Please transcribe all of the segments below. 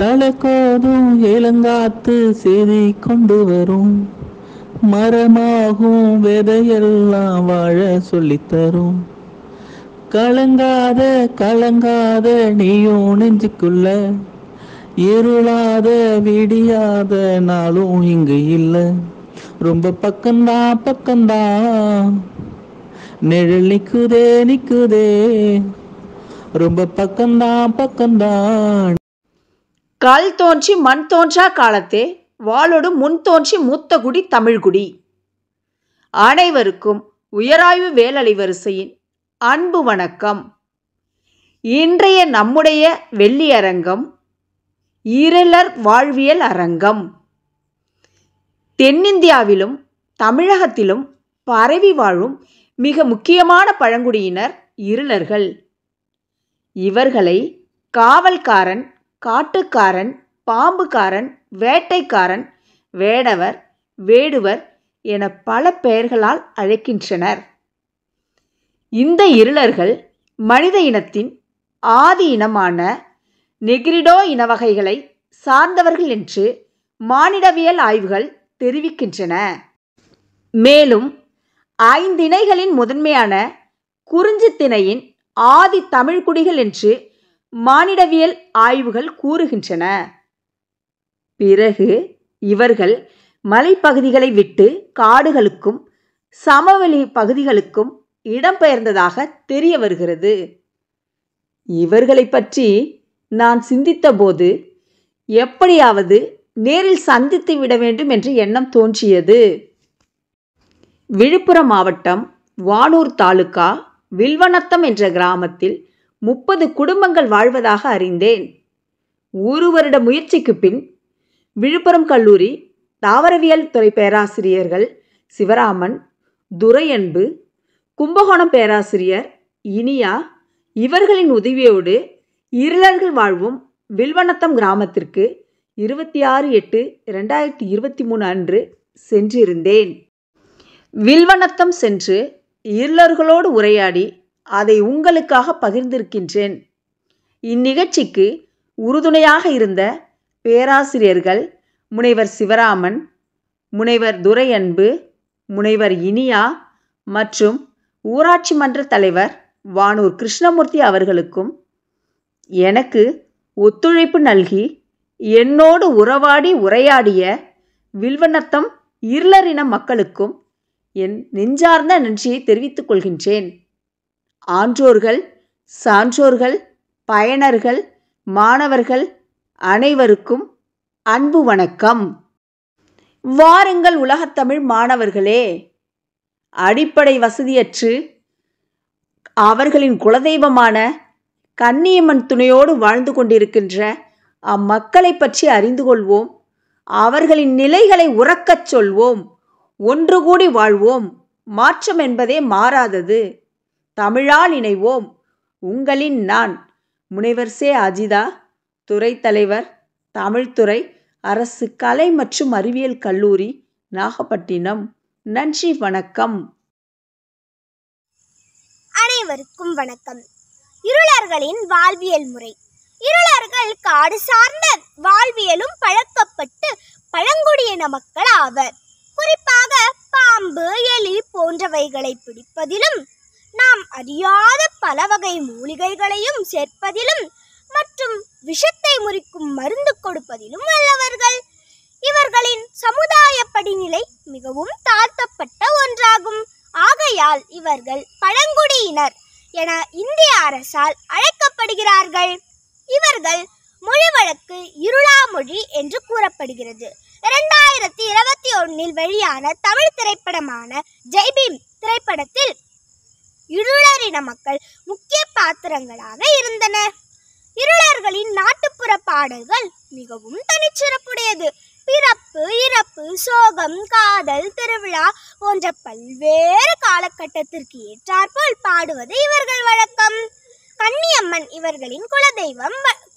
தலக்கோதும் ஏலங்காத்து செய்தி கொண்டு வரும், மரமாகும் விதையெல்லாம் வாழ சொல்லித்தரும். கலங்காத கலங்காத நீயும் நெஞ்சுக்குள்ள, இருளாத விடியாத நாளும் இங்கு இல்ல. ரொம்ப பக்கம்தான் பக்கம்தான், நிழல் நிக்குதே நிக்குதே, ரொம்ப பக்கம்தான் பக்கம்தான். கல் தோன்றி மண் தோன்றா காலத்தே வாளோடு முன் தோன்றி மூத்த குடி தமிழ்குடி. அனைவருக்கும் உயராய்வு வேலலை வரிசையின் அன்பு வணக்கம். இன்றைய நம்முடைய வெள்ளி அரங்கம் இருளர் வாழ்வியல் அரங்கம். தென்னிந்தியாவிலும் தமிழகத்திலும் பரவி வாழும் மிக முக்கியமான பழங்குடியினர் இருளர்கள். இவர்களை காவல்காரன், காட்டுக்காரன், பாம்புக்காரன், வேட்டைக்காரன், வேடவர், வேடுவர் என பல பெயர்களால் அழைக்கின்றனர். இந்த இருளர்கள் மனித இனத்தின் ஆதி இனமான நெக்ரிடோ இன வகைகளை சார்ந்தவர்கள் என்று மானிடவியல் ஆய்வுகள் தெரிவிக்கின்றன. மேலும் 5 திணைகளின் முதன்மையான குறிஞ்சி திணையின் ஆதி தமிழ்குடிகள் என்று மானிடவியல் ஆய்வுகள் கூறுகின்றன. பிறகு இவர்கள் மலைப்பகுதிகளை விட்டு காடுகளுக்கும் சமவெளி பகுதிகளுக்கும் இடம்பெயர்ந்ததாக தெரிய வருகிறது. இவர்களை பற்றி நான் சிந்தித்த போது எப்படியாவது நேரில் சந்தித்து விட வேண்டும் என்ற எண்ணம் தோன்றியது. விழுப்புரம் மாவட்டம் வானூர் தாலுகா வில்வநத்தம் என்ற கிராமத்தில் 30 குடும்பங்கள் வாழ்வதாக அறிந்தேன். 1 வருட முயற்சிக்கு பின் விழுப்புரம் கல்லூரி தாவரவியல் துறை பேராசிரியர்கள் சிவராமன், துரையன்பு, கும்பகோணம் பேராசிரியர் இனியா இவர்களின் உதவியோடு இருளர்கள் வாழ்வும் வில்வநத்தம் கிராமத்திற்கு 26/8/2023 அன்று சென்றிருந்தேன். வில்வநத்தம் சென்று இருளர்களோடு உரையாடி அதை உங்களுக்காக பகிர்ந்திருக்கின்றேன். இந்நிகழ்ச்சிக்கு உறுதுணையாக இருந்த பேராசிரியர்கள் முனைவர் சிவராமன், முனைவர் துரையன்பு, முனைவர் இனியா மற்றும் ஊராட்சி மன்ற தலைவர் வானூர் கிருஷ்ணமூர்த்தி அவர்களுக்கும், எனக்கு ஒத்துழைப்பு நல்கி என்னோடு உறவாடி உரையாடிய வில்வநத்தம் இருளரின மக்களுக்கும் என் நெஞ்சார்ந்த நன்றியை தெரிவித்துக் கொள்கின்றேன். ஆன்றோர்கள், சான்றோர்கள், பயனர்கள், மாணவர்கள் அனைவருக்கும் அன்பு வணக்கம். வாருங்கள் உலகத்தமிழ் மாணவர்களே, அடிப்படை வசதியற்று அவர்களின் குலதெய்வமான கன்னியம்மன் துணையோடு வாழ்ந்து கொண்டிருக்கின்ற அம்மக்களை பற்றி அறிந்து கொள்வோம். அவர்களின் நிலைகளை உறக்கச் சொல்வோம். ஒன்று கூடி வாழ்வோம். மாற்றம் என்பதே மாறாதது. தமிழால் இணைவோம். உங்களின் நான் முனைவர் சே. அஜிதா, துறை தலைவர், தமிழ்துறை, அரசு கலை மற்றும் அறிவியல் கல்லூரி, நாகப்பட்டினம். நன்றி, வணக்கம். அனைவருக்கும் வணக்கம். இருளர்களின் வாழ்வியல் முறை. இருளர்கள் காடு சார்ந்த வாழ்வியலும் பழக்கப்பட்டு பழங்குடியின மக்கள் ஆவர். குறிப்பாக பாம்பு, எலி போன்றவைகளை பிடிப்பதிலும், நாம் அறியாத பல வகை மூலிகைகளையும் சேர்ப்பதிலும் மற்றும் விஷத்தை முறிக்கும் மருந்து கொடுப்பதிலும் வல்லவர்கள். இவர்களின் சமுதாய படிநிலை மிகவும் தாழ்த்தப்பட்ட ஒன்றாகும். ஆகையால் இவர்கள் பழங்குடியினர் என இந்திய அரசால் அழைக்கப்படுகிறார்கள். இவர்கள் மொழி வழக்கு இருளா மொழி என்று கூறப்படுகிறது. 2021 வெளியான தமிழ் திரைப்படமான ஜெய்பீம் திரைப்படத்தில் இருளரின மக்கள் முக்கிய பாத்திரங்களாக இருந்தனர். இருளர்களின் நாட்டுப்புற பாடல்கள் மிகவும் தனிச்சிறப்புடையது. பிறப்பு, இறப்பு, சோகம், காதல், திருவிழா போன்ற பல்வேறு காலகட்டத்திற்கு ஏற்றாற்போல் பாடுவது இவர்கள் வழக்கம். கன்னியம்மன் அம்மன் இவர்களின்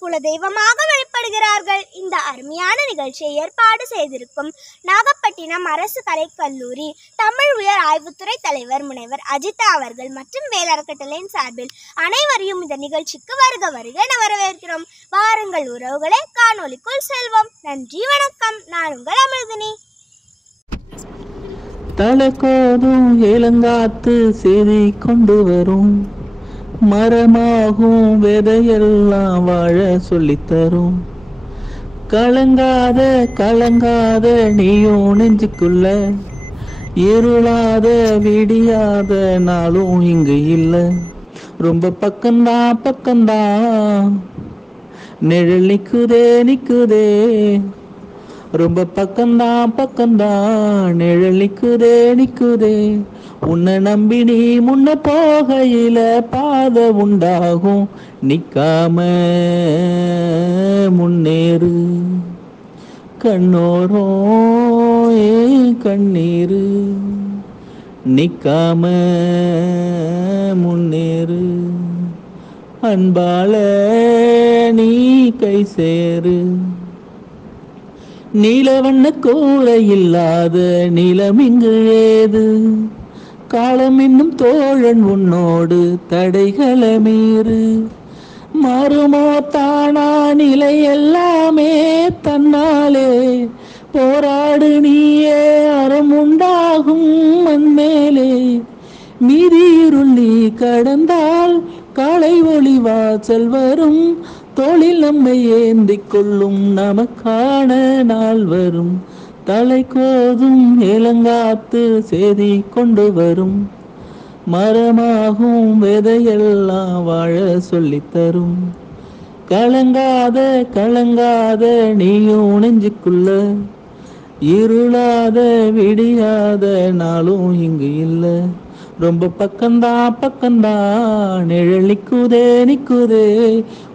குலதெய்வமாக வழிபடுகிறார்கள். இந்த அருமையான நிகழ்ச்சியை ஏற்பாடு செய்திருக்கும் நாகப்பட்டினம் அரசு கலைக்கல்லூரி தமிழ் உயர் ஆய்வுத்துறை தலைவர் முனைவர் அஜிதா அவர்கள் மற்றும் வேலறக்கட்டளையின் சார்பில் அனைவரையும் இந்த நிகழ்ச்சிக்கு வருக வருக என வரவேற்கிறோம். வாருங்கள் உறவுகளே, காணொளிக்குள் செல்வோம். நன்றி, வணக்கம். நான் உங்கள் அமிர்தினி. தலக்கோதும் ஏலங்காத்து செய்தி கொண்டு வரும், மரமாகும் விதையெல்லாம் வாழ சொல்லித்தரும். கலங்காத கலங்காத நீயும் நெஞ்சுக்குள்ள, இருளாத விடியாத நாளும் இங்கு இல்லை. ரொம்ப பக்கம்தான் பக்கம்தான் நிழல் நிக்குதே நிக்குதே, ரொம்ப பக்கம்தான் பக்கம்தான் நிழல் நிக்குதே நிக்குதே. உன்னை நம்பி நீ முன்ன போகையில பாதை உண்டாகும், நிக்காம முன்னேறு. கண்ணோரம் கண்ணீரு, நிக்காம முன்னேறு. அன்பால நீ கை சேரு. நீலவண்ண கூரை இல்லாத நிலம் இங்கு ஏது, காலம் என்னும் தோழன் உன்னோடு தடைகளை மீறு. மாறுமோ தானா நிலை எல்லாமே தன்னாலே, போராடு நீயே அறம் உண்டாகும் மண்மேலே. மீதி இருள் நீ கடந்தால் காலை ஒளி வாசல் வரும், தோளில் நம்மை ஏந்தி கொள்ளும் நமக்கான நாள் வரும். தலை கோதும் ஏலங்காத்து செய்தி கொண்டு வரும், மரமாகும் விதையெல்லாம் வாழ சொல்லித்தரும். கலங்காத கலங்காத நீயும் நெஞ்சுக்குள்ள, இருளாத விடியாத நாளும் இங்கு இல்லை. ரொம்ப பக்கம்தான் பக்கம்தான் நிழல் நிக்குதே நிக்குதே.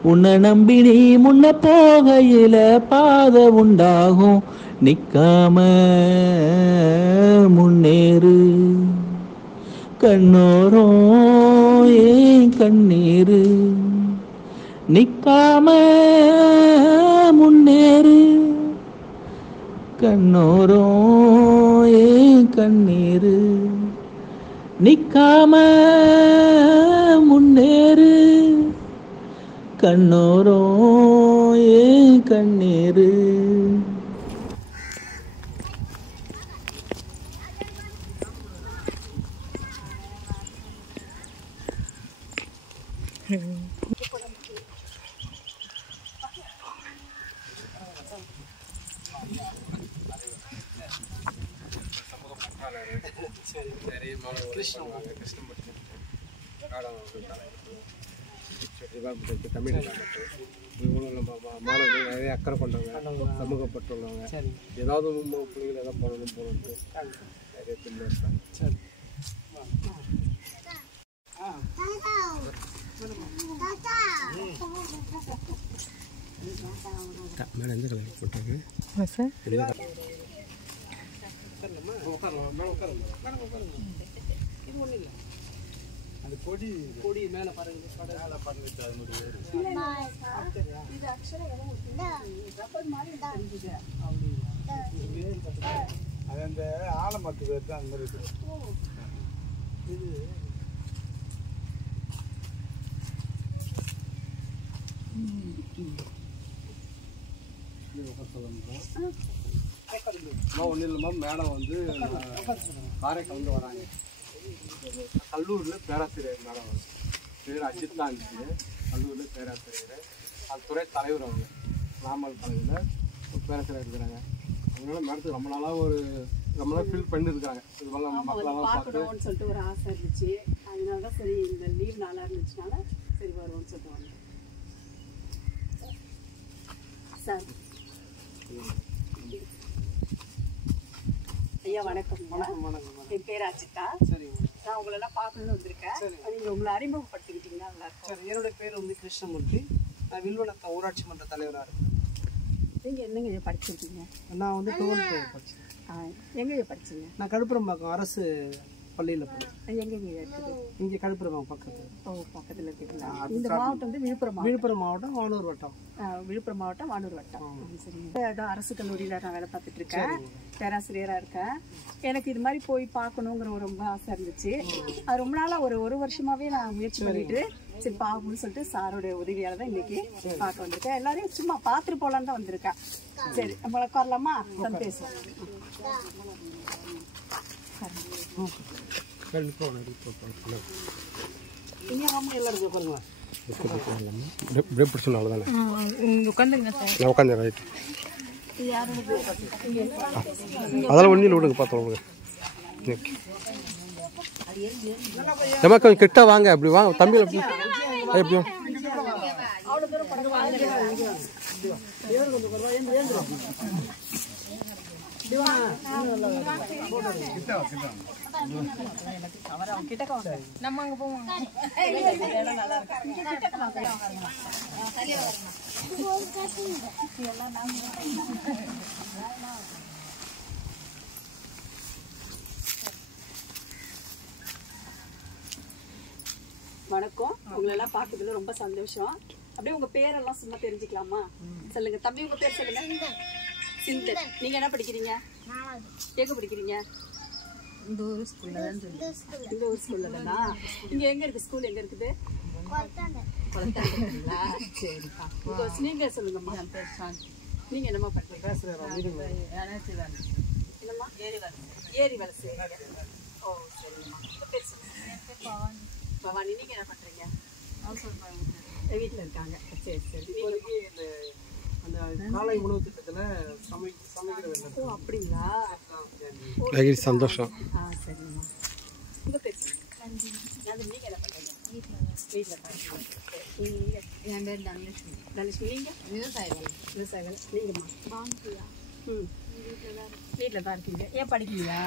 உன்னை நம்பி நீ முன்ன போகையில பாதை உண்டாகும், நிக்காம முன்னேறு. கண்ணோரம் கண்ணீரு, நிக்காம முன்னேறு. கண்ணோரம் கண்ணீரு, நிக்காம முன்னேறு. கண்ணோரம் கண்ணீரு. தமிழ் மாணவர்கள் நிறைய அக்கறை கொண்டவங்க, சமூகப்பட்டுள்ளவங்க, ஏதாவது பிள்ளைகள் ஏதாவது போகணும் போகணுன்ட்டு நிறைய பிள்ளை இருக்காங்க. சரி மேடம் எந்த கலர் போட்டாங்க சார்? அந்த கொடி கொடி மேலே பாருங்க, மேலே பாருங்க. அது அந்த ஆலமரத்துக்கு எடுத்து அந்த மாதிரி இருக்கு. இது ஒன்றும் இல்லைம்மா, மேடம் வந்து காரைக்கால் வராங்க. கல்லூரியில் பேராசிரியர் மேடம் வந்து பேர் அஜித் தான் இருந்துச்சு. கல்லூரியில் பேராசிரியர், அது துறை தலைவர். அவங்க நாமல் தலைவரில் பேராசிரியர் இருக்கிறாங்க. அதனால மேடத்துக்கு ரொம்ப நாளாக ஃபீல் பண்ணியிருக்காங்க. இது போல மக்களெல்லாம் பார்க்கணும்னு சொல்லிட்டு ஒரு ஆசை இருந்துச்சு. அதனால தான் சரி இந்த லீவ் நாளாக இருந்துச்சுனால சரி வருவோம்னு சொல்லிட்டு வாங்க சார். ஐயா வணக்கம். வணக்கம் வணக்கம். என் பேர் அஜிதா. சரிங்க. நான் உங்களெல்லாம் பார்க்கணுன்னு வந்திருக்கேன். நீங்கள் உங்களை அறிமுகப்படுத்திக்கிட்டீங்கன்னா நல்லா இருக்கும். சரி, என்னோட பேர் வந்து கிருஷ்ணமூர்த்தி. நான் வில்வநத்தம் ஊராட்சி மன்ற தலைவராக இருக்கேன். நீங்கள் என்னங்க படிச்சிருக்கீங்க? நான் வந்து 12th படித்தேன். எங்கே படிச்சீங்க? நான் கழுப்புரம்பாக்கம் அரசு பள்ளியில் எங்கெங்க இருக்குது? இங்கே கழுப்புறவங்க பக்கத்தில். ஓ, பக்கத்தில் இருக்குங்களா? இந்த மாவட்டம் வந்து விழுப்புரம் மாவட்டம் வானூர் வட்டம். விழுப்புரம் மாவட்டம் வானூர் வட்டம். சரிங்க. அதான் அரசு கல்லூரியில் நான் வேலை பார்த்துட்டு இருக்கேன், பேராசிரியராக இருக்கேன். எனக்கு இது மாதிரி போய் பார்க்கணுங்கிற ஒரு ரொம்ப ஆசை இருந்துச்சு. அது ரொம்ப நாளாக ஒரு வருஷமாகவே நான் முயற்சி பண்ணிட்டு சரி பார்க்கணும்னு சொல்லிட்டு சாரோடைய உதவியால் தான் இன்னைக்கு பார்க்க வந்திருக்கேன். எல்லாரையும் சும்மா பார்த்துட்டு போகலான்னு தான் வந்திருக்கேன். சரி, நம்ம உட்காரலாமா? பேசுவோம். அதெல்லாம் ஒன்றும் விடுங்க, பார்த்தோம். ஏமா கொஞ்சம் கிட்ட வாங்க, அப்படி வாங்க தம்பி. அப்படி எப்படியும் நம்ம அங்க போவோம். வணக்கம், உங்களெல்லாம் பார்க்கறதுல ரொம்ப சந்தோஷம். அப்படியே உங்க பேரெல்லாம் சும்மா தெரிஞ்சுக்கலாமா? சொல்லுங்க தம்பி, உங்க பேர் சொல்லுங்க. சிந்தன். நீங்க என்ன படிக்கிறீங்க? எங்க படிக்கிறீங்க? இந்த ஊர் ஸ்கூல்ல தான். இந்த ஊர் ஸ்கூல்ல தானா? இங்க எங்க இருக்கு ஸ்கூல்? எங்க இருக்குது? குளத்தாண்டா. சரிப்பா. நீங்க சொல்லுங்கம்மா. நீங்க என்னம்மா பண்றீங்க? என்னம்மா? ஏரி வேலை செய்றீங்க. ஓ, சரிம்மா. பவானி, நீங்க என்ன பண்றீங்க? வீட்டுல இருக்காங்க. சரி சரி. அந்த காலை உணவு திட்டத்தில் சமைக்கிற வேலை. ஓ, அப்படிங்களா? சந்தோஷம். சரிம்மா. உங்க பேர் நீங்க என்ன பண்றீங்க? வீட்டுல இருக்காங்க. என் பேர் தனலட்சுமி. தனலட்சுமி, நீங்க? விவசாய வேலை. நீங்கம்மா? வீட்டில் தான் இருக்கீங்க. ஏன் படிக்கலையா?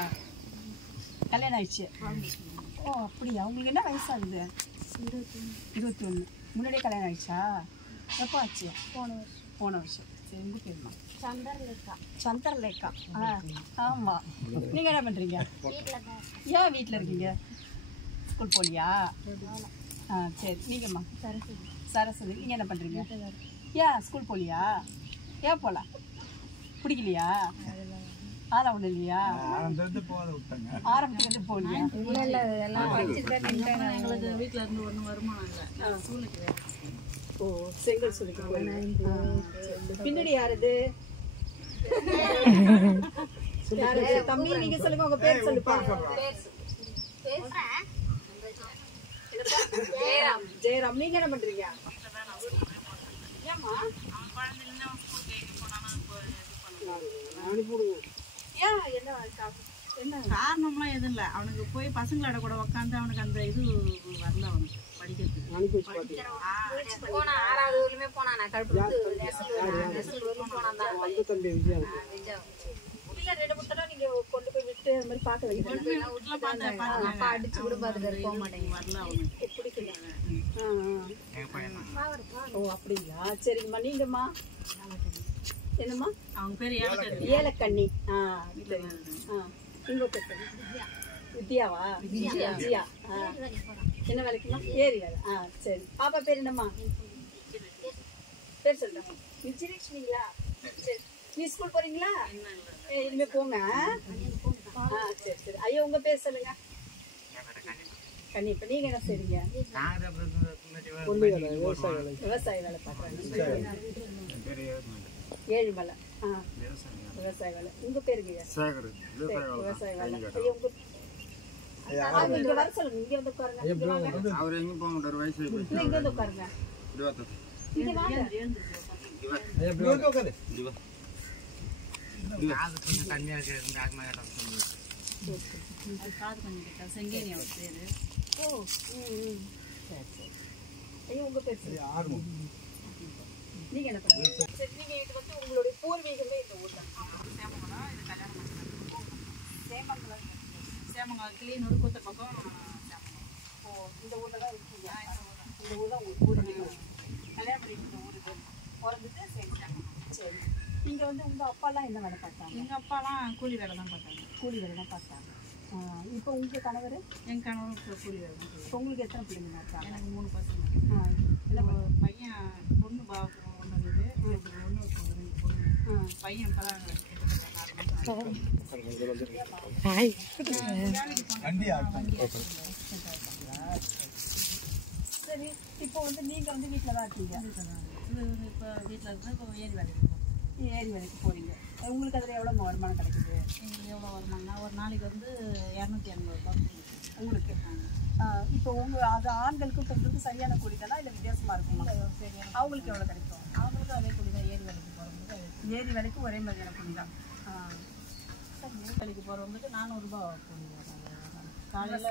கல்யாணம் ஆயிடுச்சு. ஓ, அப்படியா? உங்களுக்கு என்ன வயசாகுது? 21. முன்னாடியே கல்யாணம் ஆயிடுச்சா? எப்போ ஆச்சு? போன வருஷம். சரி, உங்க பேருமா? சந்திரலேகா. ஆமாம். நீங்கள் என்ன பண்ணுறீங்க? ஏன் வீட்டில் இருக்கீங்க? ஸ்கூல் போலியா? சரி. நீங்கம்மா? சரஸ்வதி. நீங்கள் என்ன பண்ணுறீங்க? ஏன் ஸ்கூல் போலியா? ஏன் போகல? பிடிக்கலையா? அதெல்லாம் ஒன்றும் இல்லையா? ஆரம்பத்துலேருந்து போகலையா? எங்களுக்கு வீட்டில் இருந்து ஒன்றும் வருமானம் இல்லை. சூழ்நிலை. ஓ, செங்கல் சொல்லிட்டு பின்னாடி யாருது? தம்பி, நீங்க சொல்லுங்க, உங்க பேர் சொல்லுப்பா. ஜெயராம். நீங்க என்ன பண்றீங்க? ஏம்மா? என்ன காரணம்லாம் எதுவும் இல்லை. அவனுக்கு போய் பசங்களோட கூட உட்காந்து அவனுக்கு அந்த இது வரல. அவனுக்கு படிக்கிறதுக்கு போனா 6வது ஊர்லயுமே போனானா கழுப்புறது இல்ல, 2 தடவை நீங்க கொண்டு போய் விட்டு அந்த மாதிரி பார்க்க வைக்கிறேன். அப்பா அடிச்சு கூட பார்த்துட்டு போக மாட்டேங்க. வரல அவனுக்கு. பிடிக்கல. ஓ, அப்படிங்களா? சரிங்கம்மா. நீங்கம்மா? என்னம்மா? அவங்க பேர் ஏலக்கண்ணி. சரி. உங்க பேர் வித்யாவா? வித்யா. என்ன வேலைக்குமா? ஏரி வேலை. சரி. பாப்பா பேர் என்னம்மா? பேர் சொல்லுங்க. விஜயலட்சுமிங்களா? சரி. நீ ஸ்கூல் போறீங்களா? இனிமே போங்க. சரி சரி. ஐயோ, உங்க பேர் சொல்லுங்க. கண்ணி. இப்ப நீங்க என்ன செய்றீங்க? விவசாய வேலை பாக்குறாங்க. ஏழுமலை. விவசாய வேலை. உங்க பேருங்க? விவசாய வேலை. ஐயோ, உங்க இங்க வர சொல்லுங்க. இங்க வந்து உட்காருங்க. அவர் எங்க போக மாட்டார், வயசு இங்க வந்து உட்காருங்க. இங்க வாங்க. செங்கேனி அவர் பேரு. ஓ, சரி சரி. ஐயோ, உங்க பேர் நீங்க என்ன பண்ணுறீங்க? சரி, நீங்க இது வந்து உங்களுடைய பூர்வீகமே இந்த ஊர் தான். சேமங்கலம். இது கல்யாணம் சேமங்கலம். சேமங்கலம் கிளீனூர் கூத்த பக்கம் சேமங்கலம். ஓ, இந்த ஊரில் தான் இருக்கீங்க. இந்த ஊர் தான் உங்களுக்கு பூர்வீகம். கல்யாணம் பண்ணிட்டு ஊருக்கு பிறந்துட்டு சரி சேமங்கலம். சரி. இங்கே வந்து உங்கள் அப்பாலாம் என்ன வேலை பார்த்தாங்க? எங்கள் அப்பாலாம் கூலி வேலை தான் பார்த்தாங்க. கூலி வேலை தான் பார்த்தாங்க. இப்போ உங்கள் கணவர்? என் கணவர் கூலி வேலை. இப்போ உங்களுக்கு எத்தனை பிள்ளைங்க இருக்காங்க? எனக்கு 3 பசங்க. என்ன பையன் பொண்ணு ஒன்று இருக்குது, ஒன்று பொண்ணு. பையன் இப்போதான் சரி. இப்போ வந்து நீங்கள் வந்து வீட்டில் தான் இருக்கீங்க? இப்போ வீட்டில் இருந்தால் இப்போ ஏரி வேலைக்கு போகிறோம். ஏரி வேலைக்கு போகிறீங்க. உங்களுக்கு அதில் எவ்வளோ வருமானம் கிடைக்குது? எங்களுக்கு எவ்வளோ வருமானம்னா ஒரு நாளைக்கு வந்து 250 ரூபா உங்களுக்கு. இப்போ அது ஆண்களுக்கும் பெண்களுக்கும் சரியான கூலி தானா இல்லை வித்தியாசமாக இருக்குமா? அவங்களுக்கு எவ்வளோ கிடைக்கும்? அவங்களுக்கும் அதே கூலி தான். ஏரி வேலைக்கு போகிறவங்களுக்கு ஏரி வேலைக்கு ஒரே மாதிரியான கூலி தான். சரி, ஏரி வேலைக்கு போகிறவங்களுக்கு 400 ரூபா கூலி வராங்க. காலையில்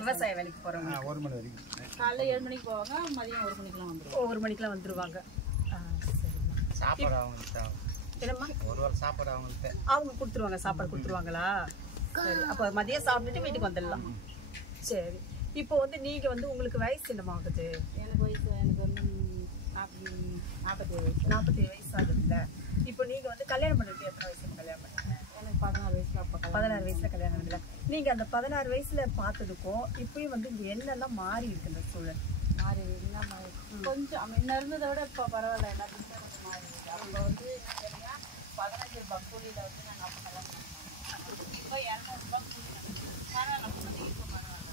விவசாய வேலைக்கு போகிறவங்க 1 மணி வரைக்கும் காலையில் 7 மணிக்கு போவாங்க, மதியம் 1 மணிக்கெலாம் வந்துடுவாங்க. 1 மணிக்கெலாம் வந்துடுவாங்க. சரிம்மா. சாப்பாடு அவங்கள்ட்ட என்னம்மா? ஒரு வேளை சாப்பாடு அவங்கள்ட்ட அவங்க கொடுத்துருவாங்க, சாப்பாடு கொடுத்துருவாங்களா? சரி. அப்போ மதியம் சாப்பிட்டுட்டு வீட்டுக்கு வந்துடலாம். சரி. இப்போ வந்து நீங்கள் வந்து உங்களுக்கு வயசு என்னம்மா ஆகுது? எனக்கு வந்து 47 வயசு. 47 வயசு ஆகுதுல்ல. இப்போ நீங்கள் வந்து கல்யாணம் பண்ணிட்டு எத்தனை வயசுல கல்யாணம் பண்ணீங்க? எனக்கு 16 வயசில் அப்போ 16 வயசுல கல்யாணம் பண்ணல. நீங்கள் அந்த 16 வயசுல பார்த்ததுக்கும் இப்பயும் வந்து இங்கே என்னெல்லாம் மாறி இருக்கு இந்த சூழல்? மாறி என்ன மாறி கொஞ்சம் முன்ன இருந்ததை விட இப்போ பரவாயில்ல. எல்லாத்துக்குமே கொஞ்சம் மாறி இருக்கு. அவங்க வந்து என்ன 15 ரூபா கூலியில் வந்து நாங்கள் அப்போ கல்யாணம் பண்ணோம். இப்போ 200 ரூபா கூலி பரவாயில்ல. இப்போ பரவாயில்ல.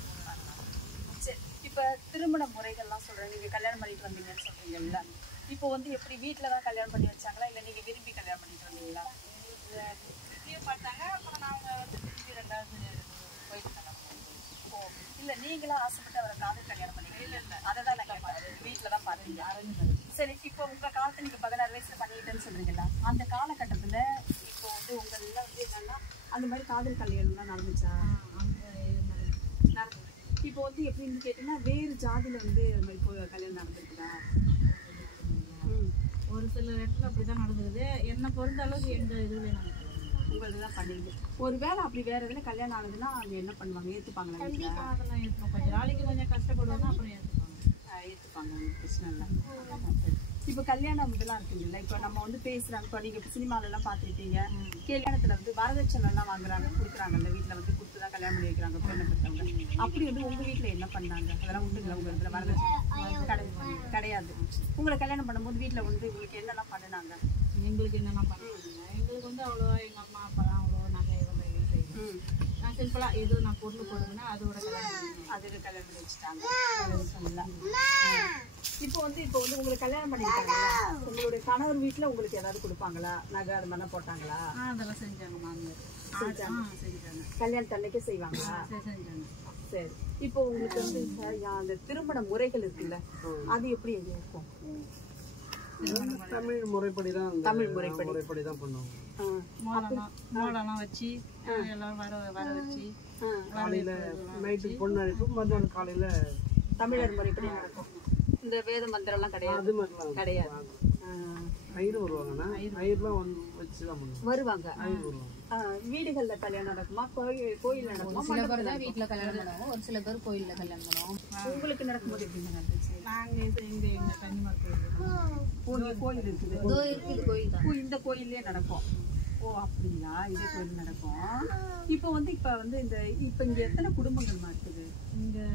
சரி. இப்போ திருமண முறைகள்லாம் சொல்கிறேன். நீங்கள் கல்யாணம் பண்ணிட்டு வந்தீங்கன்னு சொல்கிறீங்கல்ல. இப்போ வந்து எப்படி வீட்டில் தான் கல்யாணம் பண்ணி வச்சாங்களா இல்லை நீங்கள் விரும்பி கல்யாணம் பண்ணிட்டு வந்தீங்களா? திருப்பியும் பார்த்தாங்க. அப்புறம் நாங்கள் வந்து திருப்பி 2வது போயிட்டு கல்யாணம் பண்ணோம். ஓ, இல்லை நீங்களாம் ஆசைப்பட்டு அவரை காதல் கல்யாணம் பண்ணீங்க? இல்லை இல்லை, அதை தான் நான் கேட்பேன். வீட்டில் தான் பார்த்தீங்க. சரி. இப்போ உங்கள் காலத்தில் நீங்கள் 16 வயசில் பண்ணிக்கிட்டேன்னு சொல்கிறீங்களா? அந்த காலகட்டத்தில் இப்போ வந்து உங்களெல்லாம் வந்து என்னென்னா அந்த மாதிரி காதல் கல்யாணம்லாம் நடந்துச்சா? நடந்தது. இப்போ வந்து எப்படின்னு கேட்டிங்கன்னா வேறு ஜாதியில் வந்து அது மாதிரி போய் கல்யாணம் நடந்துருக்குதா? ஒரு சில இடத்துல அப்படி தான் நடந்தது. என்னை பொறுத்த அளவுக்கு எங்கள் இதில் நாங்கள் உங்களுக்கு தான் பண்ணிங்க. ஒரு வேளை அப்படி வேறு எதுனா கல்யாணம் ஆனதுன்னா அவங்க என்ன பண்ணுவாங்க? ஏற்றுப்பாங்களா? வீட்டில் அதெல்லாம் ஏற்றுப்போம். கொஞ்சம் நாளைக்கு கொஞ்சம் கஷ்டப்படுவாங்க, அப்புறம் ஏற்றுப்பாங்க. ஏற்றுப்பாங்க. உங்களுக்கு பிரச்சனை இல்லை. இப்போ கல்யாணம் இதெல்லாம் இருக்குங்கல்ல. இப்போ நம்ம வந்து பேசுகிறாங்க. இப்போ நீங்கள் இப்போ சினிமாலெல்லாம் பார்த்துருக்கீங்க. கல்யாணத்தில் வந்து வரதட்சணைலாம் வாங்குறாங்க, கொடுக்குறாங்கல்ல. வீட்டில் வந்து கொடுத்து தான் கல்யாணம் பண்ணி வைக்கிறாங்க பெண்ணை பெற்றவங்க. அப்படி வந்து உங்கள் வீட்டில் என்ன பண்ணாங்க? அதெல்லாம் உண்டுங்களா உங்கள் இதில்? வரதட்சணை கிடையாது. உங்களை கல்யாணம் பண்ணும்போது வீட்டில் வந்து உங்களுக்கு என்னெல்லாம் பண்ணினாங்க? எங்களுக்கு என்னென்ன பண்ணுவாங்க? எங்களுக்கு வந்து அவ்வளோவா எங்கள் அம்மா அப்பாலாம் அவ்வளோவா நாங்கள் எதுவும் செய்யணும். நான் சிம்பிளாக எதுவும் நான் பொருள் போடுவேன்னா அதோட அதுக்கு கல்யாணம் பண்ணி வச்சுட்டாங்க. சொல்லலாம். இப்போ வந்து உங்களுக்கு கல்யாணம் பண்ணிட்டாங்களா? உங்களுடைய கணவர் வீட்டில் உங்களுக்கு ஏதாவது கொடுப்பாங்களா? நகை அது மாதிரிலாம் போட்டாங்களா? அதெல்லாம் செஞ்சாங்க. மாமியார் செஞ்சாங்க. கல்யாணத்து அன்னைக்கே செய்வாங்களா? செஞ்சாங்க. சரி. இப்போ உங்களுக்கு வந்து அந்த திருமண முறைகள் இருக்குல்ல, அது எப்படி இருக்கும்? தமிழ் முறைப்படி தான் தமிழ் முறைப்படி தான் பண்ணுவாங்க. மோளம்லாம் வச்சு எல்லாரும் வர வச்சு காலையில் நைட்டுக்கு பொண்ணு அழைப்பு, மத்தியானம் காலையில் தமிழர் முறைப்படி நடக்கும். இந்த வேத மந்திரம்லாம் கிடையாது? அது மாதிரிலாம் கிடையாது. ஐயர் வருவாங்கன்னா ஐயர்லாம் வச்சு தான் பண்ணுவாங்க. வருவாங்க. ஐயர் வருவாங்க. வீடுகளில் கல்யாணம் நடக்குமா? கோயில் நடக்குமா? சில பேர் தான் வீட்டில் கல்யாணம் பண்ணுவோம், ஒரு சில பேர் கோயிலில் கல்யாணம் பண்ணுவோம். உங்களுக்கு நடக்கும்போது எப்படி நடந்துச்சு? நாங்கள் எங்கள் கன்னிமார் கோயில் கோயில் இருக்குது. இதோ இருக்குது கோயில் தான். இந்த கோயிலே நடக்கும். ஓ அப்படிங்களா? இதே கோயில் நடக்கும். இப்போ வந்து இப்போ இங்கே எத்தனை குடும்பங்கள்மா இருக்குது? இங்கே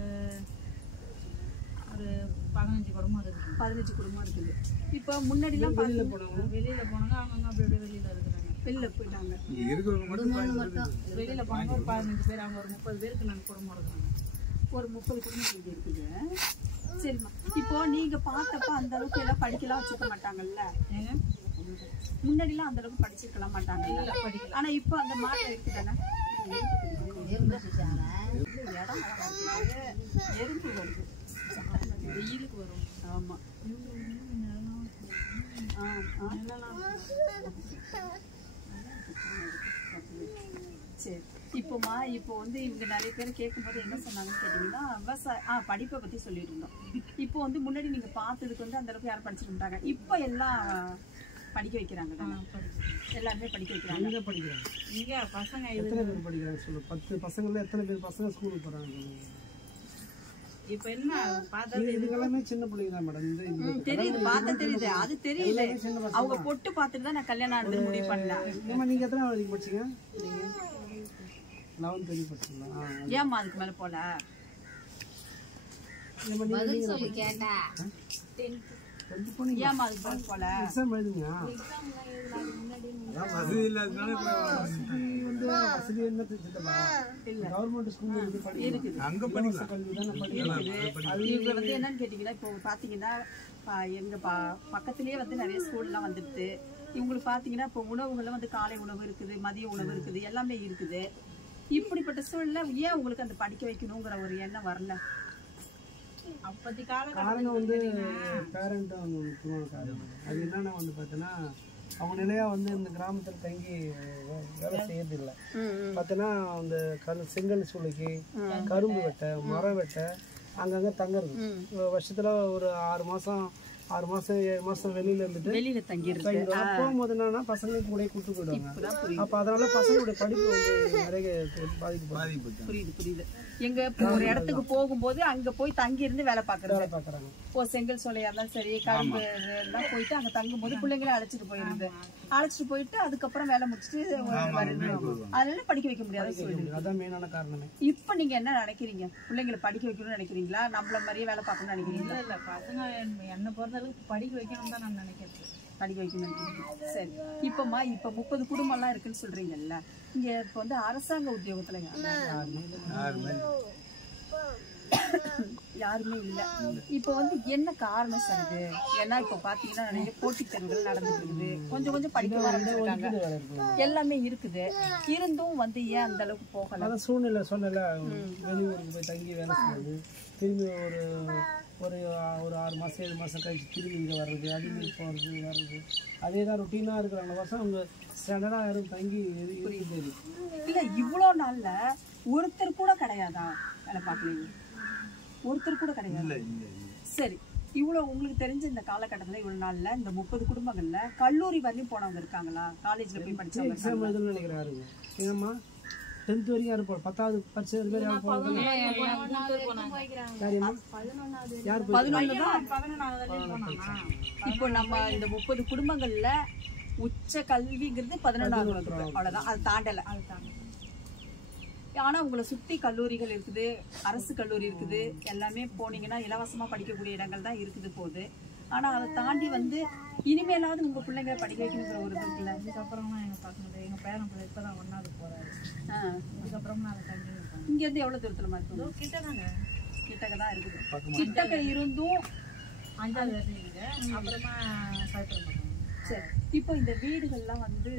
ஒரு 15 குடும்பம் இருக்குது. 15 குடும்பம் இருக்குது. இப்போ முன்னாடிலாம் வெளியில் போனாங்க. அவங்க அப்படி அப்படியே வெளியில் இருக்கிறாங்க. வெளியில் போயிட்டாங்க. வெளியில் போனாங்க ஒரு 15 பேர். அவங்க ஒரு 30 பேருக்கு நாங்கள் குடும்பம் இருக்கிறாங்க. ஒரு 30 குடும்பம் இங்கே இருக்குது. சரிம்மா. இப்போ நீங்கள் பார்த்தப்ப அந்த அளவுக்கு எல்லாம் படிக்கலாம் வச்சுக்க மாட்டாங்கல்ல? ஏங்க முன்னாடிலாம் அந்த அளவுக்கு படிச்சிருக்கலாம் மாட்டாங்கல்ல? படிக்கலாம். ஆனால் இப்போ அந்த மாற்றம் இருக்குதானே? எறும்பு சுச்சாங்க. இடம் எறும்பு வருது. வெயிலுக்கு வரும். ஆமாம். சரி. இப்போ வந்து இவங்க நிறைய பேர் கேட்கும்போது என்ன சொன்னாங்கன்னு கேட்டிங்கன்னா படிப்பை பற்றி சொல்லிட்டு இருந்தோம். இப்போ வந்து முன்னாடி நீங்கள் பார்த்ததுக்கு வந்து அந்த அளவுக்கு யாரும் படிச்சுட்டு இருந்தாங்க. இப்போ எல்லாம் படிக்க வைக்கிறாங்க தானே? எல்லாருமே படிக்க வைக்கிறாங்க. எங்கே படிக்கிறாங்க? இங்கே பசங்க எத்தனை பேர் படிக்கிறாங்க சொல்லு? 10 பசங்கள்ல எத்தனை பேர் பசங்க ஸ்கூலுக்கு போகிறாங்க? இப்போ என்ன பார்த்தது? இதுக்கெல்லாமே சின்ன பிள்ளைங்க தான் மேடம். தெரியுது, பார்த்து தெரியுது. அது தெரியுது. அவங்க பொட்டு பார்த்துட்டு தான் நான் கல்யாணம் ஆனது முடிவு பண்ணேன். நீங்கள் எத்தனை வரைக்கும் படிச்சீங்க? 11th வரைக்கும் படிச்சிருந்தேன். ஏம்மா அதுக்கு மேல போல? பதில் சொல்லு கேட்டா. ஏம்மா அதுக்கு மேல போல? எக்ஸாம் எழுதுங்க. வசதி என்ன தெரிஞ்சுட்டா கவர்மெண்ட் ஸ்கூல் இருக்குது. இவங்க வந்து என்னன்னு கேட்டீங்கன்னா இப்போ பாத்தீங்கன்னா எங்க பக்கத்திலேயே வந்து நிறைய ஸ்கூல்லாம் வந்துடுது. இவங்களுக்கு பாத்தீங்கன்னா இப்போ உணவுகள்லாம் வந்து காலை உணவு இருக்குது, மதிய உணவு இருக்குது, எல்லாமே இருக்குது. இப்படிப்பட்ட சூழல்ல ஏன் உங்களுக்கு அந்த படிக்க வைக்கணுங்கிற ஒரு எண்ணம் வரல? அப்பத்தி காரணம் வந்து பேரண்ட் அவங்க முக்கியமான காரணம். அது என்னன்னா வந்து பார்த்தீங்கன்னா அவங்க நிலையா வந்து இந்த கிராமத்தில் தங்கி வேலை செய்யறது இல்லை. பார்த்தீங்கன்னா அந்த செங்கல் சூளைக்கு, கரும்பு வெட்ட, மரம் வெட்ட அங்கங்கே தங்குறது. வருஷத்துல ஒரு 6 மாதம் 7 மாதம் வெளியில இருந்துட்டு வெளியில தங்கிடுது. போகும்போது என்னன்னா பசங்களுக்கு கூட கூட்டு போயிடுவாங்க. அப்போ அதனால பசங்களுடைய படிப்பு வந்து நிறைய பாதிப்பு. புரியுது. எங்க ஒரு இடத்துக்கு போகும்போது அங்க போய் தங்கி இருந்து வேலை பாக்குறாங்க. ஓ செங்கல் சோலையா இருந்தாலும் சரி, கரும்பு எல்லாம் போயிட்டு அங்க தங்கும் போது பிள்ளைங்களை அழைச்சிட்டு போயிட்டு அதுக்கப்புறம் வேலை முடிச்சுட்டு அதனால படிக்க வைக்க முடியாது. அதான் மெயினான காரணமே. இப்ப நீங்க என்ன நினைக்கிறீங்க? பிள்ளைங்களை படிக்க வைக்கணும்னு நினைக்கிறீங்களா? நம்மள மாதிரியே வேலை பார்க்கணும்னு நினைக்கிறீங்களா? இல்ல பசங்க என்ன பொறுத்த அளவுக்கு படிக்க வைக்கணும் தான் நான் நினைக்கிறேன். படிக்க வைக்கணும். சரி, இப்பமா இப்ப 30 குடும்பம் எல்லாம் இருக்குன்னு சொல்றீங்கல்ல, இங்க இப்ப வந்து அரசாங்க உத்தியோகத்துல யாருமே இல்ல. இப்ப வந்து என்ன காரணம் சார்? ஏன்னா இப்ப பாத்தீங்கன்னா நிறைய போட்டித் தேர்வுகள் நடந்துட்டு இருக்குது. கொஞ்சம் படிக்க ஆரம்பிச்சிருக்காங்க, எல்லாமே இருக்குது. இருந்தும் வந்து ஏன் அந்த அளவுக்கு போகல? அதான் சூழ்நிலை சொன்னல, வெளியூருக்கு போய் தங்கி வேலை செய்யுது, திரும்பி ஒரு 6 மாதம் 7 மாதம் கழிச்சு திரும்பி இங்கே வர்றது, அதுமாரி போகிறது வர்றது, அதே தான் ரொட்டீனாக இருக்கிறாங்க. வருஷம் அவங்க ஸ்டாண்டர்டாக யாரும் தங்கி புரியுது இல்லை. இவ்வளோ நாளில் ஒருத்தர் கூட கிடையாதா வேலை பார்க்கலீங்க? ஒருத்தர் கூட கிடையாது. சரி, இவ்வளோ உங்களுக்கு தெரிஞ்ச இந்த காலகட்டத்தில் இவ்வளோ நாளில் இந்த 30 குடும்பங்களில் கல்லூரி வரையும் போனவங்க இருக்காங்களா? காலேஜில் போய் படித்தவங்க எக்ஸாம் எழுதுன்னு நினைக்கிறாருங்க. ஏன்னா 10th வரைக்கும் யாரும் போகல, 10வது பரிசு யாரும் போகல. இப்போ நம்ம இந்த 30 குடும்பங்கள்ல உச்ச கல்விங்கிறது 11வது வகுப்பு, அவ்வளவுதான். அது தாண்டல. ஆனா உங்களை சுத்தி கல்லூரிகள் இருக்குது, அரசு கல்லூரி இருக்குது, எல்லாமே போனீங்கன்னா இலவசமா படிக்கக்கூடிய இடங்கள் தான் இருக்குது போகுது. ஆனா அதை தாண்டி வந்து இனிமேலாவது உங்க பிள்ளைங்க படிக்க வைக்கணுங்கிற ஒரு இது இருக்குல்ல. இதுக்கப்புறமா எங்க பசங்க எங்க பேரன் பிள்ளை இப்பதான் 1வது போறாரு. இதுக்கப்புறமா அதை கண்டினியூ பண்ணுவோம். இங்க இருந்து எவ்வளவு தூரத்துல இருக்கும்? கிட்டதாங்க, கிட்டக்கதான் இருக்குது. கிட்டக்க இருந்தும் 5வது வருஷம் அப்புறமா சாய்புரம் பண்ணுவோம். சரி, இப்போ இந்த வீடுகள்லாம் வந்து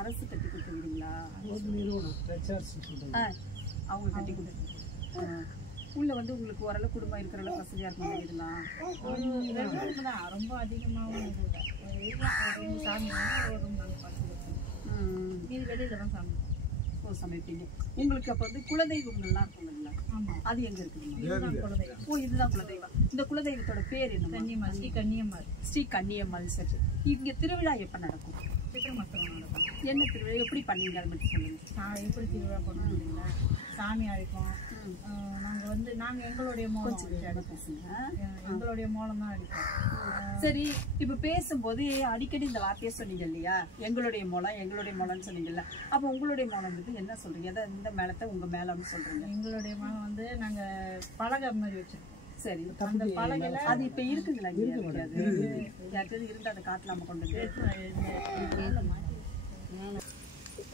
அரசு கட்டி கொடுத்துருவீங்களா? அவங்க கட்டி கொடுத்து உள்ள வந்து உங்களுக்கு ஓரளவு குடும்பம் இருக்கிற அளவுக்கு வசதியா இருக்கும் வீடுலாம்? ஒரு 2 ரூம் தான், ரொம்ப அதிகமாகவும் இல்லை. சாமி ஒரு ரூம் நாங்கள் பார்த்து இது வெளியில தான் சாமி சமைப்பீங்க. உங்களுக்கு அப்ப வந்து குலதெய்வங்கள்லாம் இருக்குங்களா? அது எங்க இருக்குதுங்க? ஓ, இதுதான் குலதெய்வம். இந்த குலதெய்வத்தோட பேர் என்ன? கன்னியம்மாள். ஸ்ரீ கன்னியம்மாள். ஸ்ரீ கன்னியம்மாள். சரி, இங்க திருவிழா எப்ப நடக்கும்? சித்திரமத்தம் நடக்கும். என்ன திருவிழா எப்படி பண்ணீங்க அதை மட்டும் சொல்லுங்க. எப்படி திருவிழா பண்ணுவீங்களா? சாமி அழைப்போம். நாங்கள் எங்களுடைய மூலம் எங்களுடைய மூலம் தான் அடிப்போம். சரி, இப்ப பேசும்போது அடிக்கடி இந்த வார்த்தையை சொன்னீங்க இல்லையா, எங்களுடைய மூலம்னு சொன்னீங்கல்ல. அப்ப உங்களுடைய மூலம் வந்து என்ன சொல்றீங்க? எதை இந்த மேலத்தை உங்க மேலம்னு சொல்றீங்க? எங்களுடைய மூலம் வந்து நாங்க பலகை மாதிரி வச்சிருக்கோம். சரி, அந்த பலகையில அது இப்ப இருக்குங்களா? யாருக்காவது இருந்தா அதை காட்டலாம கொண்டு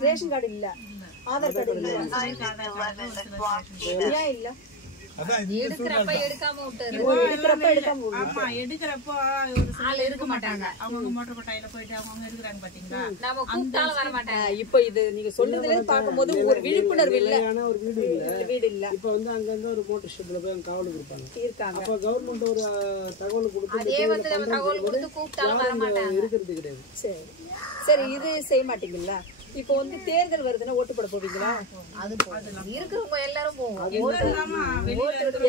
ரேஷன் கார்டு இல்ல, ஆதார் கார்டு இல்ல, ஏன் இல்ல? எடுக்கிறப்ப எடுக்காம விட்டாரு. எடுக்கிறப்போ ஆள் இருக்க மாட்டாங்க. அவங்க மோட்டர் கொட்டாயில போயிட்டு அவங்க எடுக்கிறாங்க பாத்தீங்களா, நம்ம கூப்பிட்டாலும் வர மாட்டாங்க. இப்ப இது நீங்க சொல்றதுல பாக்கும்போது ஒரு விழிப்புணர்வு இல்ல, ஒரு வீடு இல்ல. இப்ப வந்து அங்க ஒரு மோட்டர் ஷெட்ல போய் காவலுக்கு இருப்பாங்க. அப்ப கவர்மெண்ட் ஒரு தகவல் கொடுத்து அதே வந்து நம்ம தகவல் கொடுத்து கூப்பிட்டாலும் வர மாட்டாங்க. இருக்கிறது கிடையாது. சரி, இது செய்ய மாட்டீங்களா? இப்போ வந்து தேர்தல் வருதுன்னா ஓட்டு போட போவீங்களா? அது இருக்கிறவங்க எல்லாரும் போவோம்.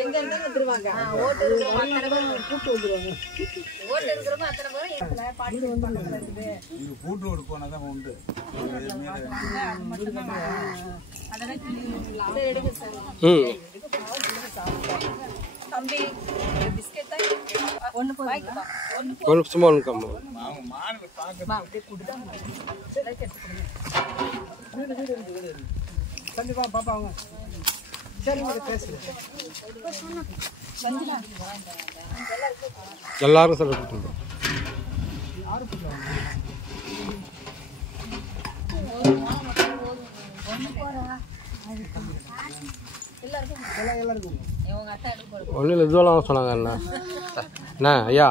எங்க இருந்தாலும் வந்துருவாங்க. ஓட்டு இருக்கிறவங்க அத்தனை பேரும் கூப்பிட்டு வந்துருவாங்க. ஓட்டு இருக்கிறவங்க அத்தனை பேரும் பாட்டி வந்து பக்கத்துல இருக்குது. இது கூட்டு ஓட்டு போனாதான் உண்டு. எடுங்க சார். தம்பி பிஸ்கெட் தான் ஒண்ணு வாங்கிப்பா. ஒண்ணு சும்மா ஒண்ணு கம்மா. அவங்க மாடுல பாக்க அப்படியே குடுங்க. சரி, எடுத்து கொடுங்க. கண்டிப்பா பாப்பா அவங்க சரி பேசுறேன் எல்லாரும் சொல்ல ஒன்றும் இல்லை இதுவெல்லாம் சொன்னாங்க அண்ணா ஐயா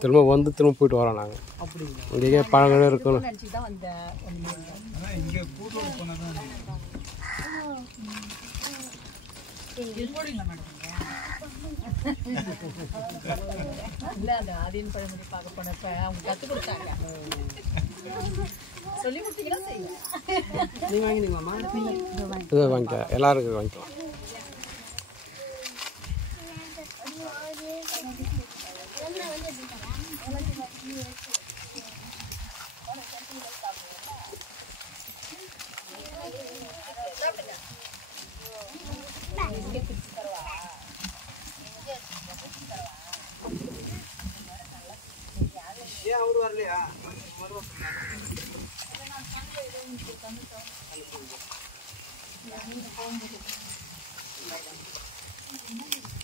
திரும்ப வந்து திரும்ப போயிட்டு வரோம் நாங்கள் இங்கே பழங்களே இருக்கணும் ஆதீன் பழமொழி பார்க்க போனப்ப அவங்க கற்றுக் கொடுத்தாங்க சொல்லி கொடுத்தீங்கன்னா செய்யுங்க. நீ வாங்கினீங்களாம்மா இது வாங்கிக்கலாம் எல்லாருக்கும் வாங்கிக்கலாம் ஏன் அவரு வரலையா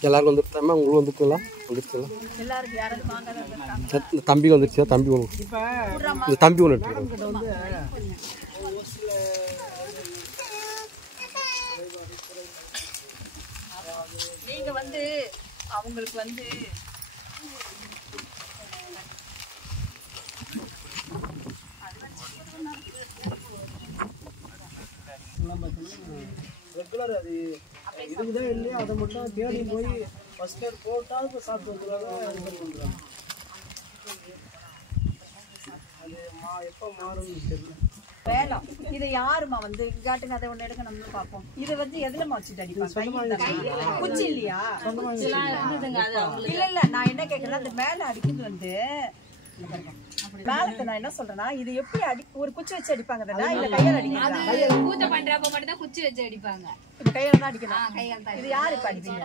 எல்லாருக்கும் வந்துருச்சாமா உங்களுக்கு வந்துருக்குங்களா வந்துருச்சுங்களா எல்லாருக்கும் யாராவது வாங்க இந்த தம்பிக்கு வந்துருச்சா தம்பி ஒன்று இந்த தம்பி ஒன்று எடுத்துக்கிறோம் நீங்க வந்து அவங்களுக்கு வந்து ரெகுலர் அது இதுக்குதான் இல்லையா அதை மட்டும் தேடி போய் ஃபர்ஸ்ட் எய்ட் போட்டால் இப்போ சாப்பிட்டு வந்துடுறாங்க இது பண்ணுறாங்க அது எப்போ மாறும்னு தெரியல வேலம் இதை யாருமா வந்து காட்டுங்க அதை ஒண்ணு எடுக்க நம்ம பார்ப்போம். இதை வந்து எதுலமா வச்சுட்டு அடிப்பாங்க? குச்சி இல்லையா? இல்ல இல்ல நான் என்ன கேட்கறேன், அந்த மேல அடிக்கிறது வந்து மேலத்தை நான் என்ன சொல்றேன்னா இது எப்படி ஒரு குச்சி வச்சு அடிப்பாங்க இல்ல கையால அடிக்கிறாங்க? பூஜை பண்றப்ப மட்டும் தான் குச்சி வச்சு அடிப்பாங்க. இப்ப கையால தான் அடிக்கணும். கையால தான். இது யாரு இப்ப அடிப்பீங்க?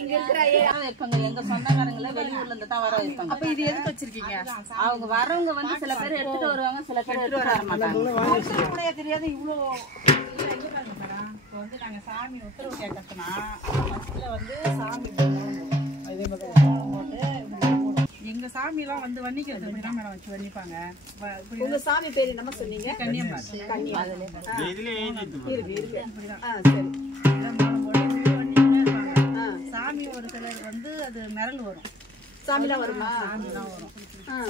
இங்க இருக்கிற வைப்பாங்க எங்க சொந்தக்காரங்கள வெளியூர்ல இருந்து தான் வர வைப்பாங்க. அப்ப இது எதுக்கு வச்சிருக்கீங்க? அவங்க வரவங்க வந்து சில பேர் எடுத்துட்டு வருவாங்க, சில பேர் எடுத்துட்டு வர மாட்டாங்க. தெரியாது இவ்வளோ வந்து நாங்க சாமி உத்தரவு கேட்கறதுனா ஃபர்ஸ்ட்ல வந்து சாமி எங்க சாமி எல்லாம் வந்து வன்னிக்கிறது மேடம் வச்சு வன்னிப்பாங்க. உங்க சாமி பேர் என்னமா சொன்னீங்க? கன்னியம்மா. கன்னியா சாமி ஒரு சிலர் வந்து அது மிரல் வரும். சாமிலாம் வருமா? சாமிலாம் வரும்.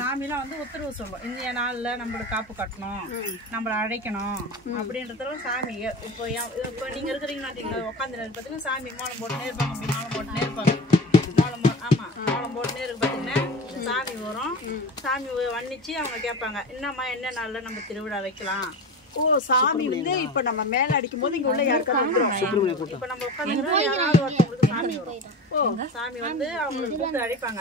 சாமிலாம் வந்து உத்தரவு சொல்லுவோம், இந்த நாள்ல நம்மளுக்கு காப்பு கட்டணும், நம்மள அழைக்கணும் அப்படின்றதுல சாமி. இப்போ நீங்க இருக்கிறீங்கன்னா உட்காந்து பார்த்தீங்கன்னா சாமி மோளம் போட்டுனே இருப்பாங்க, அப்படி மோளம் போட்டுனே இருப்பாங்க. ஆமா மோளம் போட்டுனே இருக்கு பார்த்தீங்கன்னா சாமி வரும். சாமி வன்னிச்சு அவங்க கேட்பாங்க, என்னம்மா என்ன நாள்ல நம்ம திருவிழா வைக்கலாம். ஓ சாமி வந்து இப்ப நம்ம மேல அடிக்கும் போது இங்க உள்ள யாருக்காவது இப்ப நம்ம உட்காந்து யாராவது ஒருத்தவங்களுக்கு சாமி வரும். ஓ சாமி வந்து அவங்களுக்கு கூப்பிட்டு அடிப்பாங்க,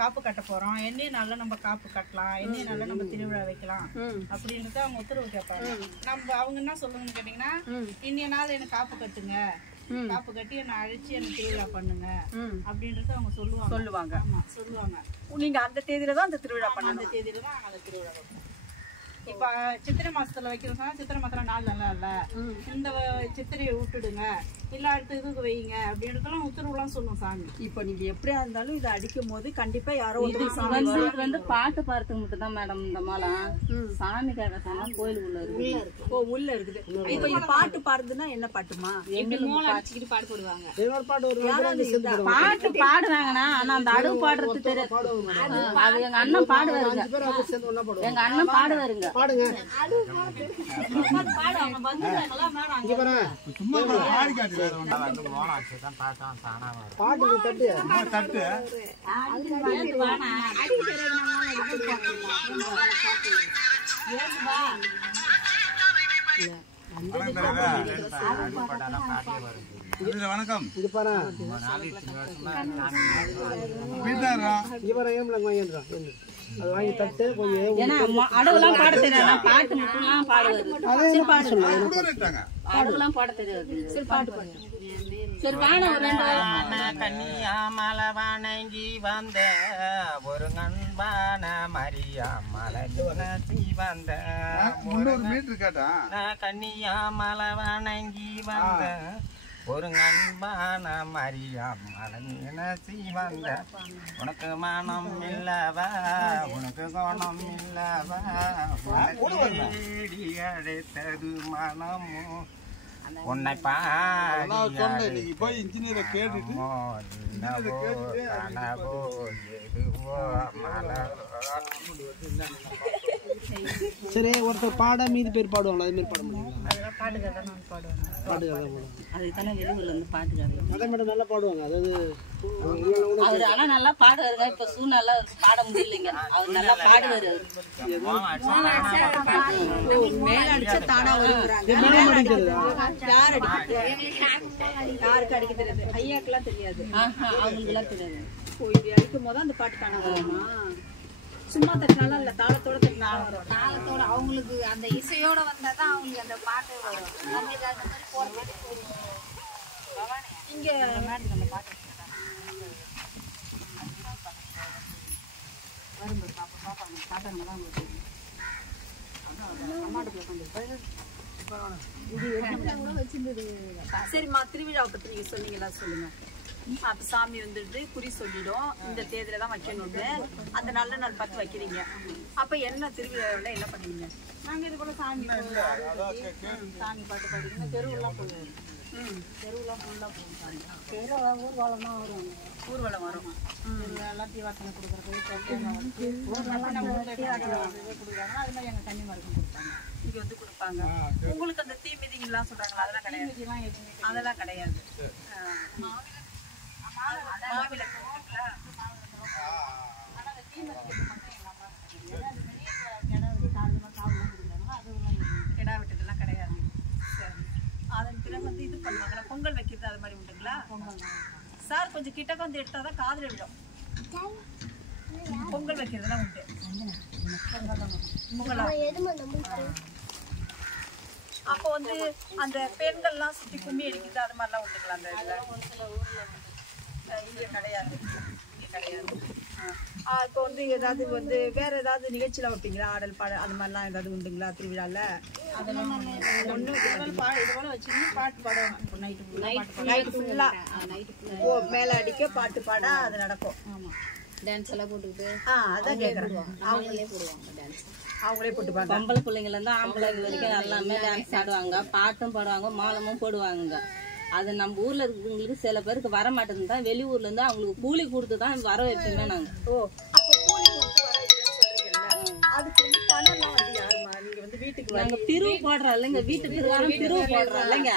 காப்பு கட்ட போறோம், என்ன நாள்ல நம்ம காப்பு கட்டலாம், என்ன நாள்ல நம்ம திருவிழா வைக்கலாம் அப்படின்றத அவங்க உத்தரவு கேட்பாங்க. நம்ம அவங்க என்ன சொல்லுங்கன்னு கேட்டீங்கன்னா, இன்னைய நாள் எனக்கு காப்பு கட்டுங்க, காப்பு கட்டி என்ன அழைச்சி எனக்கு திருவிழா பண்ணுங்க அப்படின்றத அவங்க சொல்லுவாங்க. ஆமா சொல்லுவாங்க. நீங்க அந்த தேதியில தான் அந்த திருவிழா பண்ண, அந்த தேதியில தான் அந்த திருவிழா வைப்போம். இப்ப சித்திரை மாசத்துல வைக்கிறோம்னா சித்திரை மாசத்துல நாள் நல்லா இல்ல, இந்த சித்திரையை விட்டுடுங்க, இல்ல அடுத்த இதுக்கு வைங்க அப்படின்றதெல்லாம் உத்தரவுலாம் சொல்லும் சாமி. இப்ப நீங்க எப்படியா இருந்தாலும் இதை அடிக்கும் போது கண்டிப்பா யாரோ வந்து பாட்டு பாடுறதுக்கு மட்டும் தான் மேடம் இந்த மாலை. சாமி கேட்கறதுனா கோயில் உள்ள இருக்கு. ஓ உள்ள இருக்குது. இப்ப இது பாட்டு பாடுறதுன்னா என்ன பாட்டுமா? அடிச்சுக்கிட்டு பாட்டு போடுவாங்க. பாட்டு பாடுவாங்கன்னா ஆனா அந்த அடுவு பாடுறது தெரியாது. அது எங்க அண்ணன் பாடுவாருங்க, எங்க அண்ணன் பாடுவாருங்க. பாடுங்க வணக்கம். அது வாங்கி தட்டு கொஞ்சம் அடவுலாம் பாட தெரியாது, பாட்டு மட்டும் பாடுவாரு. பாடுலாம் பாட தெரியாது. சரி பாட்டு பாடு. சரி வாண ஒரு ரெண்டு கன்னியாமலை வணங்கி வந்த ஒரு நண்ப அன்பான மரியாமலை வந்த கன்னியாமலை வணங்கி வந்த ஒரு அன்பான மரியாமலை வந்த உனக்கு மனம் இல்லவா உனக்கு குணம் இல்லவா தேடி அழைத்தது மனமோ உன்னை பாடி போய் இன்ஜினியரை கேட்டுட்டு சரி ஒருத்தர் பாட மீதி பேர் பாடுவாங்களா அது மாதிரி பாட முடியுங்களா? பாட்டுக்கதை நான் பாடுவேன். பாட்டுக்கதை போடுவாங்க. அதுக்கு தானே வெளியூர்ல இருந்து பாட்டுக்கதை. அதே மட்டும் நல்லா பாடுவாங்க. அதாவது அவர் ஆனா நல்லா பாடுவாருங்க. இப்ப சூழ்நிலை அவருக்கு பாட முடியலைங்க. அவர் நல்லா பாடுவாரு. மேல அடிச்சா தானா வருங்கிறாங்க. யாருக்கு அடிக்க தெரியாது? ஐயாக்கெல்லாம் தெரியாது. அவங்களுக்கு எல்லாம் தெரியாது. இப்படி அடிக்கும் போது அந்த பாட்டு தானே வருமா? சும்மா தட்டினாலும் இல்ல, தாளத்தோட தட்டினாலும் வரும். தாளத்தோட அவங்களுக்கு அந்த இசையோட வந்தாதான் அவங்களுக்கு அந்த பாட்டு வரும். நம்மளுக்கு அந்த மாதிரி போற மாதிரி இங்க அந்த பாட்டு வரும்போது பாப்பாங்க பாட்டாங்க தான் சரிம்மா. திருவிழாவை பத்தி நீங்க சொன்னீங்களா? சொல்லுங்க. அப்ப சாமி வந்துட்டு குறி சொல்லிடும், இந்த தேதியில தான் வைக்கணும்னு. அந்த நல்ல நாள் பார்த்து வைக்கிறீங்க. அப்ப என்ன திருவிழாவில் என்ன பண்ணுவீங்க? நாங்க இது போல சாமி சாமி பாட்டு பாடிக்கணும். தெருவெல்லாம் போடுவோம். தெருவெல்லாம் ஃபுல்லா போவோம். ஊர்வலம் தான் வருவாங்க. ஊர்வலம் வரும். எல்லாம் தீவாசனை கொடுக்குறது நம்ம ஊர்ல கொடுக்குறாங்க. அது மாதிரி எங்க கன்னி மருக்கும் கொடுப்பாங்க. இங்க வந்து கொடுப்பாங்க. உங்களுக்கு அந்த தீ மிதிங்கெல்லாம் சொல்றாங்களா? அதெல்லாம் கிடையாது. இதெல்லாம் எதுவுமே அதெல்லாம் கிடையாது. மாவிளக்கு இருக்குங்களா? ஆனா அந்த தீ மதிக்கிறது மட்டும் எங்க அம்மா கிடா வெட்டுறதெல்லாம் கிடையாது. சரி. அதன் பிறகு வந்து இது பண்ணுவாங்களா? பொங்கல் வைக்கிறது அது மாதிரி உண்டுங்களா? சார் கொஞ்சம் கிட்டக்க வந்து எடுத்தாதான் காதுல விடும். பொங்கல் வைக்கிறதுலாம் உண்டு. அப்போ வந்து அந்த பெண்கள்லாம் சுத்தி கும்மி அடிக்கிறது அது மாதிரிலாம் உண்டுங்களா? அந்த இதுல ஒரு சில ஊர்ல இங்க கிடையாது. இங்க கிடையாது. இப்போ வந்து ஏதாவது வந்து வேற ஏதாவது நிகழ்ச்சியில வைப்பீங்களா? ஆடல் பாடல் அது மாதிரிலாம் ஏதாவது உண்டுங்களா திருவிழால? அதெல்லாம் ஒண்ணு இது போல வச்சுக்கிட்டு பாட்டு பாடுவாங்க. நைட்டு ஃபுல்லா ஓ மேல அடிக்க பாட்டு பாட அது நடக்கும். ஆமா, டான்ஸ் எல்லாம் போட்டுக்கிட்டு அதான் கேக்குறேன். அவங்களே போடுவாங்க டான்ஸ். அவங்களே போட்டுப்பாங்க. பொம்பளை பிள்ளைங்கள இருந்து ஆம்பளை வரைக்கும் எல்லாமே டான்ஸ் ஆடுவாங்க, பாட்டும் பாடுவாங்க, மாலமும் போடுவாங்க. அது நம்ம ஊர்ல இருக்கிறவங்களுக்கு சில பேருக்கு வர மாட்டேங்குது தான். வெளியூர்ல இருந்து அவங்களுக்கு கூலி கொடுத்து தான் வர வைப்போமே நாங்க. ஓ அப்ப கூலி கொடுத்து வர வைக்கிறேன்னு சொல்றீங்கல்ல, அதுக்கு வந்து பணம் எல்லாம் வந்து யாருமா? நீங்க வந்து வீட்டுக்கு நாங்க பிரிவு போடுறோம் இல்லைங்க, வீட்டு பிரிவாரம் பிரிவு போடுறோம் இல்லைங்க,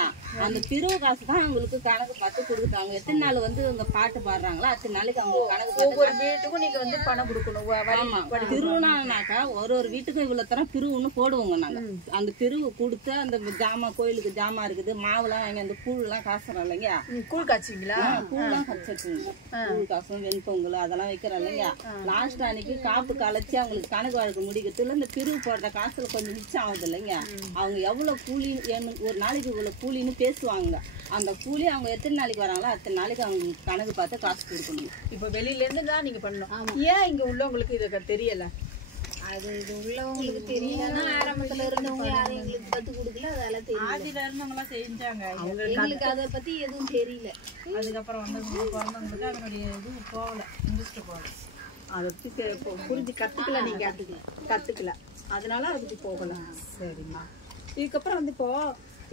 அந்த பிரிவு காசு தான் அவங்களுக்கு கணக்கு பார்த்து கொடுக்குறாங்க. எத்தனை நாள் வந்து இவங்க பாட்டு பாடுறாங்களோ அத்தனை நாளைக்கு அவங்க கணக்கு ஒவ்வொரு வீட்டுக்கும் நீங்க வந்து பணம் கொடுக்கணும். ஆமா, பிரிவுனாக்கா ஒரு வீட்டுக்கும் இவ்வளவு தரம் பிரிவுன்னு போடுவோங்க நாங்க. அந்த பிரிவு கொடுத்து அந்த ஜாமா கோயிலுக்கு ஜாமா இருக்குது, மாவுலாம் வாங்கி அந்த கூழ் எல்லாம் காசுறோம் இல்லைங்க. கூழ் காய்ச்சிங்களா? கூழ்லாம் கச்சிருக்குங்க. கூழ் காசும் வெண்பொங்கல் அதெல்லாம் வைக்கிறோம் இல்லைங்க. லாஸ்ட் அன்னைக்கு காப்பு கலைச்சி அவங்களுக்கு கணக்கு வழக்கு முடிக்கிறதுல இந்த பிரிவு போடுற காசுல கொஞ்சம் மிச்சம் ஆகுது இல்லைங்க. அவங்க எவ்வளவு கூலி ஒரு நாளைக்கு இவ்வளவு கூலின்னு பேசுவாங்க. அந்த கூலி அவங்க எத்தனை நாளைக்கு வராங்களோ அத்தனை நாளைக்கு அவங்க கணக்கு பார்த்து காசு கொடுக்கணும். இப்ப வெளியில இருந்து தான் நீங்க பண்ணணும். ஏன் இங்க உள்ளவங்களுக்கு இது தெரியல? அது இது உள்ளவங்களுக்கு தெரியலன்னா ஆரம்பத்துல இருந்தவங்க யாரும் எங்களுக்கு கத்து கொடுக்கல. அதெல்லாம் தெரியல. ஆதியில இருந்தவங்க எல்லாம் செஞ்சாங்க. எங்களுக்கு அதை பத்தி எதுவும் தெரியல. அதுக்கப்புறம் வந்து பிறந்தவங்களுக்கு அதனுடைய இது போகல, இன்ட்ரெஸ்ட் போகல. அதை பத்தி புரிஞ்சு கத்துக்கல. நீங்க கத்துக்கல, அதனால அதை பத்தி போகலாம். சரிம்மா. இதுக்கப்புறம் வந்து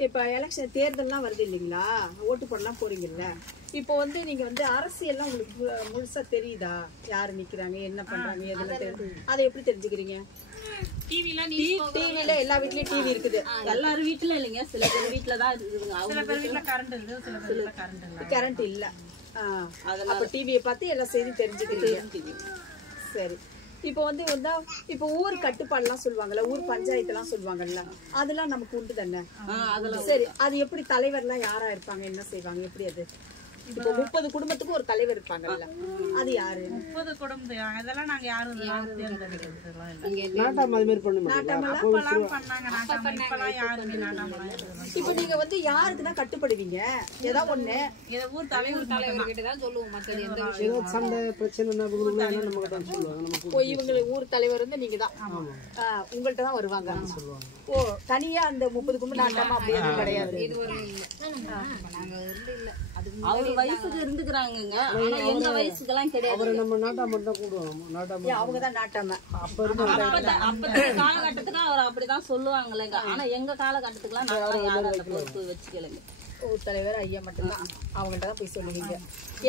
இப்போ எலெக்ஷன் தேர்தல்லாம் வருது இல்லைங்களா? ஓட்டு போடலாம் போறீங்கல்ல. இப்போ வந்து நீங்க வந்து அரசியல்லாம் உங்களுக்கு முழுசா தெரியுதா? யாரு நிக்கிறாங்க, என்ன பண்றாங்க, எதெல்லாம் தெரியுது? அதை எப்படி தெரிஞ்சுக்கிறீங்க? டிவில எல்லா வீட்லயும் டிவி இருக்குது. எல்லாரும் வீட்டுல இல்லைங்க, சில பேர் வீட்டுலதான் இருக்குதுங்க. சில பேர் வீட்டுல கரண்ட் இருக்குது, சில பேர் கரண்ட் இல்ல. அப்ப டிவியை பார்த்து எல்லா செய்தி தெரிஞ்சுக்கிறீங்க. சரி. இப்போ வந்து இப்போ ஊர் கட்டுப்பாடுலாம் சொல்லுவாங்கல்ல, ஊர் பஞ்சாயத்துலாம் சொல்லுவாங்கல்ல, அதெல்லாம் நமக்கு உண்டு தானே? சரி, அது எப்படி தலைவர்லாம் யாரா இருப்பாங்க, என்ன செய்வாங்க, எப்படி அது இப்போ 30 குடும்பத்துக்கு ஒரு தலைவர் இருப்பாங்கல்ல, அது யாரு? 30 குடும்பம் அதெல்லாம் நாங்க யாரும் தேர்ந்தெடுக்கிறதுலாம் இல்லை. நாட்டாம அது மாதிரி பண்ண அப்பெல்லாம் பண்ணாங்க. நாட்டாம இப்பெல்லாம் யாருமே நாட்டாமலாம் எதுவும். இப்போ நீங்க வந்து யாருக்கு தான் கட்டுப்படுவீங்க? ஏதாவது ஒண்ணு இதை ஊர் தலைவர்கிட்ட தான் சொல்லுவோம். மற்றது எந்த ஏதோ சண்டை பிரச்சனை நம்ம கிட்ட தான் சொல்லுவாங்க. நமக்கு ஓ, இவங்க ஊர் தலைவர் வந்து நீங்க தான் உங்கள்ட்ட தான் வருவாங்க சொல்லுவாங்க. ஓ, தனியா அந்த 30 குடும்பம் நாட்டாம அப்படி எதுவும் கிடையாது. அவர் வயசுக்கு இருந்துக்கிறாங்க. ஆனா எங்க வயசுக்கெல்லாம் கிடையாது. அவரை நம்ம நாட்டாம தான் கூடுவோம். நாட்டாம அவங்க தான் நாட்டாம. அப்ப காலகட்டத்துக்கு அவர் அப்படிதான் சொல்லுவாங்களேங்க. ஆனா எங்க காலகட்டத்துக்குலாம் நாங்க யாரும் அந்த பொறுப்பு வச்சுக்கலைங்க. ஊர் தலைவர் ஐயா மட்டும்தான், அவங்கள்ட்ட தான் போய் சொல்லுவீங்க.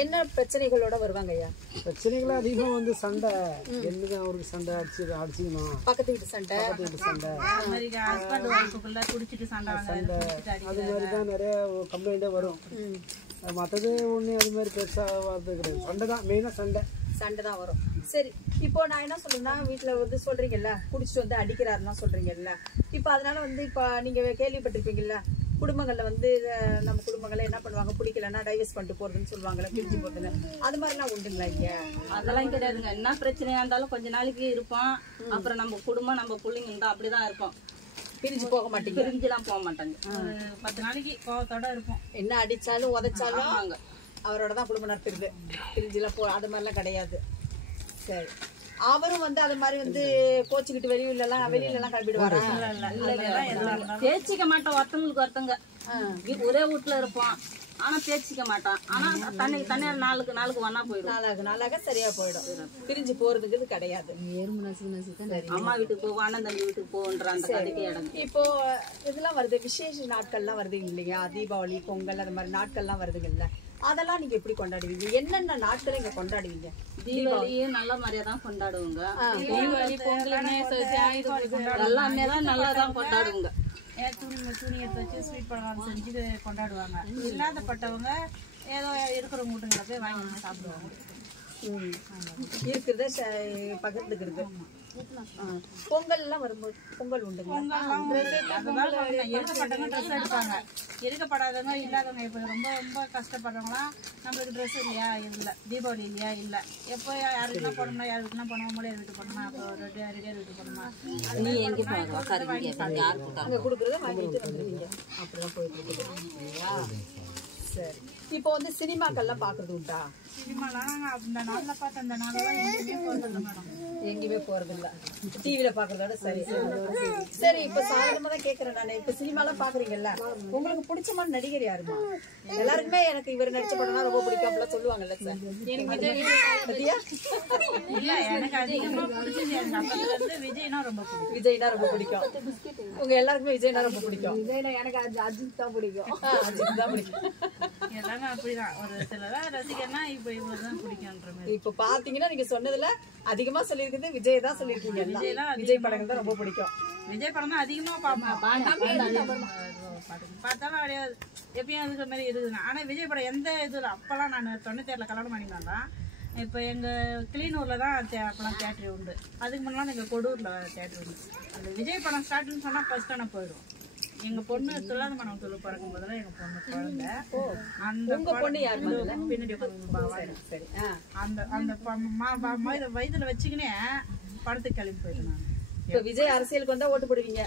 என்ன பிரச்சனைகளோட வருவாங்க ஐயா? பிரச்சனைகள் அதிகம் வந்து சண்டை, என்னது அவருக்கு சண்டை அடிச்சுக்கணும், பக்கத்து வீட்டு சண்டை, ஹஸ்பண்ட் ஒய்ஃபுக்குள்ள குடிச்சிட்டு சண்டை அது மாதிரி தான் நிறைய கம்ப்ளைண்டே வரும். மற்றது ஒண்ணு அது மாதிரி பெருசா வார்த்தை கிடையாது. சண்டை தான் மெயினா, சண்டை தான் வரும். சரி, இப்போ நான் என்ன சொல்றேன்னா, வீட்டுல வந்து சொல்றீங்கல்ல குடிச்சிட்டு வந்து அடிக்கிறாருன்னா சொல்றீங்கல்ல, இப்போ அதனால வந்து இப்போ நீங்க கேள்விப்பட்டிருப்பீங்கல்ல, குடும்பங்கள்ல வந்து நம்ம குடும்பங்கள்ல என்ன பண்ணுவாங்க, பிடிக்கலன்னா டைவர்ஸ் பண்ணிட்டு போறதுன்னு சொல்லுவாங்கல்ல, பிரிஞ்சு போறதுன்னு, அது மாதிரிலாம் உண்டுங்களா இங்க? அதெல்லாம் கிடையாதுங்க. என்ன பிரச்சனையா இருந்தாலும் கொஞ்ச நாளைக்கு இருப்போம். அப்புறம் நம்ம குடும்பம் நம்ம பிள்ளைங்க தான் அப்படிதான் இருப்போம். பிரிஞ்சு போக மாட்டீங்க? பிரிஞ்சுலாம் போக மாட்டாங்க. 10 நாளைக்கு கோவத்தோட இருப்போம். என்ன அடிச்சாலும் உதைச்சாலும் அவரோட தான் குடும்பம் நடத்துறது. பிரிஞ்சுலாம் அது மாதிரிலாம் கிடையாது. சரி, அவரும் வந்து அது மாதிரி வந்து கோச்சுக்கிட்டு வெளியில எல்லாம் கிளம்பிடுவாரா? பேச்சிக்க மாட்டோம். ஒருத்தவங்களுக்கு ஒருத்தங்க ஒரே வீட்டுல இருப்போம். ஆனா பேச்சிக்க மாட்டான். ஆனா தனியா நாளுக்கு ஒன்னா போயிடும். நாளாக சரியா போயிடும். பிரிஞ்சு போறதுக்கு கிடையாது. அம்மா வீட்டுக்கு போவோம், அண்ணன் தம்பி வீட்டுக்கு போவோன்ற அந்த கதைக்கு இடம். இப்போ இதெல்லாம் வருது, விசேஷ நாட்கள்லாம் வருது இல்லையா, தீபாவளி, பொங்கல், அது மாதிரி நாட்கள்லாம் வருதுங்கல்ல, அதெல்லாம் நீங்க எப்படி கொண்டாடுவீங்க? என்னென்ன நாட்களை இங்க கொண்டாடுவீங்க? தீபாவளியும் நல்ல மாதிரியா தான் கொண்டாடுவோங்க. தீபாவளி, பொங்கலுமே எல்லாமே தான் நல்லா தான் கொண்டாடுவோங்க. துணி எடுத்து வச்சு ஸ்வீட் பலகாரம் செஞ்சு கொண்டாடுவாங்க. இல்லாதப்பட்டவங்க ஏதோ இருக்கிற மூட்டைங்களை போய் வாங்கி சாப்பிடுவாங்க. இருக்கிறத பகிர்ந்துக்கிறது. பொங்கல் எல்லாம் வரும்போது பொங்கல் உண்டுங்க. இருக்கப்பட்டவங்க ட்ரெஸ் எடுப்பாங்க. இருக்கப்படாதவங்க இல்லாதவங்க இப்போ ரொம்ப ரொம்ப கஷ்டப்படுறவங்களாம் நம்மளுக்கு ட்ரெஸ் இல்லையா, இல்லை தீபாவளி இல்லையா, இல்லை எப்போ யாருக்குன்னா போனோம்னா யாருக்குன்னா போனோம், முடியாது வீட்டு போனோமா, அப்போ ரெடியாக வீட்டு போனோமா, அங்கே கொடுக்குறத வாங்கிட்டு வந்துடுவீங்க. அப்படிதான் போயிட்டு இருக்குது. சரி, இப்போ வந்து சினிமாக்கள்லாம் பார்க்கறது உண்டா? சினிமாலாம் அந்த நாளில் பார்த்து அந்த நாளெல்லாம் எங்கேயுமே போகிறதில்ல மேடம். எங்கேயுமே போறதில்ல, டிவியில பாக்குறதோட சரி. சரி, இப்ப சாதாரணமா தான் கேக்குறேன் நானு. இப்ப சினிமாலாம் பாக்குறீங்கல்ல, உங்களுக்கு பிடிச்சமான நடிகர் யாருமா? எல்லாருக்குமே எனக்கு இவர் நடிச்ச படம்னா ரொம்ப பிடிக்கும் அப்படிலாம் சொல்லுவாங்கல்ல சார். இல்ல, எனக்கு அதிகமா பிடிச்சது எங்க அப்பத்துல இருந்து விஜய்னா ரொம்ப பிடிக்கும். விஜய்னா ரொம்ப பிடிக்கும். உங்க எல்லாருக்குமே விஜய்னா ரொம்ப பிடிக்கும். விஜய்னா எனக்கு அஜித் தான் பிடிக்கும். அஜித் தான் பிடிக்கும். எல்லாமே அப்படிதான். ஒரு சிலதான் ரசிகர்னா இப்ப இவ்வளவுதான் பிடிக்கும்ன்ற மாதிரி. இப்ப பாத்தீங்கன்னா நீங்க சொன்னதுல அதிகமா சொல்லியிருக்குது விஜய் தான் சொல்லியிருக்கீங்க. விஜய் படங்கள் தான் ரொம்ப பிடிக்கும். விஜய் படம் தான் அதிகமா பார்ப்போம். பார்த்தாலும் அப்படியே எப்பயும் இருக்கிற மாதிரி இருக்குதுங்க. ஆனா விஜய் படம் எந்த இதுல அப்பெல்லாம் நான் 97 கல்யாணம் பண்ணியிருந்தேன். இப்போ எங்கள் கிளீனூரில் தான் அப்போலாம் தேட்டர் உண்டு. அதுக்கு முன்னாடி எங்கள் கொடூரில் தேட்டர் உண்டு. அந்த விஜய் படம் ஸ்டார்ட்னு சொன்னால் ஃபர்ஸ்ட்டாக நான் போயிடுவோம். எங்கள் பொண்ணு துள்ளாத மனம் தொழில் பிறக்கும் போதெல்லாம் எங்கள் பொண்ணு குழந்தை அந்த பொண்ணு யார் பின்னாடி சரி அந்த அந்த வயதில் வச்சுக்கினே படத்துக்கு கிளம்பி போயிட்டேன் நான். இப்போ விஜய் அரசியலுக்கு வந்தால் ஓட்டு போடுவீங்க?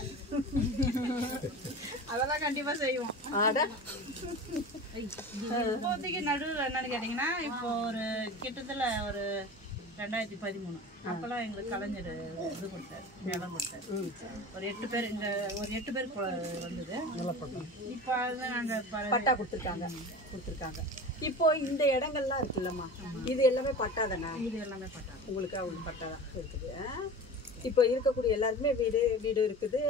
அதெல்லாம் கண்டிப்பாக செய்வோம். இப்போதைக்கு நடுவில் என்னன்னு கேட்டிங்கன்னா, இப்போ ஒரு கிட்டத்தட்ட ஒரு 2013 அப்போல்லாம் எங்களுக்கு கலைஞர் இது கொடுத்தாரு, நிலம் கொடுத்தாரு. ஒரு 8 பேர் இங்கே ஒரு 8 பேர் வந்தது. இப்போ அது நாங்கள் பட்டா கொடுத்துருக்காங்க. இப்போ இந்த இடங்கள்லாம் இருக்குல்லம்மா, இது எல்லாமே பட்டா தானே? இது எல்லாமே பட்டா. உங்களுக்கு அவங்க பட்டா தான் இருக்குது. இப்போ இருக்கக்கூடிய எல்லாருக்குமே வீடு இருக்குது,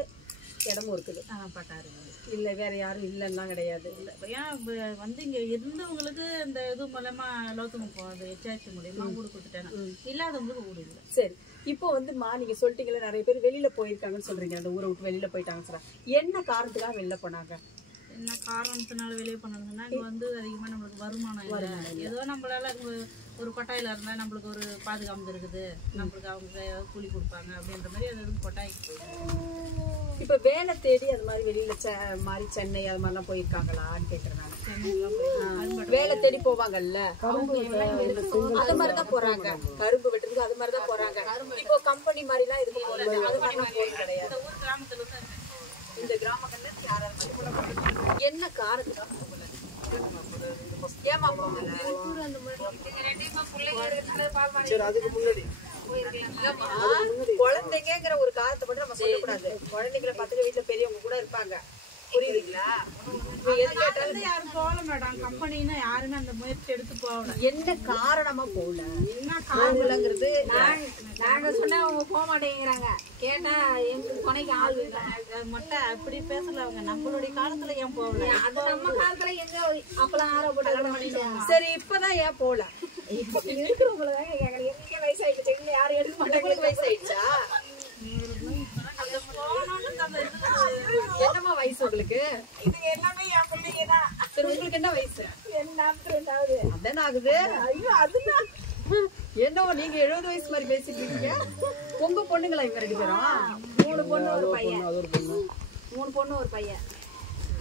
இடமும் இருக்குது. பட்டா இருக்குது. இல்லை வேற யாரும் இல்லைன்னா கிடையாது. இல்லை ஏன் வந்து இங்கே இருந்தவங்களுக்கு இந்த இது மூலமா லோத்துங்க போகுது, எச்ஆர்சி மூலியமா வீடு கொடுத்துட்டாங்க. இல்லாதவங்களுக்கு வீடு இல்லை. சரி, இப்போ வந்துமா நீங்க சொல்லிட்டீங்களா நிறைய பேர் வெளியில போயிருக்காங்கன்னு சொல்றீங்க, அந்த ஊரை விட்டு வெளியில போயிட்டாங்க சார். என்ன காரணத்துக்காக வெளில போனாங்க? என்ன காரணத்தினால வெளியே பண்ணதுன்னா, இங்கே வந்து அதிகமாக நம்மளுக்கு வருமானம் இல்லை. ஏதோ நம்மளால ஒரு கொட்டாயில் இருந்தால் நம்மளுக்கு ஒரு பாதுகாப்பு இருக்குது, நம்மளுக்கு அவங்க கூலி கொடுப்பாங்க அப்படின்ற மாதிரி அது எதுவும் கொட்டாய்க்கு போயிடும். இப்போ வேலை தேடி அது மாதிரி வெளியில மாதிரி சென்னை அது மாதிரிலாம் போயிருக்காங்களான்னு கேட்குறேன் நான். வேலை தேடி போவாங்கல்ல அது மாதிரிதான் போறாங்க. கரும்பு வெட்டுறதுக்கு அது மாதிரிதான் போறாங்க. இப்போ கம்பெனி மாதிரி எல்லாம் இருக்கு அது மாதிரி கிடையாது. இந்த கிராமங்கள்ல என்ன காரணத்துக்காக போகல? ஏமா போகல? சரி அதுக்கு முன்னாடி குழந்தைங்கிற ஒரு காரணத்தை மட்டும் நம்ம சொல்லக்கூடாது. குழந்தைங்களை பக்கத்து வீட்டுல பெரியவங்க கூட இருப்பாங்க. புரியுதுங்களா? யாரும் போகல மேடம். கம்பெனின்னா யாருமே அந்த முயற்சி எடுத்து போகல. என்ன காரணமா போகல? என்ன காரணங்கிறது நாங்க சொன்னா அவங்க போக மாட்டேங்கிறாங்க. கேட்டா எங்களுக்கு துணைக்கு ஆள் இல்லை. மட்டும் அப்படி பேசல அவங்க. நம்மளுடைய காலத்துல ஏன் போகல? அது நம்ம காலத்துல எங்க அப்பெல்லாம் ஆரம்பிட்டு. சரி இப்பதான் ஏன் போகல? இப்ப இருக்கிறவங்களுக்கு கேட்கறேன். எங்களுக்கே வயசாயிடுச்சு. இல்ல யாரும் எடுக்க மாட்டாங்க. வயசாயிடுச்சா? என்னமா வயசு உங்களுக்கு? இது எல்லாமே என் பிள்ளைங்க தான். சரி உங்களுக்கு என்ன வயசு? என்ன 42 அதானே ஆகுது. ஐயோ அதுதான் என்னவோ நீங்க 70 வயசு மாதிரி பேசிட்டு இருக்கீங்க. உங்க பொண்ணுங்களா இவங்க 2 பேரும்? 3 பொண்ணு ஒரு பையன். 3 பொண்ணு ஒரு பையன்.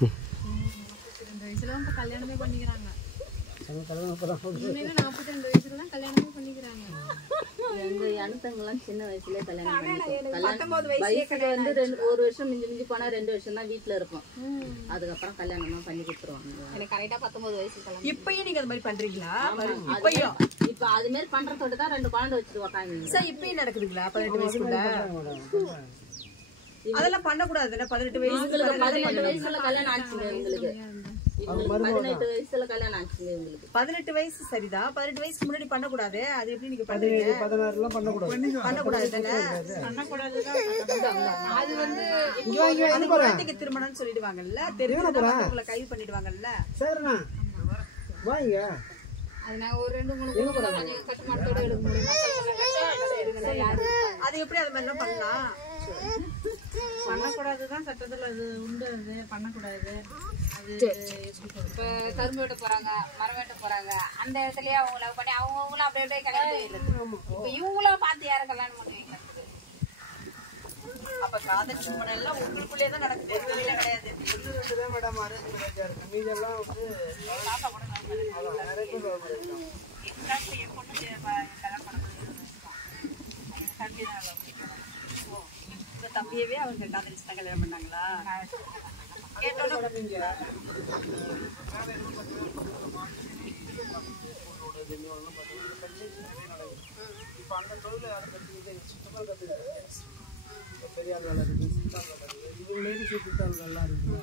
42 வயசுல வந்து கல்யாணமே பண்ணிக்கிறாங்க. கல்யாணம் 42 வயசுல தான் கல்யாணமே பண்ணிக்கிறாங்க. எங்க அனுத்தங்கெல்லாம் சின்ன வயசுலயே கல்யாணம் பண்ணிட்டோம். 19 வயசுல வந்து ஒரு வருஷம் மிஞ்சி போனா 2 வருஷம் தான் வீட்டுல இருப்போம். அதுக்கப்புறம் கல்யாணம் தான் பண்ணி கொடுத்துருவாங்க. எனக்கு கரெக்டா 19 வயசு கல்யாணம். இப்பயும் நீங்க அது மாதிரி பண்றீங்களா? இப்பயும் இப்ப அது மாதிரி பண்றதோட தான் 2 குழந்தை வச்சுட்டு உக்காந்து. சார் இப்பயும் நடக்குதுங்களா? 18 வயசுக்குள்ள அதெல்லாம் பண்ணக்கூடாதுல்ல? 18 வயசுல 18 வயசுல கல்யாணம் ஆச்சுங்க எங்களுக்கு. 18 வயசுல கல்யாணம் ஆச்சுங்க எங்களுக்கு. 18 வயசு சரிதான். 18 வயசுக்கு முன்னாடி பண்ணக்கூடாது. அது எப்படி நீங்க பண்றீங்க? 16 எல்லாம் பண்ணக்கூடாது தானே? அது வந்து அது குழந்தைக்கு திருமணம்னு சொல்லிடுவாங்கல்ல. தெரிஞ்சவங்க உங்களை கைது பண்ணிடுவாங்கல்ல. சரிண்ணா வாங்க. அது நான் ஒரு 2-3 குடும்பம் நீங்க கட்டுமானத்தோட எடுக்க முடியுமா? அது எப்படி அது மாதிரி பண்ணலாம்? பண்ணக்கூடாதுதான் சட்டத்துல அது உண்டு. அது பண்ணக்கூடாது. அது இப்ப கரும்பு வெட்ட போறாங்க, மரம் வெட்ட போறாங்க. அந்த இடத்துலயே அவங்க லவ் பண்ணி அவங்களும் அப்படியே கல்யாணம் போயிடுறது. இப்ப இவங்களும் பார்த்து யாரும் கல்யாணம் பண்ணி வைக்கிறது? அப்ப காதல் திருமணம் எல்லாம் உங்களுக்குள்ளே தான் நடக்குது. வெளியில கிடையாது. மேடம் மீதெல்லாம் வந்து தம்பியவே அவங்க காதலிச்சு தான் கல்யாணம் பண்ணாங்களா? இப்போ அந்த தொழில் யாரும் கற்றுக்கிட்டு சுத்தமாக கற்றுக்கிட்டு பெரியார் வேலை இருக்குது, சித்தாள் வேலை இருக்குது. இவங்க லேடிஸ் சித்தாள் வேலை இருக்குது.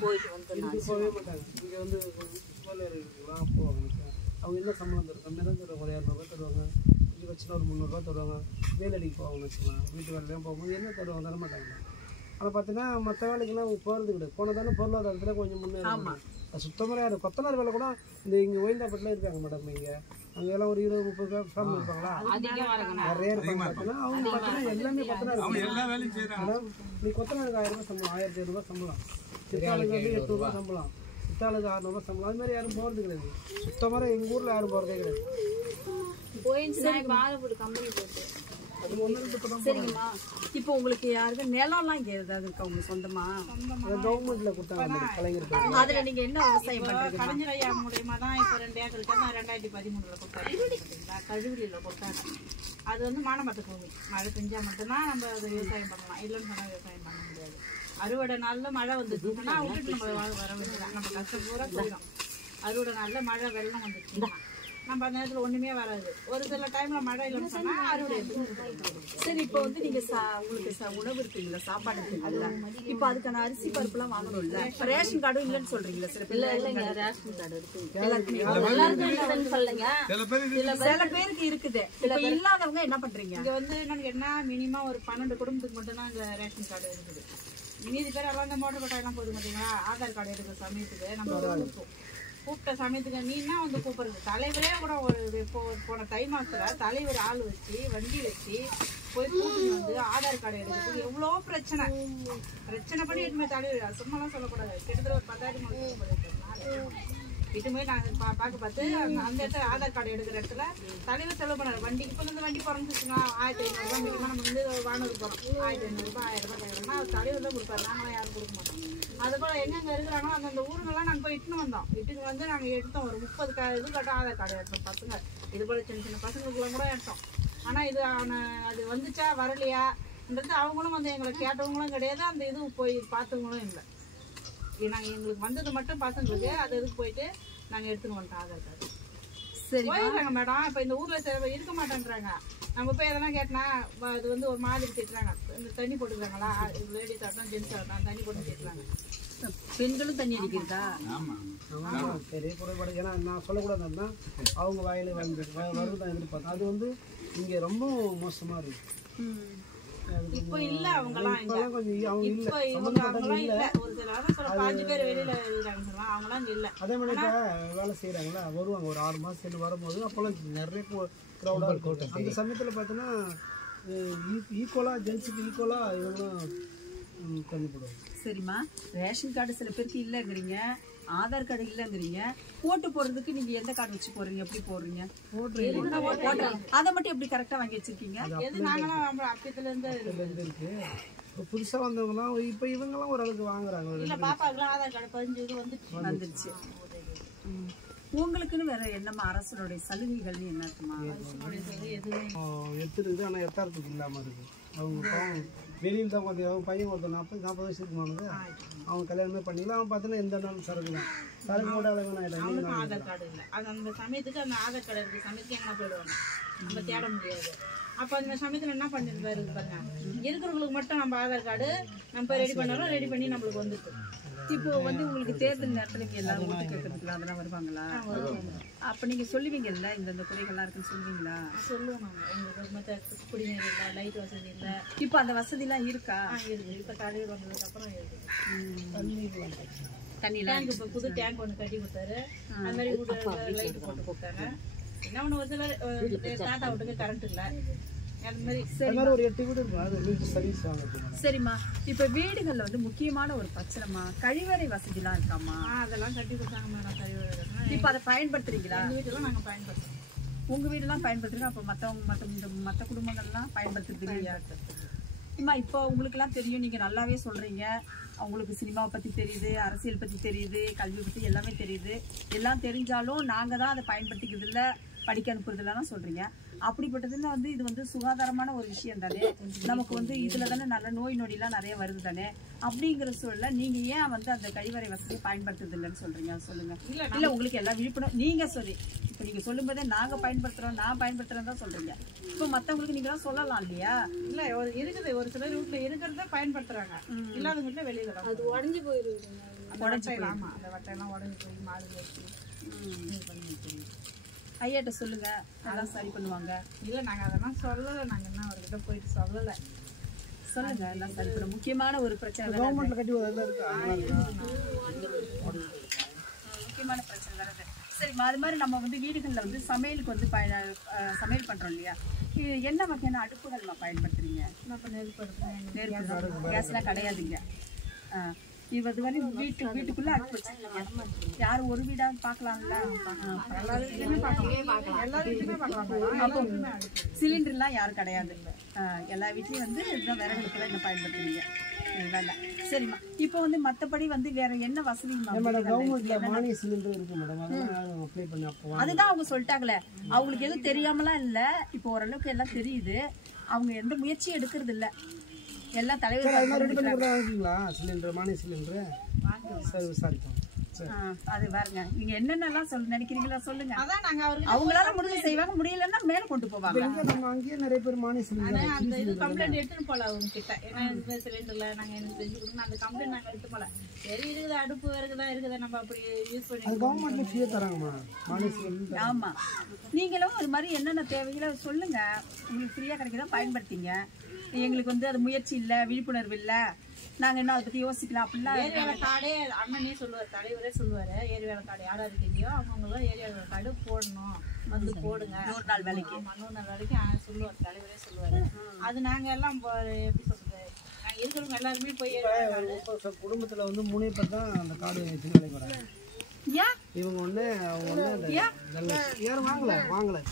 இதுக்கு போகவே மாட்டாங்க. இங்கே வந்து சுத்தமாக இருக்குலாம் போவாங்க. அவங்க என்ன சம்பளம் தரும்? கம்மியாக தான் தருவாங்க. ஒரு 200 ரூபா தருவாங்க. இது வச்சுன்னா ஒரு 300 ரூபா தருவாங்க. வேலைக்கு போவாங்கன்னு வச்சுக்கலாம். வீட்டு வேலையெல்லாம் போகும்போது என்ன தருவாங்க? தர மாட்டாங்க. ஆனால் பார்த்தீங்கன்னா மற்ற வேலைக்கெல்லாம் அவங்க போகிறது கிடையாது. போனதானே பொருளாதாரத்தில் கொஞ்சம் முன்னேறும். அது சுத்தமாக யார் கொத்தனார் வேலை கூட இந்த இங்கே ஓய்ந்தாப்பட்டில் இருக்காங்க மேடம். இங்கே அங்கெல்லாம் ஒரு 20-30 ஃபேமிலி இருப்பாங்களா? நிறைய இருப்பாங்க. பார்த்தீங்கன்னா அவங்க பார்த்தீங்கன்னா எல்லாமே கொத்தனார். மேடம் நீ கொத்தனாருக்கு 1000 ரூபா சம்பளம், 1500 ரூபா சம்பளம். சித்தாளுக்கு வந்து 800 ரூபா சம்பளம், சித்தாளுக்கு 600 ரூபா சம்பளம். அது மாதிரி யாரும் போகிறது கிடையாது. சுத்தமாக எங்கள் ஊரில் யாரும் போகிறதே கிடையாது. போயிடுச்சுன்னா இப்போ ஆலப்பூர் கம்பெனி போயிட்டு சரிங்கம்மா. இப்போ உங்களுக்கு யாருக்கு நிலம்லாம் இங்கே ஏதாவது இருக்கா உங்களுக்கு சொந்தமா? கவர்மெண்ட்ல கொடுத்தாங்க கலைஞர். அதுல நீங்க என்ன விவசாயம் பண்றீங்க? கலைஞர் ஐயா மூலியமா தான் இப்போ 2 ஏக்கருக்கு நான் 2013 கொடுத்தாங்க. கழுகுடியில் கொடுத்தாங்க. அது வந்து மானமட்ட பூமி. மழை பெஞ்சா மட்டும்தான் நம்ம அதை விவசாயம் பண்ணலாம். இல்லைன்னு சொன்னா விவசாயம் பண்ண முடியாது. அறுவடை நாளில் மழை வந்துச்சுன்னா விட்டுட்டு நம்ம வர வேண்டியதான். நம்ம கஷ்டம் பூரா போயிடும். அறுவடை நாளில் மழை வெள்ளம் வந்துச்சுன்னா நம்ம அந்த நேரத்தில் ஒண்ணுமே வராது. ஒரு சில டைம்ல மழை இல்லைன்னு சொன்னா அறுவடை. சரி இப்போ வந்து நீங்க உங்களுக்கு உணவு இருக்குங்களா? சாப்பாடு இருக்குங்களா? இப்போ அதுக்கான அரிசி பருப்பு எல்லாம் வாங்கணும்ல. ரேஷன் கார்டும் இல்லைன்னு சொல்றீங்களா? சில பேர் இல்லைங்க ரேஷன் கார்டு இருக்கு. சில பேருக்கு இருக்குது. சில இல்லாதவங்க என்ன பண்றீங்க? இங்க வந்து என்னன்னு கேட்டா மினிமம் ஒரு 12 குடும்பத்துக்கு மட்டும்தான் இந்த ரேஷன் கார்டு இருக்குது. மீதி பேர் எல்லாம் இந்த மோட்டர் கொட்டாயெல்லாம் போது மாட்டீங்களா? ஆதார் கார்டு எடுக்கிற சமயத்துக்கு நம்ம கூப்பிட்ட சமயத்துக்கு நீன்னா வந்து கூப்பிடுறது. தலைவரே கூட ஒரு போன தை மாசத்துல தலைவர் ஆள் வச்சு வண்டி வச்சு போய் கூட்டிட்டு வந்து ஆதார் கார்டு எடுக்கிறதுக்கு எவ்வளோ பிரச்சனை பண்ணி எதுவுமே தலைவர் சும்மாலாம் சொல்லக்கூடாது. கிட்டத்தட்ட ஒரு 10,000 பண்ணிருக்கோம். இட்டு போய் நாங்கள் பார்த்து அந்த இடத்துல ஆதார் கார்டு எடுக்கிற இடத்துல தலைவர் செலவு பண்ணார். வண்டி இப்போ வந்து வண்டி போகிறோம்னு வச்சுக்கோங்க, 1500 மினிமம் நம்ம வந்து வானூர் போகிறோம், 1500 1000 கேட்குறோம்னா அவர் தலைவர் தான் கொடுப்பாரு, நாங்களாம் யாரும் கொடுக்க மாட்டோம். அதுபோல் எங்கெங்கே இருக்கிறாங்களோ அந்தந்த ஊருங்கெல்லாம் நாங்கள் போய் இட்டுன்னு வந்தோம். இட்டுன்னு வந்து நாங்கள் எடுத்தோம், ஒரு 30 இது கட்டும் ஆதார் கார்டு எடுத்தோம் பசங்க. இது போல் சின்ன சின்ன பசங்களுக்குலாம் கூட எடுத்தோம். ஆனால் இது அது வந்துச்சா வரலையான்றது அவங்களும் வந்து எங்களை கேட்டவங்களும் கிடையாது, அந்த இது போய் பார்த்தவங்களும் இல்லை. நாங்கள் எங்களுக்கு வந்தது மட்டும் பசங்களுக்கு அது இதுக்கு போயிட்டு நாங்கள் எடுத்துன்னு வந்துட்டோம் ஆதார் கார்டு. சரி போயிடுறாங்க மேடம். இப்போ இந்த ஊரில் சில இருக்க மாட்டேன்றாங்க. நம்ம போய் எதனா கேட்டனா அது வந்து ஒரு மாதிரி திட்டுறாங்க. இந்த தண்ணி போட்டுக்கிறாங்களா, லேடிஸ் ஆகட்டும் ஜென்ஸ் ஆகட்டும் தண்ணி போட்டு திட்டுறாங்க. பெண்களும் தண்ணி அடிக்கிறதா? பெரிய குறைபாடு. ஏன்னா நான் சொல்லக்கூடாதுன்னா அவங்க வாயில வருதான் எதிர்பார்த்தேன். அது வந்து இங்கே ரொம்ப மோசமாக இருக்குது. இப்போ இல்ல அவங்கலாம் கொஞ்சம் அவங்க இப்போ இவங்க அவங்கலாம் இல்ல. ஒரு சில சொல்ல 5 பேர் வெளியில இருக்காங்க சொல்லலாம், அவங்கலாம் இல்ல. அதே மாதிரி வேலை செய்கிறாங்களா வருவாங்க ஒரு 6 மாதம் வரும்போது அப்போல்லாம் நிறைய க்ரௌடாக இருக்கும். அந்த சமயத்தில் பார்த்தோன்னா ஈக்குவலாக ஜென்ஸுக்கு ஈக்குவலாக இவங்களும் கண்டுபிடுவாங்க. சரிம்மா, ரேஷன் கார்டு சில பேருக்கு இல்லைங்கிறீங்க, ஆதார் கார்டு இல்லைங்கிறீங்க. ஓட்டு போடுறதுக்கு நீங்க எந்த கார்டு வச்சு போடுறீங்க, எப்படி போடுறீங்க? அதை மட்டும் எப்படி கரெக்டா வாங்கி வச்சிருக்கீங்க? அப்பத்துல இருந்து இருக்கு. இப்போ புதுசாக வந்தவங்கலாம் இப்போ இவங்கெல்லாம் ஓரளவுக்கு வாங்குறாங்க. இல்ல பாப்பாக்குலாம் ஆதார் கார்டு 15 இது வந்துருச்சு. உங்களுக்குன்னு வேற என்னம்மா அரசுடைய சலுகைகள் என்ன இருக்குமா? எடுத்துருக்குது, ஆனால் எத்தாரத்துக்கு இல்லாமல் இருக்குது. அவங்க வெளியில் தான் கொஞ்சம் அவங்க பையன் ஒருத்தர் 40 வயசு இருக்குமானது அவங்க கல்யாணமே பண்ணிக்கலாம். அவன் பார்த்தோன்னா எந்த நாளும் சரக்கு தான் சரக்கு கூட அளவுன்னு ஆகிட்டாங்க. ஆதார் கார்டு இல்லை, அது அந்த சமயத்துக்கு அந்த ஆதார் கார்டு இருக்கிற சமயத்துக்கு எங்கே போயிடுவாங்க, நம்ம தேட முடியாது. அப்போ அந்த சமயத்தில் என்ன பண்ணிருந்தாரு பாருங்க, இருக்கிறவங்களுக்கு மட்டும் நம்ம ஆதார் கார்டு நம்ம ரெடி பண்ணாலும் ரெடி பண்ணி நம்மளுக்கு வந்துருக்கு. இப்போ வந்து உங்களுக்கு தேர்தல் நேரத்தில் இங்கே எல்லாரும் ஓட்டு கேட்கறதுக்குலாம் அதெல்லாம் வருவாங்களா? அப்போ நீங்கள் சொல்லுவீங்கல்ல இந்த குறைகள்லாம் இருக்குன்னு சொல்லுவீங்களா? சொல்லுவோம் நாங்கள். எங்களுக்கு மற்ற குடிநீர் இல்லை, லைட் வசதி இல்லை. இப்போ அந்த வசதிலாம் இருக்கா? இருக்குது. இப்போ தலைவர் வந்ததுக்கப்புறம் இருக்குது. தண்ணி டேங்க் இப்போ புது டேங்க் ஒன்று கட்டி கொடுத்தாரு. அது மாதிரி லைட் போட்டு கொடுத்தாங்க. என்ன ஒன்று ஒரு சிலர் தாத்தா வீட்டுக்கு கரண்ட் இல்லை. ஒரு 8 வீடு இருக்கும், அது சர்வீஸ் வாங்க. சரிம்மா, இப்போ வீடுகளில் வந்து முக்கியமான ஒரு பிரச்சனைமா கழிவறை வசதிலாம் இருக்காமா? அதெல்லாம் கட்டி கொடுத்தாங்க மேடம். கழிவறை இப்போ அதை பயன்படுத்துறீங்களா? எங்கள் வீட்டெல்லாம் நாங்கள் பயன்படுத்துறோம். உங்கள் வீடெல்லாம் பயன்படுத்துறீங்க, அப்போ மற்ற குடும்பங்கள்லாம் பயன்படுத்துறது இல்லையா? அம்மா, இப்போ உங்களுக்குலாம் தெரியும், நீங்கள் நல்லாவே சொல்கிறீங்க. அவங்களுக்கு சினிமாவை பற்றி தெரியுது, அரசியல் பற்றி தெரியுது, கல்வி பற்றி எல்லாமே தெரியுது. எல்லாம் தெரிஞ்சாலும் நாங்கள் தான் அதை பயன்படுத்திக்கிறது இல்லை, படிக்க அனுப்புறதுலாம் சொல்கிறீங்க. அப்படிப்பட்டதுன்னா வந்து இது வந்து சுகாதாரமான ஒரு விஷயம் தானே. நமக்கு வந்து இதில் தானே நல்ல நோய் நொடிலாம் நிறைய வருது தானே. அப்படிங்கிற சூழலில் நீங்கள் ஏன் வந்து அந்த கழிவறை வசதியை பயன்படுத்துறது இல்லைன்னு சொல்கிறீங்க? சொல்லுங்கள். இல்லை உங்களுக்கு எல்லாம் விழிப்புணர்வு நீங்கள் சொல்லி இப்போ நீங்கள் சொல்லும்போதே நாங்கள் பயன்படுத்துகிறோம், நான் பயன்படுத்துகிறேன் தான் சொல்கிறீங்க. இப்போ மற்றவங்களுக்கு நீங்கள் தான் சொல்லலாம் இல்லையா? இல்லை இருக்குது, ஒரு சிலர் வீட்டில் இருக்கிறத பயன்படுத்துகிறாங்க, இல்லாத வீட்டில் வெளியில் அது உடஞ்சி போயிடுது. உடஞ்சிக்கலாம். அந்த வட்டையெல்லாம் உடஞ்சி போய் மாடு வச்சு ஐயாட்ட சொல்லுங்க, அதெல்லாம் சரி பண்ணுவாங்க. இல்லை நாங்கள் அதெல்லாம் சொல்லலை, நாங்கள் என்ன அவர்கிட்ட போயிட்டு சொல்லலை. சொல்லுங்க, எல்லாம் சரி பண்ண. முக்கியமான ஒரு பிரச்சனை கவர்மெண்ட்ல கட்டி முக்கியமான பிரச்சனை தானே. சரிம்மா, அது மாதிரி நம்ம வந்து வீடுகளில் வந்து சமையலுக்கு வந்து சமையல் பண்ணுறோம் இல்லையா? என்ன வகையான அடுப்புகள்மா பயன்படுத்துறீங்க? இப்போ நெருப்பு கேஸ்லாம் கிடையாதுங்க. இது வரை வீட்டுக்குள்ள அடுப்பு வச்சிருக்கீங்க. யாரும் ஒரு வீடா பார்க்கலாம்ல? அப்போ சிலிண்டர்லாம் யாரும் கிடையாது. எல்லா வீட்லயும் வந்து இதுதான் விறகுக்கு தான் என்ன பயன்படுத்துறீங்க. சரிம்மா, இப்போ வந்து மற்றபடி வந்து வேற என்ன வசதி? அதுதான் அவங்க சொல்லிட்டாங்களே, அவங்களுக்கு எதுவும் தெரியாமலாம் இல்லை, இப்போ ஓரளவுக்கு எல்லாம் தெரியுது. அவங்க எந்த முயற்சியும் எடுக்கிறது இல்லை. எல்லாம் தலைவர் சிலிண்டர் மானிய சிலிண்டர் சரி விசாரிப்போம். அது பாருங்க, நீங்க என்னென்னலாம் நினைக்கிறீங்களா சொல்லுங்க. அவங்களால முடிஞ்சு செய்வாங்க, முடியலன்னா மேல கொண்டு போவாங்க. அங்கேயே நிறைய பேர் மானிய சிலிண்டர் அந்த இது கம்ப்ளைண்ட் எடுத்துன்னு போல அவங்க கிட்ட. ஏன்னா இந்த சிலிண்டர்ல நாங்க எனக்கு செஞ்சு கொடுக்கணும், அந்த கம்ப்ளைண்ட் நாங்க எடுத்து போல. சரி இருக்குது, அடுப்பு இருக்குதான் இருக்குது, நம்ம அப்படி யூஸ் பண்ணி கவர்மெண்ட்ல ஃப்ரீயா தராங்கம்மா மானிய சிலிண்டர். ஆமா, நீங்களும் அது மாதிரி என்னென்ன தேவைகளோ சொல்லுங்க. உங்களுக்கு ஃப்ரீயா கிடைக்கிறதா பயன்படுத்திங்க. எங்களுக்கு வந்து அது முயற்சி இல்லை, விழிப்புணர்வு இல்லை, நாங்கள் என்ன அதை பற்றி யோசிக்கலாம் அப்படிலாம். ஏரி வேலை கார்டே அண்ணனே சொல்லுவார், தலைவரே சொல்லுவார், ஏரி வேலை கார்டு யாராவது இருக்கீங்களோ அவங்கவுங்க ஏரி வேலை கார்டு போடணும், வந்து போடுங்க 100 நாள் வேலைக்கு. 100 நாள் வேலைக்கு சொல்லுவார், தலைவரே சொல்லுவார். அது நாங்கள் எல்லாம் எப்படி சொல்றது, நாங்கள் இருக்கிறவங்க எல்லாருமே போய் குடும்பத்தில் வந்து 3 பேர் தான் அந்த கார்டு வச்சு வேலைக்கு வராங்க. ஏன் இவங்க வந்து அவங்க வந்து அந்த யாரும் வாங்கலை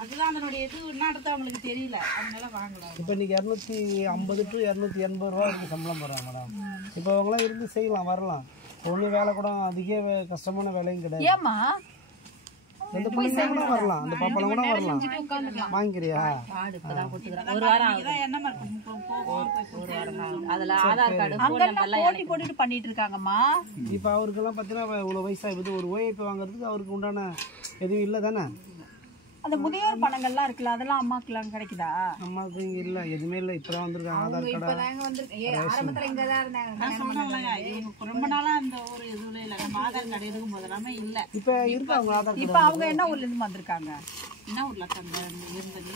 அதுதான் அதனுடைய இது என்னன்றது அவங்களுக்கு தெரியல, அதனால வாங்கலாம். இப்போ இன்னைக்கு 250 to 280 ரூபா வரைக்கும் சம்பளம் போடுறாங்க மேடம். இப்போ அவங்களாம் இருந்து செய்யலாம், வரலாம். ஒன்றும் வேலை கூட அதிக கஷ்டமான வேலையும் கிடையாது. ஏம்மா எந்த பிள்ளைங்க கூட வரலாம், அந்த பாப்பாலாம் கூட வரலாம். வாங்கிக்கிறியா? ஒரு வாரம் இதான் என்ன மாதிரி போகும். அதுல ஆதார் கார்டு அங்கெல்லாம் போட்டி போட்டுட்டு பண்ணிட்டு இருக்காங்கம்மா. இப்போ அவருக்கெல்லாம் பார்த்தீங்கன்னா இவ்வளோ வயசாகுது, ஒரு ஓய்வு வாங்குறதுக்கு அவருக்கு உண்டான எதுவும் இல்லை தானே. அந்த முதியோர் பணங்கள்லாம் இருக்குல்ல, அதெல்லாம் அம்மாக்கெல்லாம் கிடைக்குதா? அம்மாவுக்கு இங்கே இல்லை, எதுவுமே இல்லை. இப்போதான் வந்திருக்காங்க ஆதார் கார்டு. ஆரம்பத்துல இங்கதான் இருந்தாங்க. நான் சொன்னேன்ல, இவங்க ரொம்ப நாளா அந்த ஒரு இதுல இல்ல, நம்ம ஆதார் கார்டு இருக்கும் போதெல்லாமே இல்ல. இப்போ இருக்காங்க ஆதார் கார்டு. இப்ப அவங்க என்ன ஊர்ல இருந்து வந்திருக்காங்க? என்ன ஊர்ல இருக்காங்க இருந்தது?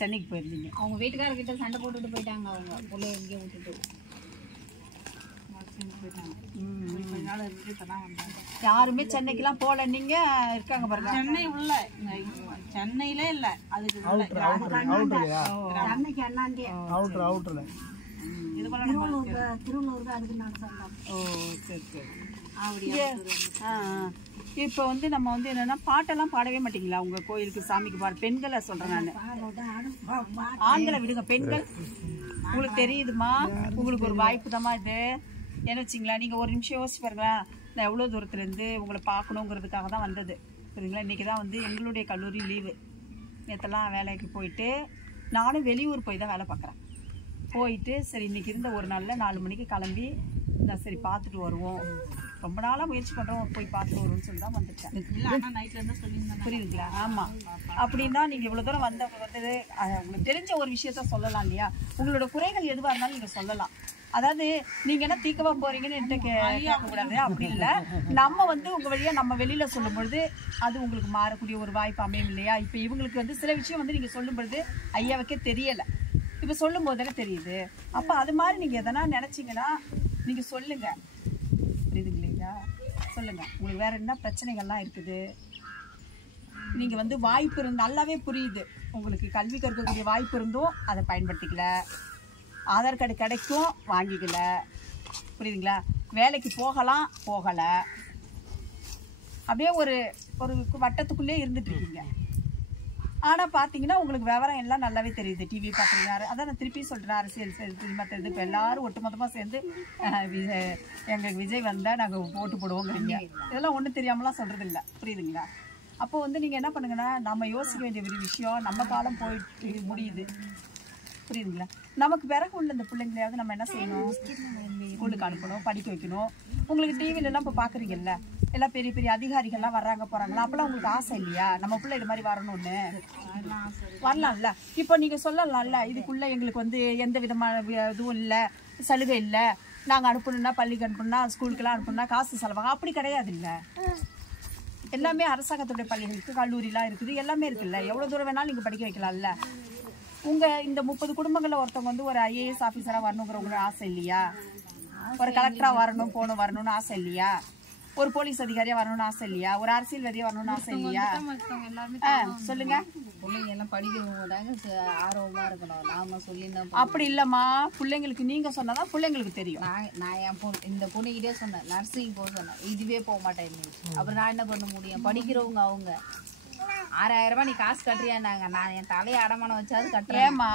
சென்னைக்கு போயிருந்தீங்க. அவங்க வீட்டுக்காரர்கிட்ட சண்டை போட்டுட்டு போயிட்டாங்க. அவங்க பிள்ளைய எங்கேயோ விட்டுட்டு கொஞ்ச நாள் இருந்துட்டு இப்பதான் வந்தாங்க. யாருமே சென்னைக்கெல்லாம் போல, நீங்க இருக்காங்க பாருங்க. சென்னை உள்ள சென்னையிலே இல்ல, அதுக்கு உள்ள அவுட்லையா? அன்னைக்கு அண்ணாண்டே அவுட்ல இது போல நம்ம திருவள்ளூர் அதுக்கு நான் சொன்னோம். ஓ சரி சரி. இப்போ வந்து நம்ம வந்து என்னன்னா பாட்டெல்லாம் பாடவே மாட்டீங்களா உங்க கோயிலுக்கு சாமிக்கு? பாடு பெண்களை சொல்றேன் நான், ஆண்களை விடுங்க. பெண்கள் உங்களுக்கு தெரியுதுமா, உங்களுக்கு ஒரு வாய்ப்பு தான்மா இது. என்ன வச்சிங்களா, நீங்கள் ஒரு நிமிஷம் யோசிச்சு பாருங்களேன். நான் எவ்வளோ தூரத்துலேருந்து உங்களை பார்க்கணுங்கிறதுக்காக தான் வந்தது, புரியுதுங்களா? இன்றைக்கி தான் வந்து எங்களுடைய கல்லூரி லீவு. நேற்றெல்லாம் வேலைக்கு போயிட்டு நானும் வெளியூர் போய் தான் வேலை பார்க்குறேன். போயிட்டு சரி இன்றைக்கி இருந்த ஒரு நாளில் 4 மணிக்கு கிளம்பி நான் சரி பார்த்துட்டு வருவோம், ரொம்ப நாளாக முயற்சி பண்ணுறோம், போய் பார்த்துட்டு வருவோம்னு சொல்லி தான் வந்துட்டேன். புரியுதுங்களா? ஆமாம். அப்படின்னா நீங்கள் இவ்வளோ தூரம் வந்தவங்க வந்து உங்களுக்கு தெரிஞ்ச ஒரு விஷயத்த சொல்லலாம் இல்லையா? உங்களோட குறைகள் எதுவாக இருந்தாலும் நீங்கள் சொல்லலாம். அதாவது நீங்கள் என்ன தீக்கவா போகிறீங்கன்னு என்கிட்ட கேட்கக்கூடாது, அப்படி இல்லை. நம்ம வந்து உங்கள் வழியாக நம்ம வெளியில் சொல்லும் பொழுது அது உங்களுக்கு மாறக்கூடிய ஒரு வாய்ப்பு அமையும் இல்லையா? இப்போ இவங்களுக்கு வந்து சில விஷயம் வந்து நீங்கள் சொல்லும் பொழுது ஐயாவுக்கே தெரியலை, இப்போ சொல்லும் போதே தெரியுது. அப்போ அது மாதிரி நீங்கள் எதனா நினச்சிங்கன்னா நீங்கள் சொல்லுங்கள், புரியுதுங்களா? சொல்லுங்கள். உங்களுக்கு வேறு என்ன பிரச்சனைகள்லாம் இருக்குது, நீங்கள் வந்து வாய்ப்பு இருந்து நல்லாவே புரியுது, உங்களுக்கு கல்வி கற்கக்கூடிய வாய்ப்பு இருந்தும் அதை பயன்படுத்திக்கல, ஆதார் கார்டு கிடைக்கும் வாங்கிக்கல, புரியுதுங்களா? வேலைக்கு போகலாம் போகலை, அப்படியே ஒரு ஒரு வட்டத்துக்குள்ளே இருந்துட்டு இருக்கீங்க. ஆனால் பார்த்தீங்கன்னா உங்களுக்கு விவரம் எல்லாம் நல்லாவே தெரியுது. டிவி பார்க்குறீங்க, அதான் நான் திருப்பி சொல்கிறேன், அரசியல் சினிமா தெரியுது. இப்போ எல்லாரும் ஒட்டுமொத்தமாக சேர்ந்து எங்களுக்கு விஜய் வந்தால் நாங்கள் ஓட்டு போடுவோங்கிறீங்க. இதெல்லாம் ஒன்றும் தெரியாமலாம் சொல்கிறது இல்லை, புரியுதுங்களா? அப்போ வந்து நீங்கள் என்ன பண்ணுங்கன்னா, நம்ம யோசிக்க வேண்டிய ஒரு விஷயம், நம்ம காலம் போயிட்டு முடியுது, புரியுதுங்களா? நமக்கு பிறகு உள்ள இந்த பிள்ளைங்களையாவது நம்ம என்ன செய்யணும், ஸ்கூலுக்கு அனுப்பணும், படிக்க வைக்கணும். உங்களுக்கு டிவிலெல்லாம் இப்போ பார்க்குறீங்கல்ல, எல்லாம் பெரிய பெரிய அதிகாரிகள்லாம் வர்றாங்க போகிறாங்களா, அப்போல்லாம் உங்களுக்கு ஆசை இல்லையா நம்ம பிள்ளை இது மாதிரி வரணும்னு? வரலாம்ல. இப்போ நீங்கள் சொல்லலாம்ல, இதுக்குள்ளே எங்களுக்கு வந்து எந்த விதமான இதுவும் இல்லை, சலுகை இல்லை, நாங்கள் அனுப்பணுன்னா பள்ளிக்கு அனுப்பணுன்னா ஸ்கூலுக்கெல்லாம் அனுப்பணுன்னா காசு செலவாங்க, அப்படி கிடையாது இல்லை. எல்லாமே அரசாங்கத்துடைய பள்ளிகளுக்கு கல்லூரிலாம் இருக்குது, எல்லாமே இருக்குல்ல. எவ்வளோ தூரம் வேணாலும் நீங்கள் படிக்க வைக்கலாம்ல. உங்கள் இந்த 30 குடும்பங்களில் ஒருத்தவங்க வந்து ஒரு IAS ஆஃபீஸராக வரணுங்கிற உங்களுக்கு ஆசை இல்லையா? ஒரு கலெக்டராக வரணும் வரணும்னு ஆசை இல்லையா? ஒரு போலீஸ் அதிகாரியாக வரணும்னு ஆசை இல்லையா? ஒரு அரசியல்வாதியாக வரணும்னு ஆசை இல்லையா? சொல்லுங்க. பிள்ளைங்க எல்லாம் படிக்கிறவங்க ஆர்வமாக இருக்கணும், நாம சொல்லி. அப்படி இல்லைம்மா, பிள்ளைங்களுக்கு நீங்கள் சொன்னதான் பிள்ளைங்களுக்கு தெரியும். நான் என் பொண்ணு இந்த பொண்ணுகிட்டே சொன்னேன், நர்சிங் போக சொன்னேன், இதுவே போக மாட்டேன். அப்புறம் நான் என்ன பண்ண முடியும்? படிக்கிறவங்க அவங்க 6000 ரூபாய் நீ காசு கட்டுறியான்னாங்க, நான் என் தலையை அடமானம் வச்சாது கட்டுறேன். ஏம்மா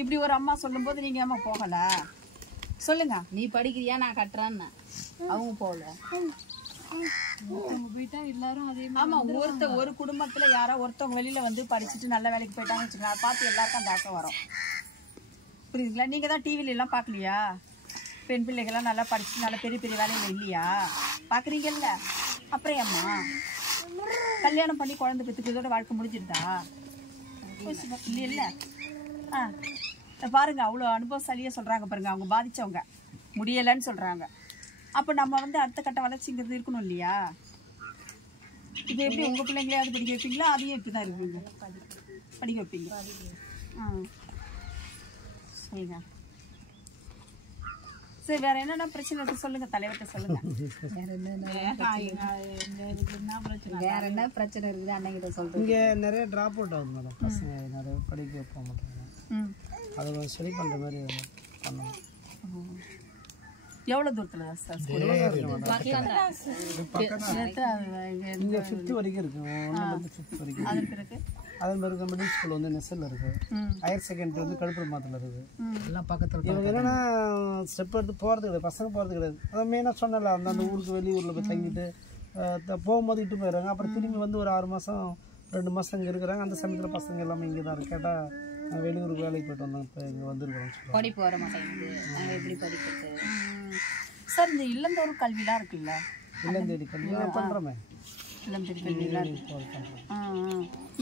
இப்படி ஒரு அம்மா சொல்லும் போது நீங்க ஏமா போகல? சொல்லுங்க. நீ படிக்கிறியா, நான் கட்டுறேன்னு. அவங்க போகல. ஆமா, ஒரு குடும்பத்துல யாரோ ஒருத்தவங்க வெளியில வந்து படிச்சுட்டு நல்ல வேலைக்கு போயிட்டாங்கன்னு வச்சுக்கோங்க, அதை பார்த்து எல்லாருக்கும் அந்த ஆசை வரும், புரியுதுங்களா? நீங்க தான் டிவில எல்லாம் பாக்கலையா? பெண் பிள்ளைகள்லாம் நல்லா படிச்சுட்டு நல்ல பெரிய பெரிய வேலையில இல்லையா? பாக்குறீங்கல்ல. அப்புறம் ஏம்மா கல்யாணம் பண்ணி குழந்தை பெற்றுக்கிறதோட வாழ்க்கை முடிஞ்சிருந்தா இல்ல? பாருங்க, அவ்வளோ அனுபவசாலியா சொல்றாங்க பாருங்க, அவங்க பாதிச்சவங்க முடியலைன்னு சொல்றாங்க. அப்போ நம்ம வந்து அடுத்த கட்ட வளர்ச்சிங்கிறது இருக்கணும் இல்லையா? இது எப்படி உங்க பிள்ளைங்களையாவது படிக்க வைப்பீங்களா? அதையும் இப்படிதான் இருப்பீங்க, படிக்க வைப்பீங்க. சரிங்க. சரி, வேற என்னென்ன பிரச்சனை இருக்கு சொல்லுங்க, தலைவர்கிட்ட சொல்லுங்க. வேற என்ன பிரச்சனை இருக்குது அண்ணங்கிட்ட சொல்றேன். இங்கே நிறைய ட்ராப் அவுட் ஆகுது மேடம், பசங்க நிறைய படிக்க போக மாட்டாங்க. அதை கொஞ்சம் சரி பண்ணுற மாதிரி பண்ணணும். எவ்வளோ தூரத்தில் தான் சார் ஸ்கூல்? இங்கே 5th வரைக்கும் இருக்கு, 1 to 5th வரைக்கும். அதன் பிறகு அதே மாதிரி இந்த மிடில் ஸ்கூல் வந்து நெசல் இருக்கு, ஹையர் செகண்டரி வந்து கழுப்புரமாத்தில் இருக்குது. எல்லாம் பக்கத்தில் இவங்க என்னன்னா ஸ்டெப் எடுத்து போகிறது கிடையாது, பசங்க போகிறது கிடையாது. அதான் மெயினாக சொன்னல, அந்த ஊருக்கு வெளியூரில் போய் தங்கிட்டு போகும்போது இட்டு போயிடுறாங்க. அப்புறம் திரும்பி வந்து ஒரு 6 மாதம் 2 மாதம் இங்கே இருக்கிறாங்க. அந்த சமயத்தில் பசங்க எல்லாமே இங்கே தான் இருக்கு. கேட்டால் வெளியூருக்கு வேலைக்கு போய்ட்டு வந்தாங்க, இப்போ இங்கே வந்துருக்கிறோம். படிப்பு வர மாட்டேங்குது, நாங்கள் எப்படி படிக்கிறது? சார் இந்த இல்லந்தோறும் கல்விலாம் இருக்குல்ல, இல்லம் தேடி கல்வி பண்ணுறோமே, இல்லம் தேடி கல்விலாம் இருக்கு.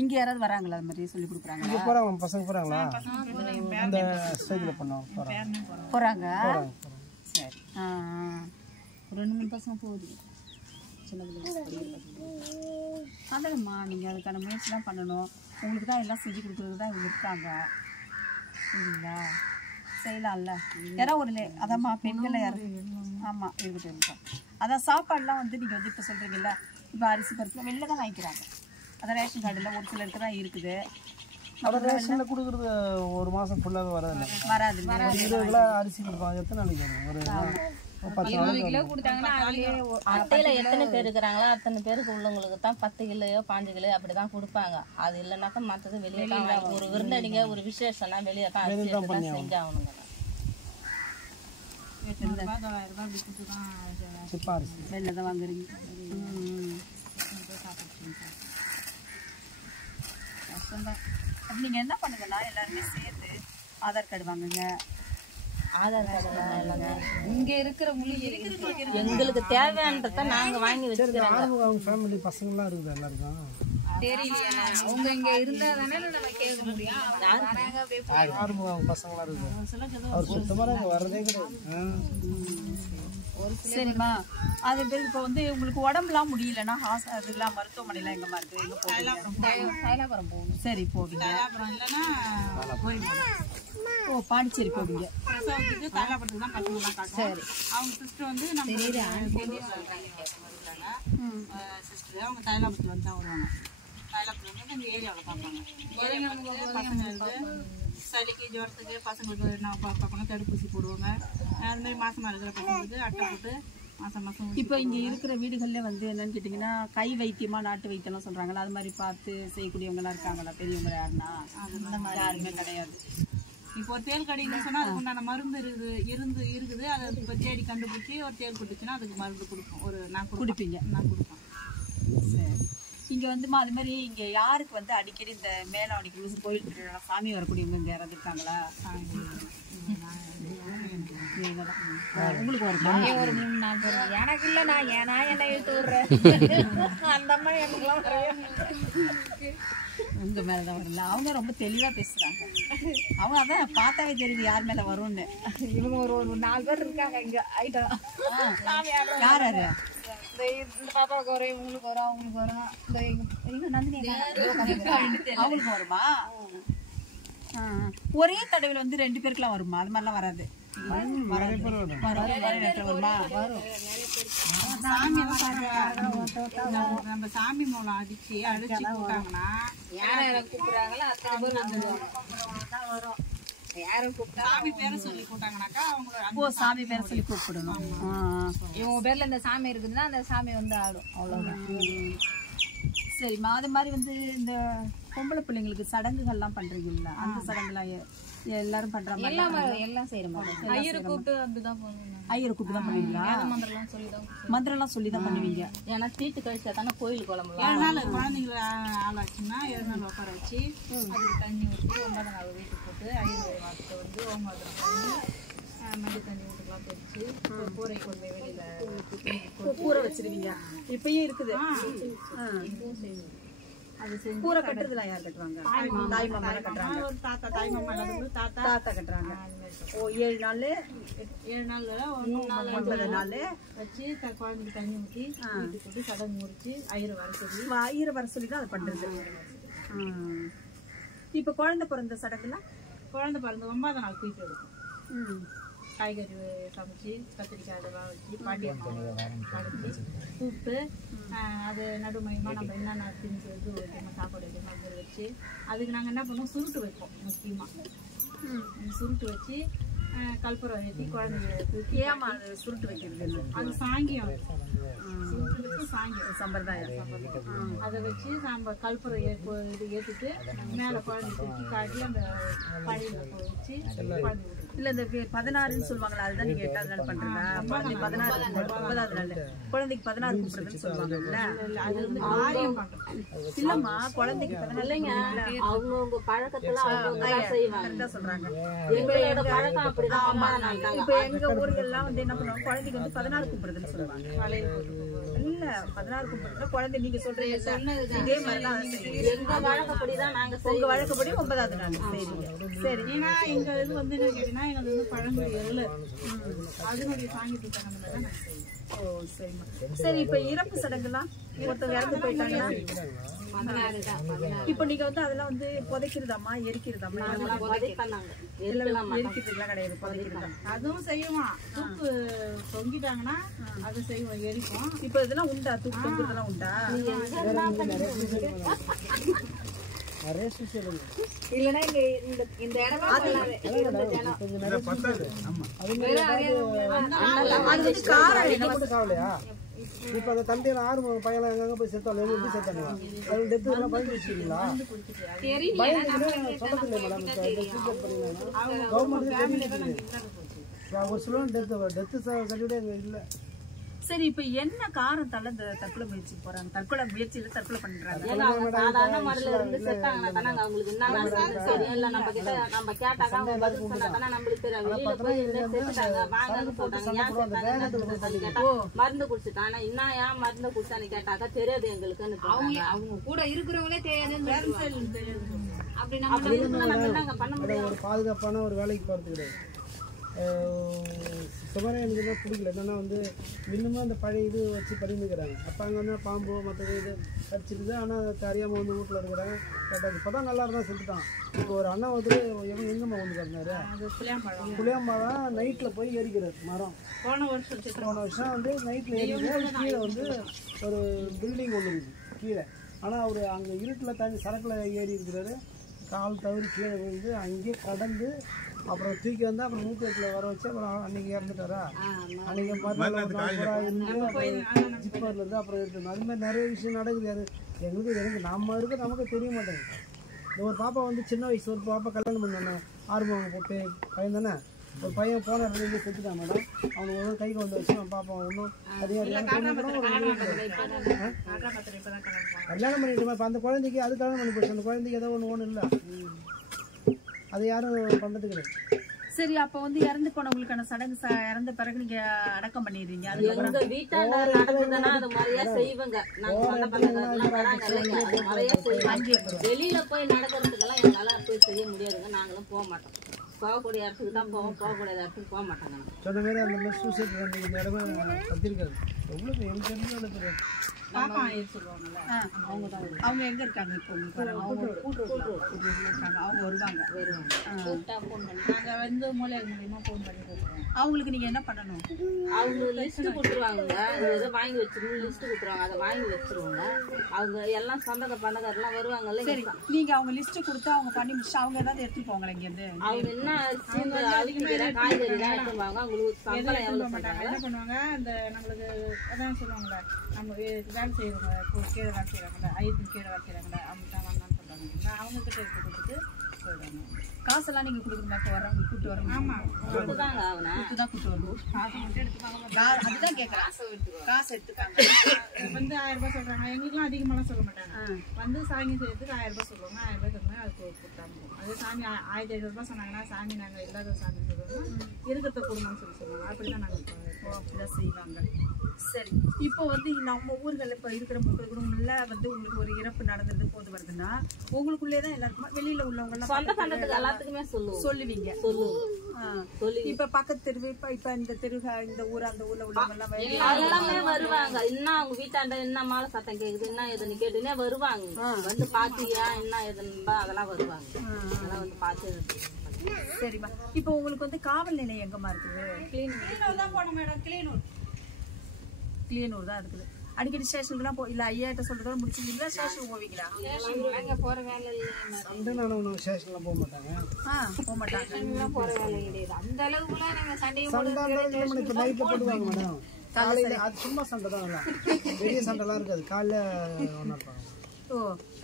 இங்கே யாராவது வராங்களா அது மாதிரி சொல்லி கொடுக்குறாங்க? இங்கே போகிறாங்களா பசங்க? போகிறாங்களா? அந்த ஸ்டேஜில் பண்ணோம் போகிறாங்க. சரி, 2-3 பசங்க போகுது. அதம்மா நீங்கள் அதுக்கான முயற்சிலாம் பண்ணணும். உங்களுக்கு தான் எல்லாம் செஞ்சு கொடுக்குறது தான் இவங்க இருக்காங்க, சரிங்களா? செய்யலாம்ல யாரோ ஒரு அதாம்மா பெண்களை யாரும். ஆமாம் இருக்கட்டும். அதான் சாப்பாடுலாம் வந்து நீங்கள் வந்து இப்போ சொல்கிறீங்கல்ல, இப்போ அரிசி பருப்பு வெளில தான் வாங்கிக்கிறாங்க. அதான் ரேஷன் கார்டில் ஒரு சிலருக்கு தான் இருக்குது. அப்புறம் ரேஷனில் கொடுக்குறது 1 மாதம் ஃபுல்லாகவே வராது. 20 கிலோ அரிசி கொடுப்பாங்க. எத்தனை நாளைக்கு வரும்? ஒரு 10 கிலோ கொடுத்தாங்கன்னா அட்டையில எத்தனை பேர் இருக்கிறாங்களோ அத்தனை பேருக்கு உள்ளவங்களுக்கு தான் 10 கிலோயோ 5 கிலோ அப்படிதான் கொடுப்பாங்க. அது இல்லைனாக்கா மற்றது வெளியே தான் வாங்கி, ஒரு விருந்தடிங்க ஒரு விசேஷம்னா வெளியே தான் செஞ்சாகணுங்க. வெளில தான் வாங்குறீங்க. கஷ்டம்தான். அப்போ நீங்கள் என்ன பண்ணுங்கன்னா எல்லாருமே சேர்த்து ஆதார் கார்டு வாங்குங்க. ஆதார் கார்டு இல்லைங்க, இங்கே இருக்கிற எங்களுக்கு தேவையானதை நாங்கள் வாங்கி வச்சுக்கிறோம். அவங்க ஃபேமிலி பசங்கள்லாம் இருக்குது எல்லாருக்கும் தெரியலையா? அவங்க இங்கே இருந்தால் தானே நம்ம கேட்க முடியும். அவங்க பசங்களாம் இருக்குது, அவர் சுத்தமாக வர்றதே கிடையாது. சரிம்மா, அது பேர் இப்போ வந்து உங்களுக்கு உடம்புலாம் முடியலன்னா அதெல்லாம் மருத்துவமனைலாம் எங்கம்மா இருக்குது? எங்கே போவீங்க? தைலாபுரம் போகணும். சரி போவீங்க. இல்லைன்னா ஓ பாண்டிச்சேரி போவீங்க. பிரசவத்துக்கு தைலாபுரத்துக்கு தான் பசங்களாம் காட்டுவோம். சரி, அவங்க சிஸ்டர் வந்து நம்ம சிஸ்டர் அவங்க தைலாபுரத்தில் வந்து தான் வருவாங்க. தைலாபுரத்தில் வந்து இந்த ஏரியாவில் பார்ப்பாங்க. ஏரியாவில் பசங்க வந்து சளிக்கு ஜுரத்துக்கு பசங்களுக்கு நான் பார்ப்பாங்க, தடுப்பூசி போடுவாங்க. அதுமாதிரி மாசமாக இருக்கிற பசங்களுக்கு அட்டை போட்டு மாதம் மாதம். இப்போ இங்கே இருக்கிற வீடுகளில் வந்து என்னன்னு கேட்டிங்கன்னா கை வைத்தியமாக நாட்டு வைத்தியம்லாம் சொல்கிறாங்களா, அது மாதிரி பார்த்து செய்யக்கூடியவங்களாம் இருக்காங்களா? பெரியவங்க யாருன்னா? அந்த மாதிரி யாருமே கிடையாது. இப்போ ஒரு தேல் கடின்னு சொன்னால் அதுக்கு உண்டான மருந்து இருக்குது. அதை இப்போ தேடி கண்டுபிடிச்சி ஒரு தேல் கொடுத்துச்சுன்னா அதுக்கு மருந்து கொடுப்போம். நான் கொடுப்பேன். சரி, இங்கே வந்துமா அது மாதிரி இங்கே யாருக்கு வந்து அடிக்கடி இந்த மேலம் அடிக்கணும் கோயில் திருவிழா சாமி வரக்கூடியவங்க இங்கே யாராவது இருக்காங்களா? உங்களுக்கு வருமா? ஒரு 3-4 பேர். எனக்கு இல்லை, நான் என்னை இழுத்து விடுறேன். அந்த அம்மா எனக்குலாம் உங்கள் மேலே தான் வரல. அவங்க ரொம்ப தெளிவாக பேசுகிறாங்க. அவங்க அதான் பார்த்தாவே தெரியுது யார் மேலே வரும்னு. இவங்க ஒரு 4 பேர் இருக்காங்க இங்கே ஐட்டம். யார் யாரு? இந்த பாப்பாவுக்கு வரும், இவங்களுக்கு வரும், அவங்களுக்கு வரும். இந்த நந்தினி அவங்களுக்கு வருமா? ஒரே தடவையில் வந்து 2 பேருக்குலாம் வருமா? அது மாதிரிலாம் வராது. வருமா? வரும். நம்ம சாமி மூலம் அடிச்சு போட்டாங்கன்னா யாரை கூப்பிடுறாங்களோ அத்தனை பேர் வரும். யாரும் கூப்பிட்டா சாமி பேரை சொல்லி போட்டாங்கன்னாக்கா அவங்களோட ஓ சாமி பேரை சொல்லி கூப்பிடணும். இவங்க பேர்ல இந்த சாமி இருக்குதுன்னா அந்த சாமி வந்து ஆடும், அவ்வளவுதான். சரிம்மா, அது மாதிரி வந்து இந்த பொம்பளை பிள்ளைங்களுக்கு சடங்குகள்லாம் பண்றீங்கல்ல, அந்த சடங்குலாம் எல்லாரும் பண்ற மாதிரி எல்லாம் செய்யற மாதிரி. ஐயரை கூப்பிட்டு அப்படிதான் பண்ணுவோம். ஐயரை கூப்பிட்டு தான் பண்ணுவீங்களா? மந்திரம்லாம் சொல்லி தான் பண்ணுவீங்க. ஏன்னா தீட்டு கழிச்சா தானே கோயில் குழம்புலாம். 7 நாள் குழந்தைங்களை ஆளாச்சுன்னா 7 நாள் உட்கார வச்சு அதுக்கு தண்ணி ஊற்றி 9ஆம் நாள் வீட்டுக்கு போட்டு ஐயர் வாரத்தை வந்து ஓமாதிரம் பண்ணி மஞ்சள் தண்ணி வீட்டுக்கெல்லாம் தெரிச்சு கூரை கொண்டு போய் வெளியில் கூரை வச்சிருவீங்க. இப்பயும் இருக்குது. அது செஞ்சு கூரை கட்டுறதுலாம் யார் கட்டுவாங்க? தாய் மாமா கட்டுறாங்க. ஒரு தாய் மாமா தாத்தா கட்டுறாங்க. ஓ 7 நாள் 7 நாள் 9 நாள் வச்சு குழந்தைக்கு தண்ணி ஊற்றி வீட்டுக்கு போட்டு சடங்கு முடிச்சு ஐயரை வர சொல்லி தான் அதை பண்றது. இப்போ குழந்தை பிறந்த சடங்குலாம் குழந்தை பிறந்த 9ஆம் நாள் தூக்கி எடுக்கும். காய்கறி சமைச்சு கத்திரிக்காய் அதெல்லாம் வச்சு பாட்டியம்மா அடைச்சி கூப்பிட்டு அது நடுமையமாக நம்ம என்னென்ன திங்ஸ் வந்து வைக்கணும் சாப்பாடு வைக்கணும் அப்படி வச்சு அதுக்கு நாங்கள் என்ன பண்ணுவோம், சுருட்டு வைப்போம். முக்கியமாக சுருட்டு வச்சு கற்பூரம் ஏற்றி குழந்தைய ஏமா அது சுருட்டு வைக்கிறது? அது சாங்கியம் சுருட்டுக்கு சாங்கியம் சம்பிரதாயம். அதை வச்சு நம்ம கற்பூரம் இது ஏற்றிட்டு மேலே குழந்தை தூக்கி காட்டி அந்த பழையில வச்சு குழந்தை இல்ல இந்த 16ன்னு சொல்லுவாங்களா, அதுதான் நீங்க 8வது நாள் பண்றீங்களா? 16 9வது நாள் குழந்தைக்கு 16 கூப்பிடுறதுன்னு சொல்லுவாங்கல்ல, அது வந்து காரியம் பண்றது இல்லம்மா குழந்தைக்கு 16 இல்லைங்க, அவங்கவுங்க பழக்கத்துல அவங்க செய்வாங்க. கரெக்டா சொல்றாங்க. எங்களோட பழக்கம் அப்படிதான். இப்ப எங்க ஊர்கள்லாம் வந்து என்ன பண்ணுவாங்க, குழந்தைக்கு வந்து 16 கூப்பிடுறதுன்னு சொல்லுவாங்க. இல்ல 16 கூப்பிடுறது குழந்தை நீங்க சொல்றீங்க இதே மாதிரிதான் எங்க வழக்கப்படிதான் நாங்க உங்க வழக்கப்படி 9வது நாள். சரி ஏன்னா எங்க இது வந்து என்ன கேட்டீங்கன்னா எங்களுக்கு வந்து பழங்குடிகள் அதனுடைய சாங்கியத்தை தகுந்த தான் நாங்க செய்வோம். ஓ சரிம்மா. சரி இப்ப இறப்பு சடங்குலாம் ஒருத்தவங்க இறந்து போயிட்டாங்கன்னா இப்ப நீங்க வந்து அதெல்லாம் வந்து புதைக்கிறதாமா எரிக்கிறதாமா? எரிக்கிறதுலாம் கிடையாது, புதைக்கிறதா. அதுவும் செய்வோம். தூக்கு தொங்கிட்டாங்கன்னா அது செய்வோம், எரிப்போம். இப்ப இதெல்லாம் உண்டா? தூக்கு தொங்குறதெல்லாம் உண்டா? நிறைய சுவிட்ச் இல்லன்னா இந்த இடம் காவலையா? இப்ப அந்த தண்டையில 6 பையன் எங்க போய் செத்தாலும் எப்படி செத்தாங்க? அது டெத் எல்லாம் பயந்து வச்சிருக்கீங்களா? பயந்து சொல்லல மேடம். கவர்மெண்ட் தெரியும் ஒரு சில டெத்து சர்டிஃபிகேட் எங்க இல்ல. சரி இப்ப என்ன காரணத்தால இந்த தற்கொலை முயற்சி போறாங்க? தற்கொலை முயற்சியில தற்கொலை பண்றாங்க. சாதாரண முறையில இருந்து செத்தாங்கன்னா தானே அவங்களுக்கு என்ன தெரியும். இல்ல நம்ம கிட்ட நம்ம கேட்டாக்கா அவங்க பதில் சொன்னா தானே நம்மளுக்கு தெரியும். வெளியில போய் செத்துட்டாங்க வாங்கன்னு சொல்றாங்க. ஏன் செத்தாங்க கேட்டா மருந்து குடிச்சுட்டான். ஆனா என்ன ஏன் மருந்து குடிச்சான்னு கேட்டாக்கா தெரியாது எங்களுக்குன்னு. அவங்க கூட இருக்கிறவங்களே தெரியாது. அப்படி நம்ம என்னங்க பண்ண முடியும்? ஒரு பாதுகாப்பான ஒரு வேலைக்கு போறது கிடையாது. சுமாரா எனக்கு என்ன பிடிக்கல என்னன்னா வந்து மினிமம் அந்த பழைய இது வச்சு பண்ணிக்கிறாங்க. அப்போ அங்கே வந்து பாம்பு மற்றது இது கடிச்சிருது. ஆனால் அதை அறியாமல் வந்து வீட்டில் இருக்கிறாங்க. கேட்டாங்க இப்போ தான் நல்லா இருந்தால் செத்துட்டான். இப்போ ஒரு அண்ணன் வந்து எங்கம்மா வந்து கிடந்தாரு புளியம்பழம் நைட்டில் போய் ஏறிக்கிறார் மரம். போன வருஷம் வந்து நைட்டில் ஏறிக்கிறார். கீழே வந்து ஒரு பில்டிங் ஒன்று இருக்குது கீழே. ஆனால் அவர் அங்கே இருட்டில் தண்ணி சரக்கில் ஏறி இருக்கிறாரு. கால் தவறி கீழே வந்து அங்கேயே கடந்து அப்புறம் தூக்கி வந்து அப்புறம் 108ல் வர வச்சு அப்புறம் அன்னைக்கு இறந்துட்டாரா. அன்னைக்கு மறுநாள் இருந்து ஜிப்பர்ல இருந்து அப்புறம் எடுத்துருந்தோம். அது மாதிரி நிறைய விஷயம் நடக்குது. அது எனக்கு நம்ம இருக்க நமக்கு தெரிய மாட்டேங்குது. இந்த ஒரு பாப்பா வந்து சின்ன வயசு ஒரு பாப்பா கல்யாணம் பண்ணானே ஆர்வம் போட்டு பையன் தானே. ஒரு பையன் போன இடத்துல செத்துட்டான் மேடம். அவனுக்கு ஒன்றும் கை கொண்டு வச்சு அவன் பாப்பா ஒன்றும் அதிகாரம் கல்யாணம் பண்ணிட்டு இப்போ அந்த குழந்தைக்கு அது கல்யாணம் பண்ணி போச்சு. அந்த குழந்தைக்கு ஏதோ ஒன்று இல்லை. அது யாரும் பண்றது கிடையாது. சரி அப்ப வந்து இறந்து போனவங்களுக்கான சடங்கு இறந்த பிறகு நீங்க அடக்கம் பண்ணிடுறீங்க. எங்க வீட்டாண்ட நடக்குதுன்னா அது முறையா செய்வாங்க. நாங்க சொன்ன பண்றதெல்லாம் வராங்க இல்லைங்க, அது முறையா செய்வாங்க. வெளியில போய் நடக்கிறதுக்கெல்லாம் எங்களால போய் செய்ய முடியாதுங்க. நாங்களும் போக மாட்டோம். போகக்கூடிய இடத்துக்கு தான் போவோம், போகக்கூடிய இடத்துக்கு போக மாட்டாங்க. சொன்ன மாதிரி அந்த மாதிரி சூசைட் பண்ணி இந்த இடமே கத்திருக்காது. எவ்வளோ எனக்கு தெரிஞ்சு நடக்குது. அவங்க எங்க இருக்காங்க இப்போ? அவங்க வருவாங்க. நாங்க வந்து மூலிகை மூலியமா போன் பண்ணி கொடுக்குறோம். அவங்களுக்கு நீங்க என்ன பண்ணணும்? அவங்க லிஸ்ட் கொடுத்துருவாங்க. இதை வாங்கி வச்சிருக்கணும் லிஸ்ட் கொடுத்துருவாங்க. அதை வாங்கி வச்சிருவாங்க. அவங்க எல்லாம் சொந்தக்க பந்தக்கார எல்லாம் வருவாங்கல்ல. சரி நீங்க அவங்க லிஸ்ட் கொடுத்து அவங்க பண்ணி முடிச்சு அவங்க ஏதாவது எடுத்துட்டு போவாங்களா இங்க இருந்து? அவங்க என்ன காய்கறி தான் எடுத்துவாங்க. அவங்களுக்கு சம்பளம் எவ்வளவு பண்றாங்க? என்ன பண்ணுவாங்க, இந்த நம்மளுக்கு அதான் சொல்லுவாங்கல்ல, நம்ம வேலை செய்யறவங்க கீழே வேலை செய்யறாங்கல்ல, ஐயத்துக்கு கீழே வேலை செய்யறாங்கல்ல, அவங்க தான் வாங்கன்னு சொல்றாங்க. அவங்க கிட்ட எடுத்து கொடுத்துட்டு போயிடுவாங்க. காசெல்லாம் நீங்க கொடுக்கணுமா? இப்போ வரவங்க கூட்டு வரணும். ஆமா கொடுத்துதாங்க அவனை தான் கூட்டு வரணும். காசு மட்டும் எடுத்துப்பாங்க. அதுதான் கேட்கறேன். காசு எடுத்துக்காங்க. வந்து 1000 ரூபாய் சொல்றாங்க. எங்களுக்குலாம் அதிகமாலாம் சொல்ல மாட்டாங்க. வந்து சாமி செய்யறதுக்கு 1000 ரூபாய் சொல்லுவாங்க. 1000 ரூபாய் தருவாங்க. அது கொடுத்தாங்க. அதே சாமி 1500 ரூபாய் சொன்னாங்கன்னா சாமி நாங்கள் இல்லாத சாமி சொல்லுவோம், இருக்கிறத கொடுங்கன்னு சொல்லுவாங்க. அப்படிதான் நாங்கள் அப்படிதான் செய்வாங்க. சரி இப்போ வந்து நம்ம ஊர்கள் இப்போ இருக்கிற மக்கள் குடும்பம்ல வந்து உங்களுக்கு ஒரு இறப்பு நடந்தது போது வருதுன்னா உங்களுக்குள்ளே தான் எல்லாருக்குமா வெளியில உள்ளவங்க எல்லாம் எல்லாத்துக்குமே சொல்லுவீங்க? இப்ப பக்கத்து தெருவு இப்ப இந்த தெரு இந்த ஊர் அந்த ஊர்ல உள்ளவங்க எல்லாம் எல்லாமே வருவாங்க. இன்னும் அவங்க வீட்டாண்ட என்ன மாலை சத்தம் கேக்குது என்ன எதுன்னு கேட்டுனே வருவாங்க. வந்து பாத்தியா என்ன எதுன்னு அதெல்லாம் வருவாங்க. அதெல்லாம் வந்து பாத்து. சரிம்மா இப்போ உங்களுக்கு வந்து காவல் நிலையம் எங்கம்மா இருக்குது? கிளீனூர் தான் போனோம் மேடம். கிளீனூர் கிளியனூர் தான் இருக்குது. அடிக்கடி ஸ்டேஷனுக்குலாம் இல்லை ஐயாட்ட சொல்றதோட முடிச்சிருக்கீங்களா ஸ்டேஷனுக்கு போவீங்களா? அங்க போற வேலை இல்லையே சண்டை நான் ஸ்டேஷன்லாம் போக மாட்டாங்க. போக மாட்டாங்க. போற வேலை கிடையாது. அந்த அளவுக்குலாம் நாங்க சண்டையும் சண்டை இப்போ நைட்டில் போடுவாங்க மேடம். காலையில் அது சும்மா சண்டை தான் எல்லாம், பெரிய சண்டைலாம் இருக்காது. காலைல ஒன்றா இருப்பாங்க. ஓ,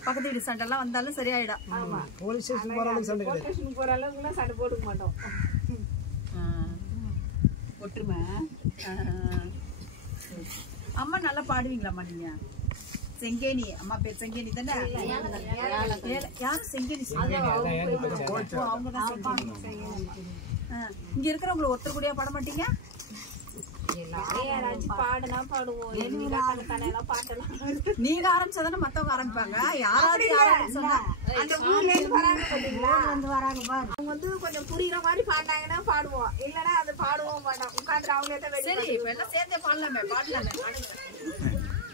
பக்கத்து வீடு சண்டைலாம் வந்தாலும் சரியாயிடும். ஆமா, போலீஸ் ஸ்டேஷன் போகிற அளவுக்கு சண்டை கிடையாது. ஸ்டேஷனுக்கு போற அளவுக்குலாம் சண்டை போட்டுக்க மாட்டோம். ஒற்றுமை. அம்மா நல்லா பாடுவீங்களாம்மா நீங்க? செங்கேனி அம்மா பேர் செங்கேனி தானே? யாரும் செங்கேனி அவங்க தான் இங்க இருக்கிறவங்களை ஒருத்தர் கூடயா பாட மாட்டீங்க? யாராச்சும் பாடுனா பாடுவோம். நீங்க ஆரம்பிச்சாதானே மத்தவங்க ஆரம்பிப்பாங்க. யாராவது சொன்னா அந்த ஊர்ல இருந்து வராங்க பாத்தீங்களா, வந்து வராங்க பாரு, அவங்க வந்து கொஞ்சம் புரியுற மாதிரி பாடினாங்கன்னா பாடுவோம், இல்லன்னா அது பாடுவோம் மாட்டோம். உட்காந்து அவங்களே தான். சரி, இப்ப எல்லாம் சேர்ந்தே பாடலாமே.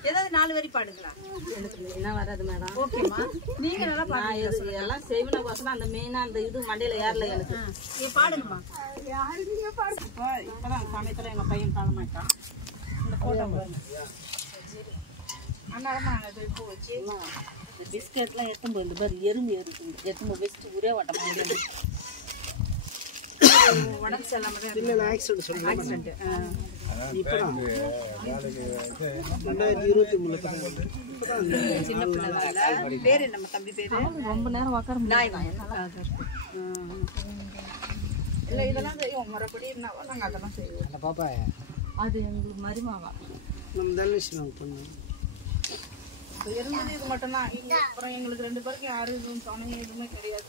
ஏதாவது 4 வரி பாடுங்களா? எனக்கு என்ன வராது மேடம். ஓகேம்மா, நீங்க நல்லா பாடுங்க. எல்லாம் செய்வன கோசம் அந்த மெயினா அந்த இது மண்டையில ஏறல எனக்கு. நீ பாடுங்கம்மா. யாருங்க பாடு. இப்பதான் சமயத்துல எங்க பையன் காலமாட்டான். இந்த போட்டோ பிஸ்கட்லாம் எடுத்து போய் இந்த மாதிரி எறும்பு இருக்குது, எடுத்து வச்சுட்டு ஒரே வட்டம் உடம்பு செல்லாம இல்லை ஆக்சிடென்ட் சொல்லுங்க. இப்போ 2023 சின்ன பிள்ளை பேரு நம்ம தம்பி பேரு ரொம்ப நேரம் உட்கார இல்ல இதெல்லாம் செய்வோம் முறைப்படி. நாங்க அதெல்லாம் செய்வோம். அந்த பாப்பா அது எங்களுக்கு மருமாவா நம்ம தனுஷ் பண்ணுவோம். இருந்தது இது மட்டும்தான். அப்புறம் எங்களுக்கு 2 பேருக்கு யாரும் எதுவும் துணையும் எதுவுமே கிடையாது.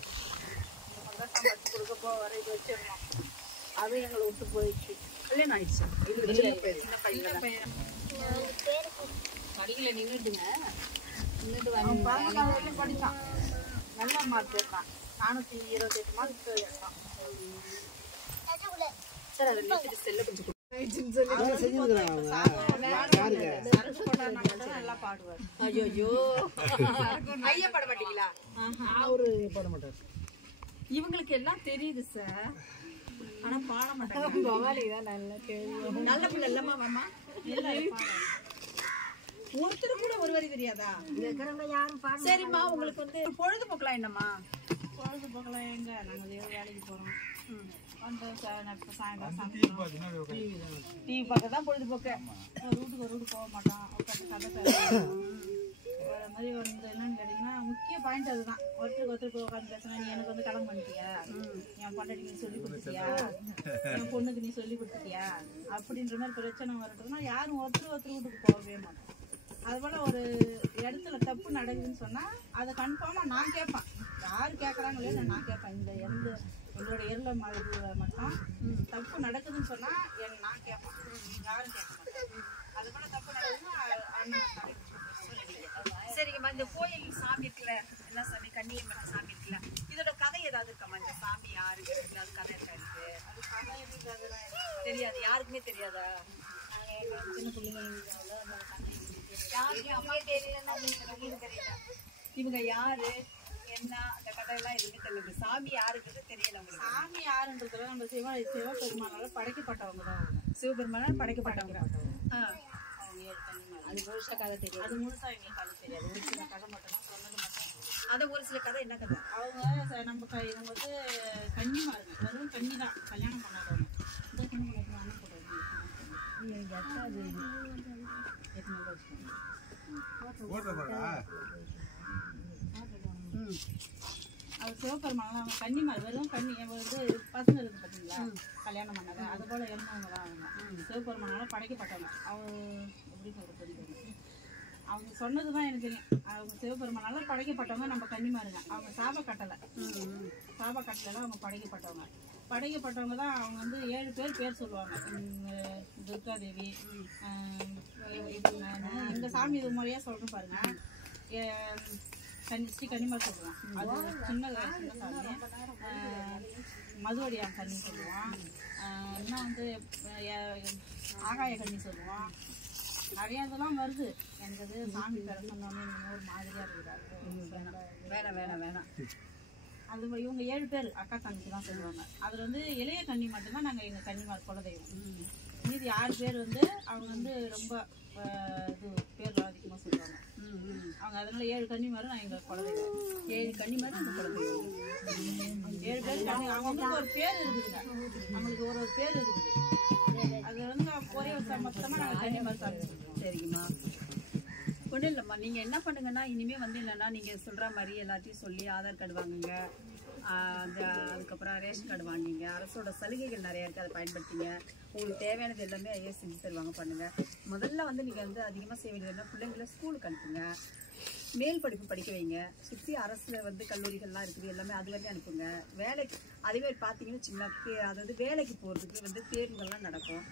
சமைச்சு கொடுக்க போற இது வச்சிடணும். அது எங்களை விட்டு போயிடுச்சு. கல்யாணம் ஆயிடுச்சு. சின்ன பையன் படிக்கல நின்றுட்டுங்க. படித்தான், நல்ல மார்க் எடுத்தான். 428 மார்க் எடுத்தான். சார் அதை நிறுத்திட்டு செல்ல கொஞ்சம் நல்லா பாடுவார். ஐயோ ஐயா பாட மாட்டீங்களா? அவரு பாட மாட்டார். இவங்களுக்கு எல்லாம் தெரியுது சார், ஆனா பாட மாட்டாங்க. நல்ல பிள்ளை இல்லம்மா. வாமா, ஒருத்தர் கூட ஒரு வரி தெரியாதா? சரிம்மா, உங்களுக்கு வந்து பொழுதுபோக்கலாம் என்னம்மா? பொழுதுபோக்கலாம் எங்க நாங்க வேலைக்கு போறோம். வந்து சாயந்தரம் டிவி பார்க்க தான் பொழுதுபோக்கு. ஒரு வீட்டுக்கு போக மாட்டோம். கதை வேற மாதிரி வந்து என்னன்னு கேட்டீங்கன்னா முக்கிய பாயிண்ட் அதுதான். ஒருத்தருக்கு உட்காந்து பேசுனா, நீ எனக்கு வந்து கடன் பண்ணிட்டியா, என் பொண்டாட்டிக்கு நீ சொல்லி கொடுத்துட்டியா, என் பொண்ணுக்கு நீ சொல்லி கொடுத்துட்டியா அப்படின்ற மாதிரி பிரச்சனை வரட்டும்னா யாரும் ஒருத்தர் வீட்டுக்கு போகவே மாட்டோம். அதுபோல் ஒரு இடத்துல தப்பு நடக்குதுன்னு சொன்னால் அதை கன்ஃபார்மாக நான் கேட்பேன். யார் கேட்குறாங்களோ நான் கேட்பேன். எங்களோட எருள மாதிரி மட்டும் தப்பு நடக்குதுன்னு சொன்னால் நான் கேட்பேன், யாரும் கேட்க மாட்டேன். அதுபோல் தப்பு நடக்குதுன்னா அண்ணன். சரிங்கம்மா, இந்த கோயில் சாமி இருக்குல்ல, என்ன சாமி, கன்னியம்மன் சாமி இருக்குல்ல, இதோட கதை ஏதாவது இருக்கம்மா? இந்த சாமி யாருக்கு அது கதை இருக்கா? இருக்கு அது கதை எதுவும் தெரியாது, யாருக்குமே தெரியாதா? சின்ன பிள்ளைங்க யாருக்குமே தெரியலன்னா உங்களுக்கு தெரியல. இவங்க யாரு என்ன அந்த கதையெல்லாம் எதுவுமே தெரியல. சாமி யாருக்குன்னு தெரியல உங்களுக்கு. சாமி யாருன்றதுல நம்ம சிவபெருமானால படைக்கப்பட்டவங்க தான். சிவபெருமானால் படைக்கப்பட்டவங்க. அது முழுசா கதை தெரியாது. அது முழுசா எங்களுக்கு கதை தெரியாது. ஒரு சில கதை மட்டும் தான் சொன்னது மட்டும். அதை ஒரு சில கதை என்ன கதை? அவங்க நம்ம இவங்க வந்து கன்னிமாருங்க, வெறும் கன்னி தான், கல்யாணம் பண்ணாதவங்க. இந்த கண்ணு அண்ணன் போட்டு அவர் சிவபெருமான் அவங்க கன்னிமார், வெறும் கன்னி வந்து பசங்க இருக்கு பார்த்தீங்களா, கல்யாணம் பண்ணாங்க. அது போல இறந்தவங்க தான் அவங்க. சிவபெருமானால படைக்கப்பட்டவங்க. அவங்க எப்படி சொல்றது, அவங்க சொன்னதுதான் எனக்கு தெரியும். அவங்க சிவபெருமானால படைக்கப்பட்டவங்க நம்ம கன்னிமாருங்க. அவங்க சாப கட்டலை அவங்க படைக்கப்பட்டவங்க. படைக்கப்பட்டவங்க தான். அவங்க வந்து 7 பேர் சொல்லுவாங்க. துர்காதேவி, இந்த சாமி இது முறையா சொல்றேன் பாருங்க. ஸ்ரீ கன்னிமார் சொல்லுவான், அது சின்ன சாமி. மதுவடியா கன்னி சொல்லுவான். இன்னும் வந்து ஆகாய கன்னி சொல்லுவான். நிறைய இதெல்லாம் வருது. எனக்கு அது சாமி பேர சொன்னோன்னே ஒரு மாதிரியா இருக்குது. வேணாம். அது இவங்க 7 பேர் அக்கா தங்கச்சி தான் சொல்லுவாங்க. அதில் வந்து இளைய கன்னி மட்டும்தான் நாங்கள் எங்கள் கன்னிமார் குலதெய்வம். மீதி 6 பேர் வந்து அவங்க வந்து ரொம்ப இது பேர்லாம் அதிகமாக சொல்லுவாங்க. அவங்க அதனால 7 கன்னிமாரும் நான் எங்கள் குலதெய்வம். 7 கன்னிமாரும் அந்த குலதெய்வம். 7 பேர் கன்னி அவங்களுக்கு ஒரு பேர் இருக்குதுங்க. அவங்களுக்கு ஒரு பேர் இருக்குது. அது வந்து ஒரே மொத்தமாக நாங்கள் கன்னிமார் சாமி. சரிங்கம்மா, ஒன்றும் இல்லைம்மா. நீங்கள் என்ன பண்ணுங்கன்னா இனிமேல் வந்து இல்லைன்னா நீங்கள் சொல்கிற மாதிரி எல்லாத்தையும் சொல்லி ஆதார் கார்டு வாங்குங்க, அதுக்கப்புறம் ரேஷன் கார்டு வாங்கிங்க. அரசோட சலுகைகள் நிறையா இருக்குது, அதை பயன்படுத்திங்க. உங்களுக்கு தேவையானது எல்லாமே ஐயா செஞ்சு தருவாங்க. பண்ணுங்கள். முதல்ல வந்து நீங்கள் வந்து அதிகமாக செய்ய வேண்டியதுன்னா பிள்ளைங்களை ஸ்கூலுக்கு அனுப்புங்க, மேல் படிப்பு படிக்க வைங்க. சுற்றி அரசு வந்து கல்லூரிகள்லாம் இருக்குது, எல்லாமே அது வரையும் அனுப்புங்க. வேலைக்கு அதேமாதிரி பார்த்தீங்கன்னு வச்சுங்களேன், அதாவது வேலைக்கு போகிறதுக்கு வந்து தேர்வுகள்லாம் நடக்கும்.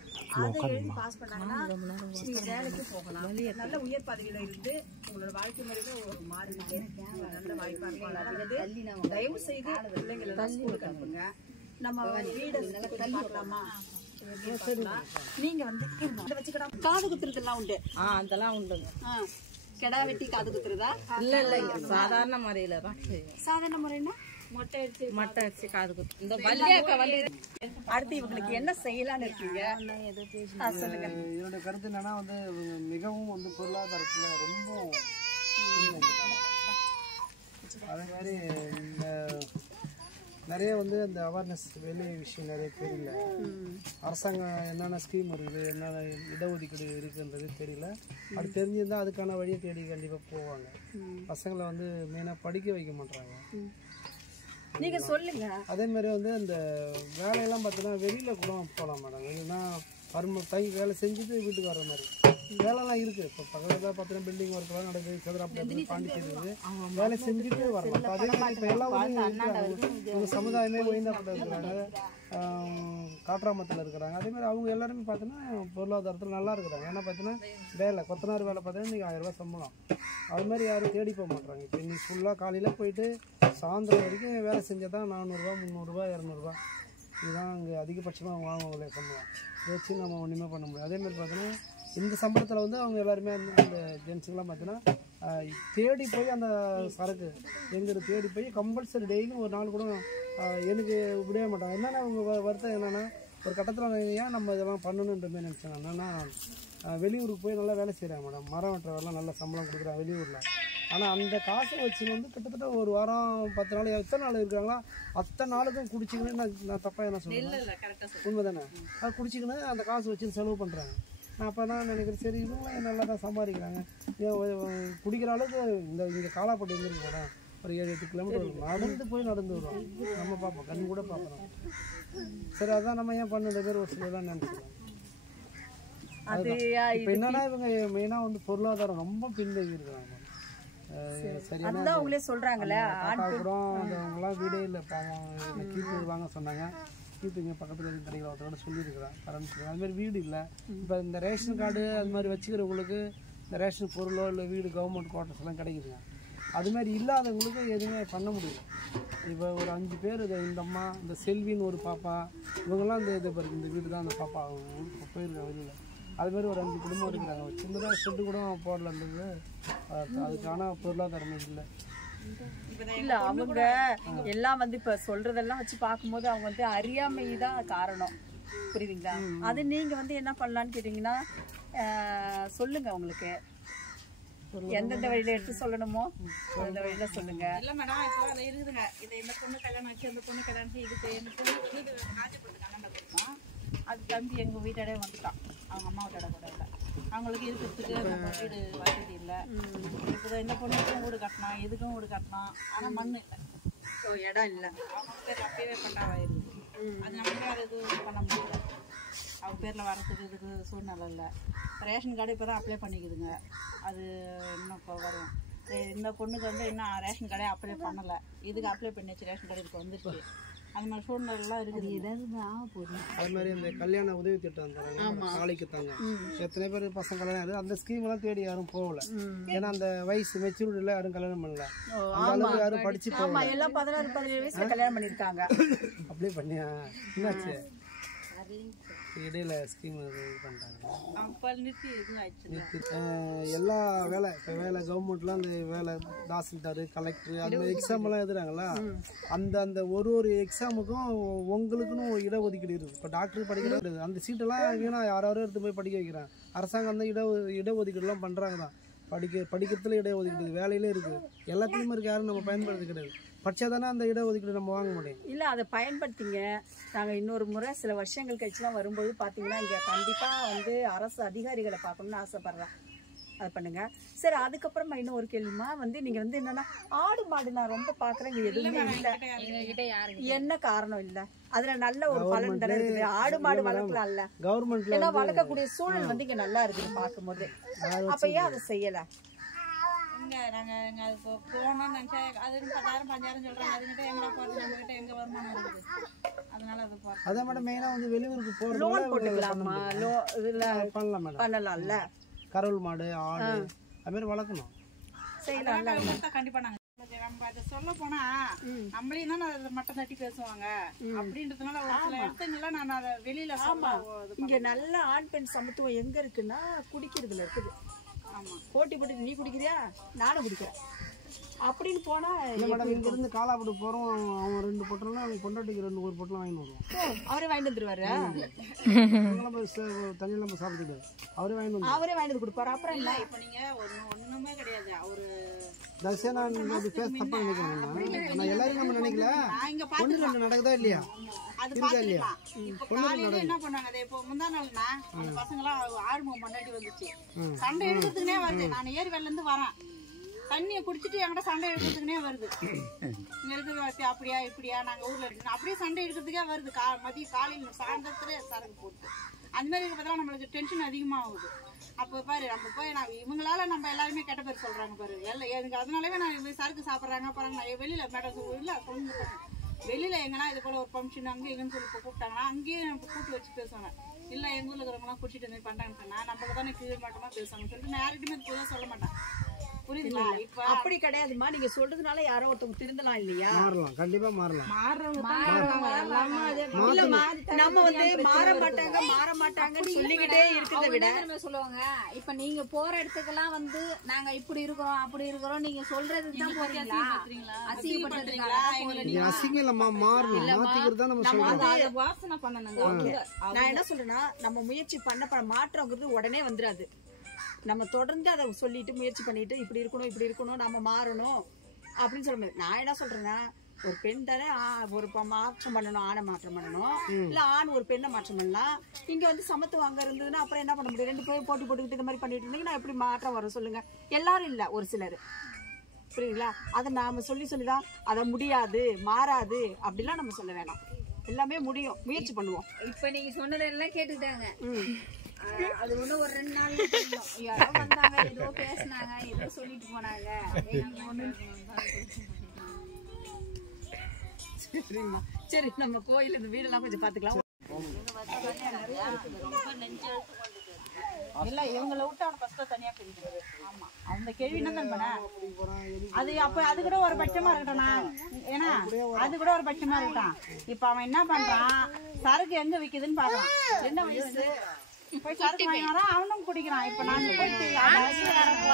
அதை எழுதி பாஸ் பண்ணாங்கன்னா நீங்கள் வேலைக்கு போகலாம். நல்ல உயர் பதவியில் இருந்து உங்களோட வாழ்க்கை முறையில் ஒரு மாறுக்கு நல்ல வாய்ப்பாக இருக்கும். தயவு செய்து பிள்ளைங்களை ஸ்கூலுக்கு அனுப்புங்க. நம்ம வீடு பார்க்கலாமா? நீங்க வந்து வச்சுக்கிட்டா காது குத்துறதுலாம் உண்டு. அதெல்லாம் உண்டுங்க. கெடா வெட்டி காது குத்துறதா? இல்ல சாதாரண முறையில தான். சாதாரண முறைன்னா மொட்டை அடிச்சு காது குத்து. இந்த அடுத்து இவங்களுக்கு என்ன செய்யலான்னு இருக்கீங்க? சொல்லுங்க. என்னோட கருத்து என்னன்னா வந்து மிகவும் வந்து பொருளாதாரத்துல ரொம்ப அதே மாதிரி நிறைய வந்து அந்த அவேர்னஸ் வெளி விஷயம் நிறைய தெரியல. அரசாங்கம் என்னென்ன ஸ்கீம் இருக்குது, என்னென்ன இடஒதுக்கீடு இருக்குன்றது தெரியல. அது தெரிஞ்சிருந்தால் அதுக்கான வழியை தேடி கண்டிப்பாக போவாங்க. பசங்களை வந்து மெயினாக படிக்க வைக்க மாட்டாங்க. நீங்க சொல்லுங்க. அதே மாதிரி வந்து அந்த வேலையெல்லாம் பார்த்தீங்கன்னா வெளியில் கூட போகலாம் மேடம். இல்லைன்னா வேலை செஞ்சுட்டு வீட்டுக்கு வர்ற மாதிரி வேலைலாம் இருக்குது. இப்போ பக்கத்தில் பார்த்தீங்கன்னா பில்டிங் ஒர்க்கெல்லாம் நடக்குது, சதுராப்பட்டி பாண்டிச்சேரி வேலை செஞ்சுட்டு வரலாம். அதே மாதிரி இப்போ எல்லாம் வந்து சமுதாயமே உயர்ந்தப்பட்டு இருக்கிறாங்க, காட்ராமத்தில் இருக்கிறாங்க. அதே மாதிரி அவங்க எல்லாருமே பார்த்தீங்கன்னா பொருளாதாரத்தில் நல்லா இருக்கிறாங்க. ஏன்னா பார்த்தீங்கன்னா வேலை கொத்தனார் வேலை பார்த்தீங்கன்னா இன்றைக்கி 1000 ரூபா சம்பளம். அது மாதிரி யாரும் தேடி போக மாட்டாங்க. இப்போ இன்னைக்கு ஃபுல்லாக காலையில் போயிட்டு சாயந்தரம் வரைக்கும் வேலை செஞ்சால் தான் 400 ரூபா 300 ரூபா 200 ரூபா இதுதான் அங்கே அதிகபட்சமாக அவங்க வாங்குவாங்களே சம்பளம். வச்சு நம்ம ஒன்றுமே பண்ண முடியாது. அதேமாதிரி பார்த்தீங்கன்னா இந்த சம்பளத்தில் வந்து அவங்க எல்லாருமே அந்த ஜென்ஸுங்கெலாம் பார்த்தீங்கன்னா தேடி போய் அந்த சரக்கு எங்களுக்கு தேடி போய் கம்பல்சரி டெய்லியும் ஒரு நாள் கூட எனக்கு விடவே மாட்டாங்க. என்னென்னா அவங்க வருத்தம் என்னென்னா ஒரு கட்டத்தில் ஏன் நம்ம இதெல்லாம் பண்ணணுன்ற மாதிரி நினச்சாங்க. என்னென்னா வெளியூருக்கு போய் நல்லா வேலை செய்கிறாங்க மேடம், மரம் வெட்டுறவரெல்லாம் நல்ல சம்பளம் கொடுக்குறாங்க வெளியூரில். ஆனால் அந்த காசை வச்சு வந்து கிட்டத்தட்ட ஒரு வாரம் 10 நாள் எத்தனை நாள் இருக்கிறாங்களோ அத்தனை நாளுக்கும் குடிச்சிக்கணும். நான் தப்பாக என்ன சொல்லுவேன், உண்மை தானே? அது குடிச்சிக்கணும் அந்த காசு வச்சு செலவு பண்ணுறாங்க. நான் அப்போ தான் நினைக்கிறேன், சரி இவங்களாம் நல்லா தான் சம்பாதிக்கிறாங்க, குடிக்கிற அளவுக்கு இங்கே காலாப்பட்டு எங்கே இருக்கு மேடம், ஒரு 7-8 கிலோமீட்டர் நடந்து போய் நடந்து வருவோம். நம்ம பார்ப்போம், கண் கூட பார்க்குறோம். சரி அதான் நம்ம ஏன் பண்ணுற பேர் ஒரு சிலதான் நினச்சிக்கலாம். இப்போ என்னன்னா இவங்க மெயினாக வந்து பொருளாதாரம் ரொம்ப பின்தங்கி இருக்கிறாங்க. சரியான சொல்றாங்களே அவங்களாம் வீடே இல்லை, பாவம் கீழ்த்து வாங்க சொன்னாங்க. கீழ்த்துங்க பக்கத்தில் இருக்க கடையில் ஒருத்தரோட சொல்லியிருக்கிறேன் கரண்ட். அதுமாதிரி வீடு இல்லை. இப்போ இந்த ரேஷன் கார்டு அது மாதிரி வச்சுக்கிறவங்களுக்கு இந்த ரேஷன் பொருளோ இல்லை வீடு கவர்மெண்ட் குவார்ட்டர்ஸ் எல்லாம் கிடைக்குதுங்க. அதுமாதிரி இல்லாதவங்களுக்கு எதுவுமே பண்ண முடியல. இப்போ ஒரு 5 பேர் இந்த அம்மா, இந்த செல்வின்னு ஒரு பாப்பா, இவங்கெல்லாம் இந்த வீடு தான் அந்த பாப்பா போயிருக்காங்க வெளியில். அதுமாதிரி ஒரு 5 குடும்பம் இருக்கிறாங்க. சின்னதாக ஷெட்டு கூட போடல இருந்தது. அதுக்கான பொருளாதாரமே இல்லை. இல்ல அவங்க எல்லாம் வந்து இப்ப சொல்றதெல்லாம் வச்சு பார்க்கும்போது அவங்க வந்து அறியாமை தான் காரணம், புரியுதுங்களா? அது நீங்க வந்து என்ன பண்ணலான்னு கேட்டீங்கன்னா சொல்லுங்க, உங்களுக்கு எந்தெந்த வழியில எடுத்து சொல்லணுமோ அந்த வழியில சொல்லுங்க. இல்ல மேடம், இப்போ அது இருக்குதுங்க. இது இந்த பொண்ணு கல்யாணம் ஆச்சு, அந்த பொண்ணு கல்யாணம் இதுக்கு இந்த பொண்ணு வீடு காஞ்சிபுரத்து கல்யாணம் பண்ணிருக்கோம். அது தம்பி எங்க வீட்டோட வந்துட்டான், அவங்க அம்மா வீட்டோட கூட இல்லை. அவங்களுக்கு இருக்கிறதுக்கு வீடு வசதி இல்லை. இப்போ இந்த பொண்ணுக்கும் வீடு கட்டணும், இதுக்கும் வீடு கட்டணும். ஆனா மண் இல்லை, இடம் இல்லை. அவங்க பேர் அப்பயே பட்டாவாயிருது. அது நமக்கு அது இது பண்ண முடியல. அவங்க பேரில் வரத்துக்கு இதுக்கு சூழ்நிலை இல்லை. ரேஷன் கார்டு இப்போ தான் அப்ளை பண்ணிக்குதுங்க. அது இன்னும் இப்போ வரும். இந்த பொண்ணுக்கு வந்து இன்னும் ரேஷன் கார்டே அப்ளை பண்ணலை. இதுக்கு அப்ளை பண்ணிச்சு, ரேஷன் கார்டு இதுக்கு வந்துருச்சு. அது மாதிரி சூழ்நிலைலாம் இருக்குது. அது மாதிரி இந்த கல்யாண உதவி திட்டம் தராங்க, நாளைக்கு தாங்க. எத்தனை பேர் பசங்க கல்யாணம் ஆகுது, அந்த ஸ்கீம் எல்லாம் தேடி யாரும் போகல. ஏன்னா அந்த வயசு மெச்சூரிட்டியில் யாரும் கல்யாணம் பண்ணல, அந்த அளவுக்கு யாரும் படிச்சு போகல. எல்லாம் 16-17 வயசுல கல்யாணம் பண்ணிருக்காங்க. அப்படியே பண்ணியா? என்னாச்சு? இடையில ஸ்கீம் இது பண்ணிட்டாங்க. அப்போ நிறுத்தி எதுவும் ஆயிடுச்சு. எல்லா வேலை இப்போ வேலை கவர்மெண்ட்லாம் அந்த வேலை தாசில்தார் கலெக்டர் அந்த மாதிரி எக்ஸாம்லாம் எழுதுறாங்களா அந்த ஒரு எக்ஸாமுக்கும் உங்களுக்குன்னு இடஒதுக்கீடு இருக்குது. இப்போ டாக்டர் படிக்கிறது அந்த சீட்டெல்லாம் வீணாக யாராவது எடுத்து போய் படிக்க வைக்கிறாங்க. அரசாங்கம் தான் இடஒதுக்கீடுலாம் பண்ணுறாங்க தான். படிக்கிறதுல இடஒதுக்கீடு வேலையிலே இருக்குது, எல்லாத்துலேயுமே இருக்குது. யாரும் நம்ம பயன்படுத்தி கிடையாது. படித்தா தானே அந்த இடஒதுக்கீடு நம்ம வாங்க முடியும். இல்லை அதை பயன்படுத்திங்க. நாங்கள் இன்னொரு முறை சில வருஷங்கள் கழிச்சுலாம் வரும்போது பார்த்தீங்கன்னா இங்கே கண்டிப்பாக வந்து அரசு அதிகாரிகளை பார்க்கணுன்னு ஆசைப்பட்றேன். அதை பண்ணுங்க. சரி, அதுக்கப்புறமா இன்னும் ஒரு கேள்விமா வந்து நீங்கள் வந்து என்னன்னா ஆடு மாடு நான் ரொம்ப பார்க்குறேன், இங்கே எதுவுமே இல்லை. என்ன காரணம் இல்லை? அதுல நல்ல ஒரு பலன் தானே இருக்குது. ஆடு மாடு வளர்க்கலாம் இல்ல கவர்மெண்ட்ல, ஏன்னா வளர்க்கக்கூடிய சூழல் வந்து இங்க நல்லா இருக்குது பார்க்கும்போது. அப்ப ஏன் அதை செய்யல? நாங்கள் அது போகணும்னு நினச்சா அது 10,000 5,000 சொல்கிறாங்க. அதுக்கிட்ட எங்கே போகிறது, நம்மக்கிட்ட எங்கே வருமானம் இருக்குது. அதனால அது போகிறோம். அதை மேடம் மெயினாக வந்து வெளியூருக்கு போகிறது லோன் போட்டுக்கலாமா? இதில் பண்ணலாம் மேடம், பண்ணலாம்ல. கரவல் மாடு ஆடு அது மாதிரி வளர்க்கணும், செய்யலாம். கண்டிப்பாக நாங்கள் நம்ம அதை சொல்ல போனா நம்மளையும் தான் அதை மட்டம் தட்டி பேசுவாங்க அப்படின்றதுனால ஒரு சில இடத்துங்கெல்லாம் நான் அதை வெளியில இங்க நல்ல ஆண் பெண் சமத்துவம் எங்க இருக்குன்னா குடிக்கிறதுல இருக்குது. ஆமா, போட்டி போட்டு நீ குடிக்கிறியா நானும் குடிக்கிறேன் அப்படின்னு போனா மேடம் இங்க இருந்து காலாப்பட்டு போறோம். அவன் 2 பொட்டலாம் அவங்க பொண்டாட்டிக்கு 1 பொட்டலாம் வாங்கி வருவோம். அவரே வாங்கிட்டு வந்துருவாரு. தனியாக நம்ம சாப்பிட்டு அவரே வாங்கிட்டு வந்து கொடுப்பாரு. அப்புறம் இல்ல இப்ப நீங்க ஒண்ணுமே கிடையாது. அவரு தர்சனா பேச தப்பா நினைக்கிறேன். நான் எல்லாரும் நம்ம நினைக்கல, ஒண்ணு நடக்குதா இல்லையா? அது பாத்துக்கா. இப்ப காலையில என்ன பண்ணாங்க, அதே இப்போ முந்தா நாள்னா அந்த பசங்களாம் ஆழ்மம் முன்னாடி வந்துச்சு, சண்டை எடுக்கிறதுக்குனே வருது. நான் ஏரி வெளில இருந்து வரேன், தண்ணியை குடிச்சிட்டு என்கிட்ட சண்டை எடுக்கிறதுக்குனே வருது. இங்க இருக்கிற அப்படியா இப்படியா நாங்க ஊர்ல இருக்கு அப்படியே சண்டை எடுக்கிறதுக்கே வருது. மதியம் காலையில் சாயந்தரத்துல சரக்கு போட்டு அந்த மாதிரி இருக்கிறதால நம்மளுக்கு டென்ஷன் அதிகமாகுது. அப்போ பாரு நம்ம போய் இவங்களால நம்ம எல்லாருமே கெட்ட பேர் சொல்றாங்க பாரு. எனக்கு அதனாலவே நான் சரக்கு சாப்பிட்றாங்க பாருங்க. நான் வெளியில மேடம் இல்லை சொல்லுங்க, வெளியில எங்கன்னா இது போல ஒரு ஃபங்க்ஷன் அங்கே எங்கன்னு சொல்லி கூப்பிட்டாங்கன்னா அங்கேயே நம்ம கூட்டு வச்சு பேசுவாங்க. இல்லை எங்க ஊர்ல இருக்கிறவங்களாம் குடிச்சிட்டு இந்த மாதிரி பண்றாங்கன்னு சொன்னா நம்மள தானே கீழ் மட்டுமா பேசுவாங்க சொல்லிட்டு நான் யாருக்குமே இப்போதான் சொல்ல மாட்டேன். புரியுதுங்களா? இப்ப அப்படி கிடையாதுமா, நீங்க சொல்றதுனால யாரோ ஒருத்தவங்க திருந்தலாம் இல்லையா? மாறலாம், கண்டிப்பா மாறலாம். நம்ம வந்து மாற மாட்டாங்கன்னு சொல்லிக்கிட்டே இருக்கிறத விட சொல்லுவாங்க. இப்ப நீங்க போற இடத்துக்கெல்லாம் வந்து நாங்க இப்படி இருக்கிறோம் அப்படி இருக்கிறோம் நீங்க சொல்றதுதான் போறீங்களா? அசிங்கம் இல்லம்மா, மாறணும், மாத்திக்கிறது தான் நம்ம சொல்றோம். வாசனை பண்ணணுங்க. நான் என்ன சொல்றேன்னா நம்ம முயற்சி பண்ண மாற்றங்கிறது உடனே வந்துடாது. நம்ம தொடர்ந்து அதை சொல்லிட்டு முயற்சி பண்ணிட்டு இப்படி இருக்கணும் நம்ம மாறணும் அப்படின்னு சொல்ல முடியாது. நான் என்ன சொல்றேன்னா ஒரு பெண் தானே ஒரு மாற்றம் பண்ணணும், ஆணை மாற்றம் பண்ணணும், இல்ல ஆண் ஒரு பெண்ணை மாற்றம் பண்ணலாம். இங்க வந்து சமத்துவம் அங்க இருந்ததுன்னா அப்புறம் என்ன பண்ண முடியும்? 2 பேரும் போட்டி போட்டுக்கிட்டு இந்த மாதிரி பண்ணிட்டு இருந்தீங்கன்னா எப்படி மாற்றம் வரும் சொல்லுங்க? எல்லாரும் இல்ல, ஒரு சிலர். புரியுதுங்களா? அதை நாம சொல்லிதான் அதை முடியாது மாறாது அப்படிலாம் நம்ம சொல்ல வேணாம். எல்லாமே முடியும், முயற்சி பண்ணுவோம். இப்ப நீங்க சொன்னதெல்லாம் கேட்டுக்கிட்டாங்க. அது ஒண்ணு ஒரு 2 நாள் யாரோ வந்தாங்க, ஏதோ பேசினாங்க, ஏதோ சொல்லிட்டு போனாங்க. சரி, நம்ம கோயில் இந்த வீடெல்லாம் கொஞ்சம் பாத்துக்கலாம். இல்ல இவங்களை விட்டு அவனை ஃபர்ஸ்ட் தனியா பிரிக்கிறது. ஆமா, அந்த கேள்வி என்ன தானே அது. அப்ப அது கூட ஒரு பட்சமா இருக்கட்டா, ஏன்னா அது கூட ஒரு பட்சமா இருக்கட்டான். இப்ப அவன் என்ன பண்றான், சரக்கு எங்க விக்குதுன்னு பாக்குறான். என்ன வயசு போய் சரக்கு வாங்கினாரா, அவனும் குடிக்கிறான். இப்ப நான்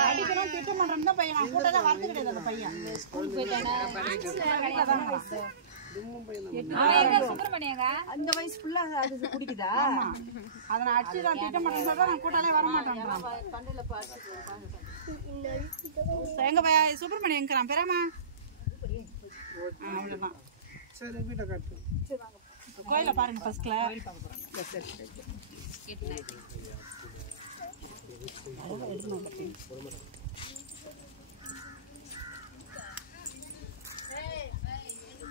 அடிக்கிறோம் திட்டம் பண்றேன் தான் பையன். நான் கூட தான் வரது கிடையாது. அந்த பையன் ஸ்கூல் போயிட்டானே, அந்த வயசு ஃபுல்லா அது குடிக்குதா? அதை நான் அடிச்சு நான் திட்டம் பண்றேன் சொல்றேன். நான் கூட்டாலே வர மாட்டேன். எங்க பையன் சுப்பிரமணியம் எங்கிறான் பெறாமா? அவ்வளவுதான். சரி, வீட்டை காட்டு. கோயில பாருங்க ஃபர்ஸ்ட்ல.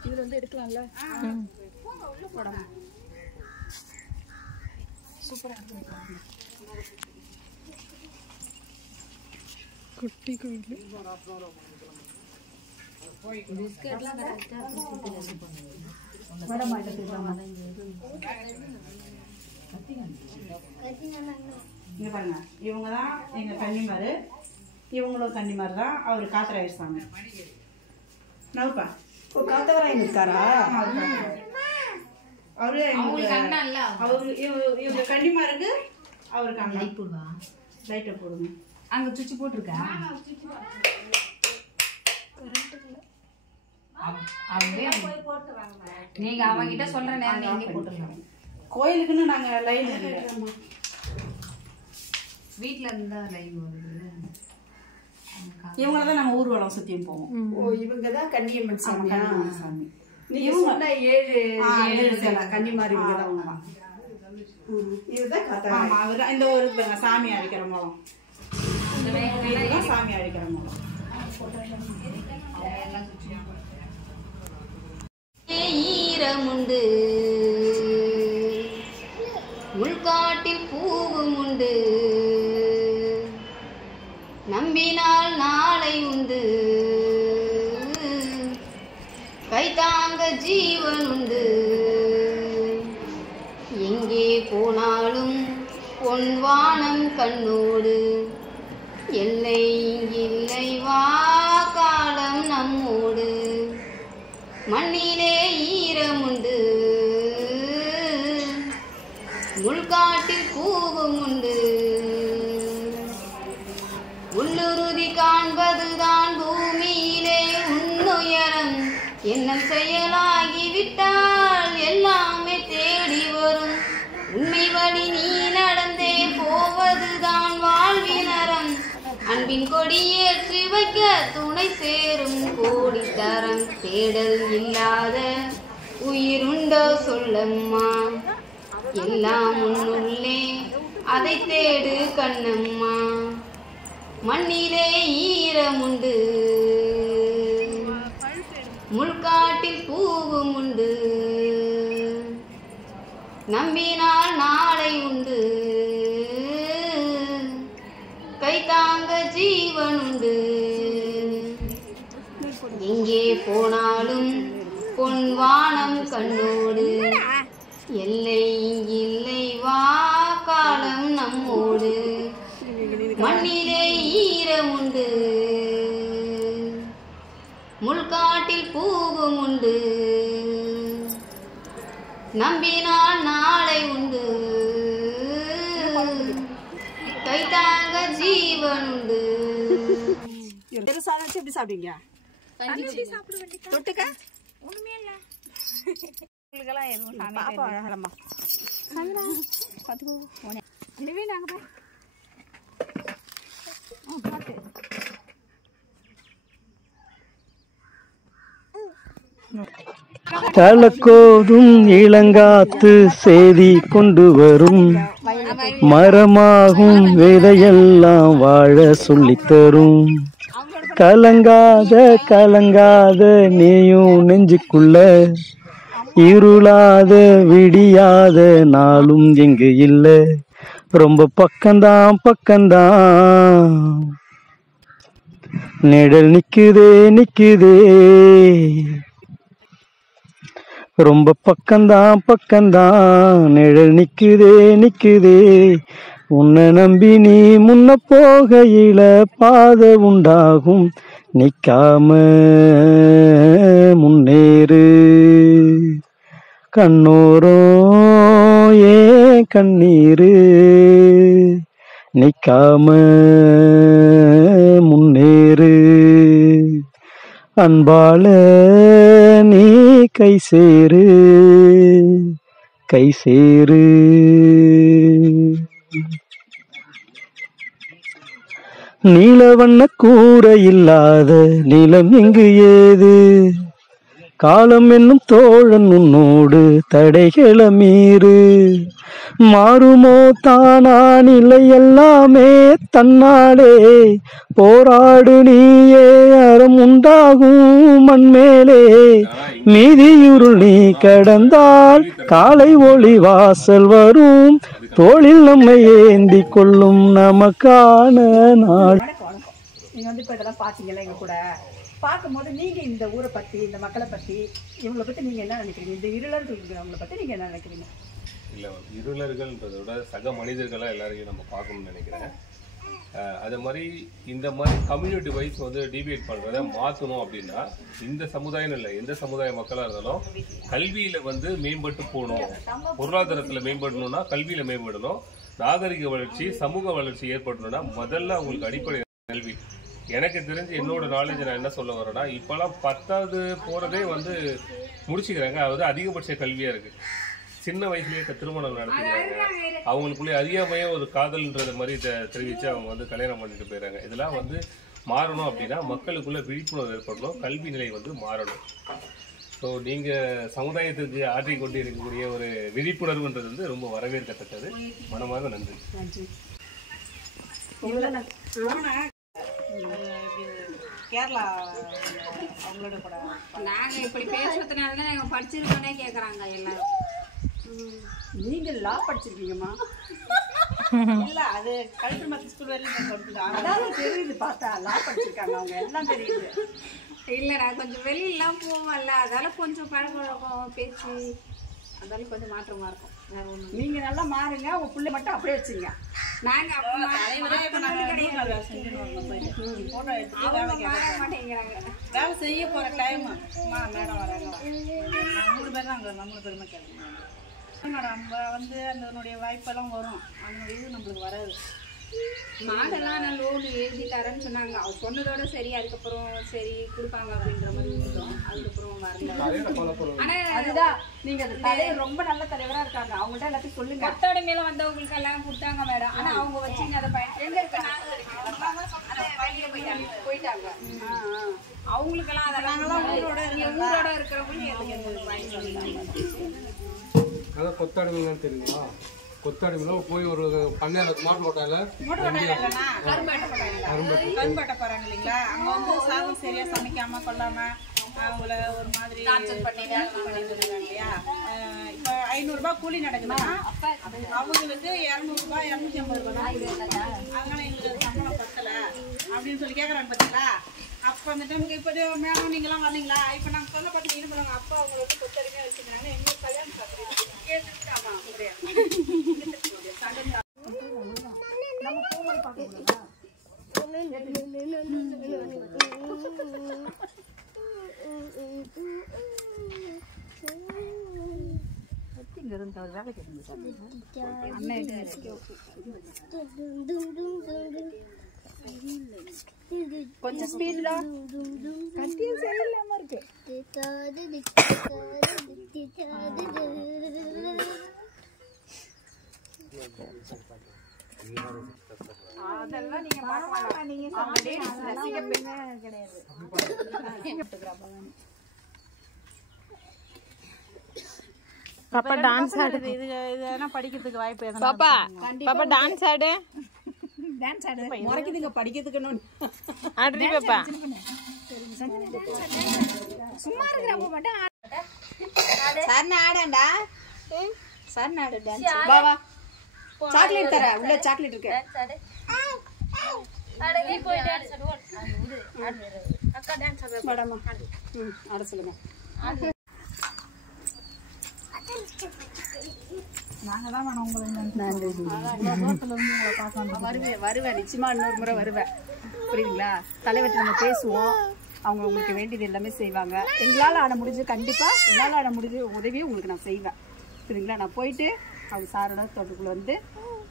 இதுல வந்து எடுக்கலாம்ல. சூப்பரா இருக்கு. குட்டி கோயில் இங்க பாருங்க, இவங்க தான் எங்க கன்னிமாரு. இவங்களும் கன்னிமாரு தான். அவரு காத்தராயர் சாமி. நவுப்பா காத்தவராயன் இருக்காரா? அவரு அவங்களுக்கு அண்ணா இல்ல அவங்க இவங்க கன்னிமாருக்கு அவருக்கு அண்ணா. லைட் போடுவா லைட்டை போடுங்க. அங்க சுவிட்ச் போட்டிருக்கா நீங்க அவங்கிட்ட சொல்ற நேரம் நீங்க போட்டுருங்க. கோயிலுக்குன்னு நாங்க லைன் இல்லை. வீட்ல இருந்தா லைன் வருது. இவங்கள தான் நாங்க ஊர்வலம் சுத்தியும் போவோம். ஓ இவங்க தான் கன்னியம்மன் சாமியா? சாமி. நீங்க சொன்ன 7 சிலை கன்னிமாரி இவங்க தான் அவங்க தான். இதுதான் காத்தா. ஆமா அவர் இந்த ஒரு சாமி அழைக்கிற மூலம் சாமி அழைக்கிற மூலம் ஈரமுண்டு உள்காட்டில் பூவும் உண்டு நம்பினால் நாளை உண்டு கைதாங்க ஜீவன் உண்டு எங்கே போனாலும் பொன்வானம் கண்ணோடு எல்லை இங்கில்லை வா காலம் நம்மோடு மண்ணிலே ஈரமுண்டு முள்காட்டில் பூவும் உண்டு உள்ளுறுதி காண்பதுதான் பூமியிலே உன்னுயரம் எண்ணம் செயலாகிவிட்டால் எல்லாமே தேடி வரும் உண்மை வழி நீ நடந்தே போவதுதான் வாழ்வினரம் அன்பின் கொடியேற்றி வைக்க துணை சேரும் கோடித்தரம் தேடல் இல்லாத உயிருண்டோ சொல்லம்மா எல்லாம் உன்னுள்ளே அதை தேடு கண்ணம்மா மண்ணிலே ஈரமுண்டு முள்காட்டில் பூவும் உண்டு நம்பினால் நாளை உண்டு கைதாங்க ஜீவன் உண்டு எங்கே போனாலும் பொன்வானம் கண்ணோடு எல்லை இல்லை வா காலம் நம்மோடு மண்ணிலே ஈரமுண்டு முள்காட்டில் பூவும் உண்டு நம்பினால் நாளை உண்டு கைதாங்க ஜீவன் உண்டு. சாதம் வச்சு எப்படி சாப்பிடுவீங்க? தொட்டுக்க உங்களுக்கெல்லாம் எதுவும் பாப்பா அழகலம்மா பார்த்துக்கோ இல்லவே நாங்கள் போய் தலக்கோதும் இளங்காத்து செய்தி கொண்டு வரும் மரமாகும் விதையெல்லாம் வாழ சொல்லித்தரும் கலங்காத கலங்காத நீயும் நெஞ்சுக்குள்ள இருளாத விடியாத நாளும் எங்கு இல்ல ரொம்ப பக்கம்தான் பக்கம்தான் நிழல் நிக்குதே நிக்குதே ரொம்ப பக்கம்தான் பக்கம்தான் நிழல் நிக்குதே நிக்குதே உன்னை நம்பி நீ முன்ன போகையில பாதை உண்டாகும் நிக்காம முன்னேறு கண்ணோரம் ஏன் கண்ணீரு நிக்காம முன்னேறு அன்பால நீ கை சேரு கை சேரு நீலவண்ண கூரை இல்லாத நிலம் இங்கு ஏது காலம் என்னும் தோழன் உன்னோடு தடைகள மீறு மாறுமோ தானா நிலை எல்லாமே தன்னாலே போராடு நீயே அறம் உண்டாகும் மண்மேலே மீதியுருள் நீ கடந்தால் காலை ஒளி வாசல் வரும் தோளில் நம்மை ஏந்தி கொள்ளும் நமக்கான நாள். நீங்க வந்து இப்ப இதெல்லாம் பாத்தீங்கல்ல எங்க கூட பார்க்கும்போது நீங்க இந்த ஊரை பத்தி இந்த மக்களை பத்தி இவங்களை பத்தி நீங்க என்ன நினைக்கிறீங்க? இந்த இருளர்கள் அவங்களை பத்தி நீங்க என்ன நினைக்கிறீங்க? இல்லை, இருளர்கள்ன்றதை விட சக மனிதர்களாக எல்லாரையும் நம்ம பார்க்கணும்னு நினைக்கிறேன். அதே மாதிரி இந்த மாதிரி கம்யூனிட்டி வைஸ் வந்து டிபேட் பண்ணுறதை மாற்றணும் அப்படின்னா இந்த சமுதாயம் இல்லை, எந்த சமுதாய மக்களாக இருந்தாலும் கல்வியில் வந்து மேம்பட்டு போகணும். பொருளாதாரத்தில் மேம்படணும்னா கல்வியில் மேம்படணும். நாகரிக வளர்ச்சி, சமூக வளர்ச்சி ஏற்படணும்னா முதல்ல அவங்களுக்கு அடிப்படை கல்வி. எனக்கு தெரிஞ்சு என்னோட நாலேஜ் நான் என்ன சொல்ல வரேன்னா, இப்போலாம் 10வது போகிறதே வந்து முடிச்சுக்கிறாங்க. அதாவது அதிகபட்ச கல்வியாக இருக்குது. சின்ன வயசுலேயே திருமணம் நடத்திக்கிறாங்க. அவங்களுக்குள்ளே அறியாமையே ஒரு காதல்ன்றது மாதிரி தெரிவித்து அவங்க வந்து கல்யாணம் பண்ணிட்டு போயிடறாங்க. இதெல்லாம் வந்து மாறணும் அப்படின்னா மக்களுக்குள்ள விழிப்புணர்வு ஏற்படணும், கல்வி நிலை வந்து மாறணும். ஸோ நீங்கள் சமுதாயத்துக்கு ஆற்றிக்கொண்டு இருக்கக்கூடிய ஒரு விழிப்புணர்வுன்றது வந்து ரொம்ப வரவேற்கத்தக்கது. மனமாக நன்றி. கேரளா அவங்களோட கூட நாங்கள் இப்படி பேசுறதுனால தான் நாங்கள் படிச்சிருக்கோன்னே கேட்குறாங்க எல்லாரும். நீங்க லா படிச்சிருக்கீங்கம்மா? இல்ல அது கல்வி மத்த ஸ்கூல் வரையும் அதாவது தெரியுது, பார்த்தா லா படிச்சிருக்காங்க அவங்க, எல்லாம் தெரியுது. இல்லைடா, கொஞ்சம் வெளியெல்லாம் போவோம்ல, அதால கொஞ்சம் பழக்கம் பேச்சு அதால கொஞ்சம் மாற்றமா இருக்கும். வேற ஒன்றும் நீங்க நல்லா மாறுங்க, உங்க பிள்ளை மட்டும் அப்படியே வச்சுங்க. நாங்க வேலை செய்ய போற டைம் மேடம் வராங்க. 3 பேர் தான் நம்மளுக்கு பெருமை கேட்கணும். நம்ம வந்து அதனுடைய வாய்ப்பெல்லாம் வரும், அதனுடைய இது நம்மளுக்கு வராது. மாடெல்லாம் நான் லோன் எழுதி தரேன்னு சொன்னாங்க. அவர் சொன்னதோட சரி, அதுக்கப்புறம் சரி கொடுப்பாங்க அப்படின்ற மாதிரி இருந்தோம். அதுக்கப்புறம் வரல. ஆனா அதுதான் நீங்க அந்த தலைவர் ரொம்ப நல்ல தலைவரா இருக்காங்க, அவங்கள்ட்ட எல்லாத்தையும் சொல்லுங்க. கட்டோட மேல வந்தவங்களுக்கு எல்லாம் கொடுத்தாங்க மேடம். ஆனா அவங்க வச்சுங்க அதை எங்க இருக்காங்க போயிட்டாங்க. அவங்களுக்கெல்லாம் அதெல்லாம் ஊரோட இருக்கிறவங்களுக்கு அதான் கொத்தடிமைன்னு தெரியுங்களா? கொத்தடிமையில போய் ஒரு பண்ணையில மாட்டு ஓட்டாயில கரும்பாட்ட போறாங்க இல்லைங்களா? அங்க வந்து சாதம் சரியா சமைக்காம கொள்ளாம அவங்கள ஒரு மாதிரி இல்லையா? இப்ப 500 ரூபாய் கூலி நடக்குதுன்னா அவங்களுக்கு 200 ரூபாய் 250 ரூபாய் தான். அதனால எங்களுக்கு சம்பளம் பத்தல அப்படின்னு சொல்லி கேக்குறாங்க பார்த்தீங்களா? அப்ப அந்த டைமுக்கு இப்ப மேடம் நீங்க எல்லாம் வரீங்களா? இப்ப நாங்க சொல்ல பார்த்து இது பண்ணுவாங்க. அப்பா அவங்க வந்து கொத்தடிமையா வச்சுக்கிறாங்க. எங்களுக்கு கல்யாணம் பார்த்துருக்கோம். ஆமா நம்ம பூமல் பார்க்கணுங்களா? இங்க இருந்து அவர் வேலை கொஞ்சம் ஸ்பீடா கட்டியும் சரியில்லாம இருக்கு. அதெல்லாம் நீங்க பார்க்கலாம். நீங்க கிடையாது. பாப்பா டான்ஸ் ஆடுது. இதெல்லாம் படிக்கிறதுக்கு வாய்ப்பு எதுனா? பாப்பா பாப்பா டான்ஸ் ஆடு. டான்ஸ் ஆடு. முறைக்குதுங்க படிக்கிறதுக்குன்னு. ஆடுடி பாப்பா. சும்மா இருக்கறப்ப மட்டும் சர்னா ஆடண்டா. சர்னா ஆடு டான்ஸ். வா வா. சாக்லேட் தர. உள்ள சாக்லேட் இருக்கு. அட நீ போய் டான்ஸ் ஆடு. அக்கா டான்ஸ் ஆடு. மேடமா. ஆட சொல்லுங்க. நாங்க தான் வேணும் உங்களை வருவேன் நிச்சயமா இன்னொரு முறை வருவேன். புரியுதுங்களா? தலைவர்கிட்ட நம்ம பேசுவோம், அவங்க உங்களுக்கு வேண்டியது எல்லாமே செய்வாங்க. எங்களால் ஆட முடிஞ்சு கண்டிப்பாக எங்களால் ஆட முடிஞ்ச உதவியும் உங்களுக்கு நான் செய்வேன். புரியுதுங்களா? நான் போயிட்டு அவங்க சாரோட தோட்டத்துக்குள்ள வந்து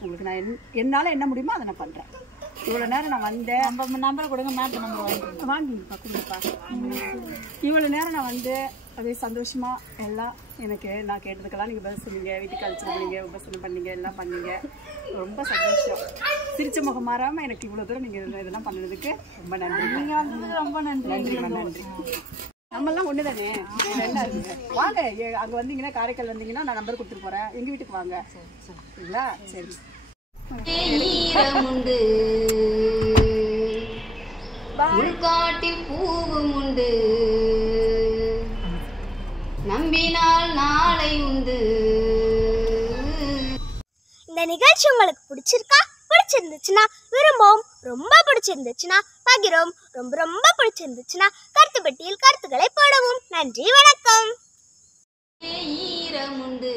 உங்களுக்கு நான் என்னால் என்ன முடியுமோ அதை நான் பண்ணுறேன். இவ்வளோ நேரம் நான் வந்தேன். நம்பர் கொடுங்க, மேப் நம்பர் வாங்கிப்பா கொடுங்கப்பா. இவ்வளோ நேரம் நான் வந்து அதே சந்தோஷமா எல்லாம் எனக்கு நான் கேட்டதுக்கெல்லாம் நீங்கள் பதில் சொன்னீங்க, வீட்டுக்கு அழைச்சிட்டு போனீங்க, உபசனம் பண்ணீங்க, எல்லாம் பண்ணீங்க. ரொம்ப சந்தோஷம். சிரிச்ச முகம் மாறாமல் எனக்கு இவ்வளோ தூரம் நீங்கள் இதெல்லாம் பண்ணதுக்கு ரொம்ப நன்றி. நீங்கள் வந்ததுக்கு ரொம்ப நன்றி. நன்றிம்மா, நன்றி. நம்மெல்லாம் ஒன்று தானே, என்ன இருக்குங்க? வாங்க, அங்கே வந்தீங்கன்னா காரைக்கால் வந்தீங்கன்னா நான் நம்பர் கொடுத்துட்டு போகிறேன். எங்கள் வீட்டுக்கு வாங்க. சரிங்களா? சரி. ஈரமுண்டு உள்காட்டில் பூவும் உண்டு, நம்பினால் நாளை உண்டு. இந்த நிகழ்ச்சி உங்களுக்கு பிடிச்சிருந்துச்சுன்னா விரும்பவும், ரொம்ப பிடிச்சிருந்துச்சுன்னா பகிரும், ரொம்ப ரொம்ப பிடிச்சிருந்துச்சுன்னா கருத்து பெட்டியில் கருத்துக்களை போடவும். நன்றி, வணக்கம். ஈரமுண்டு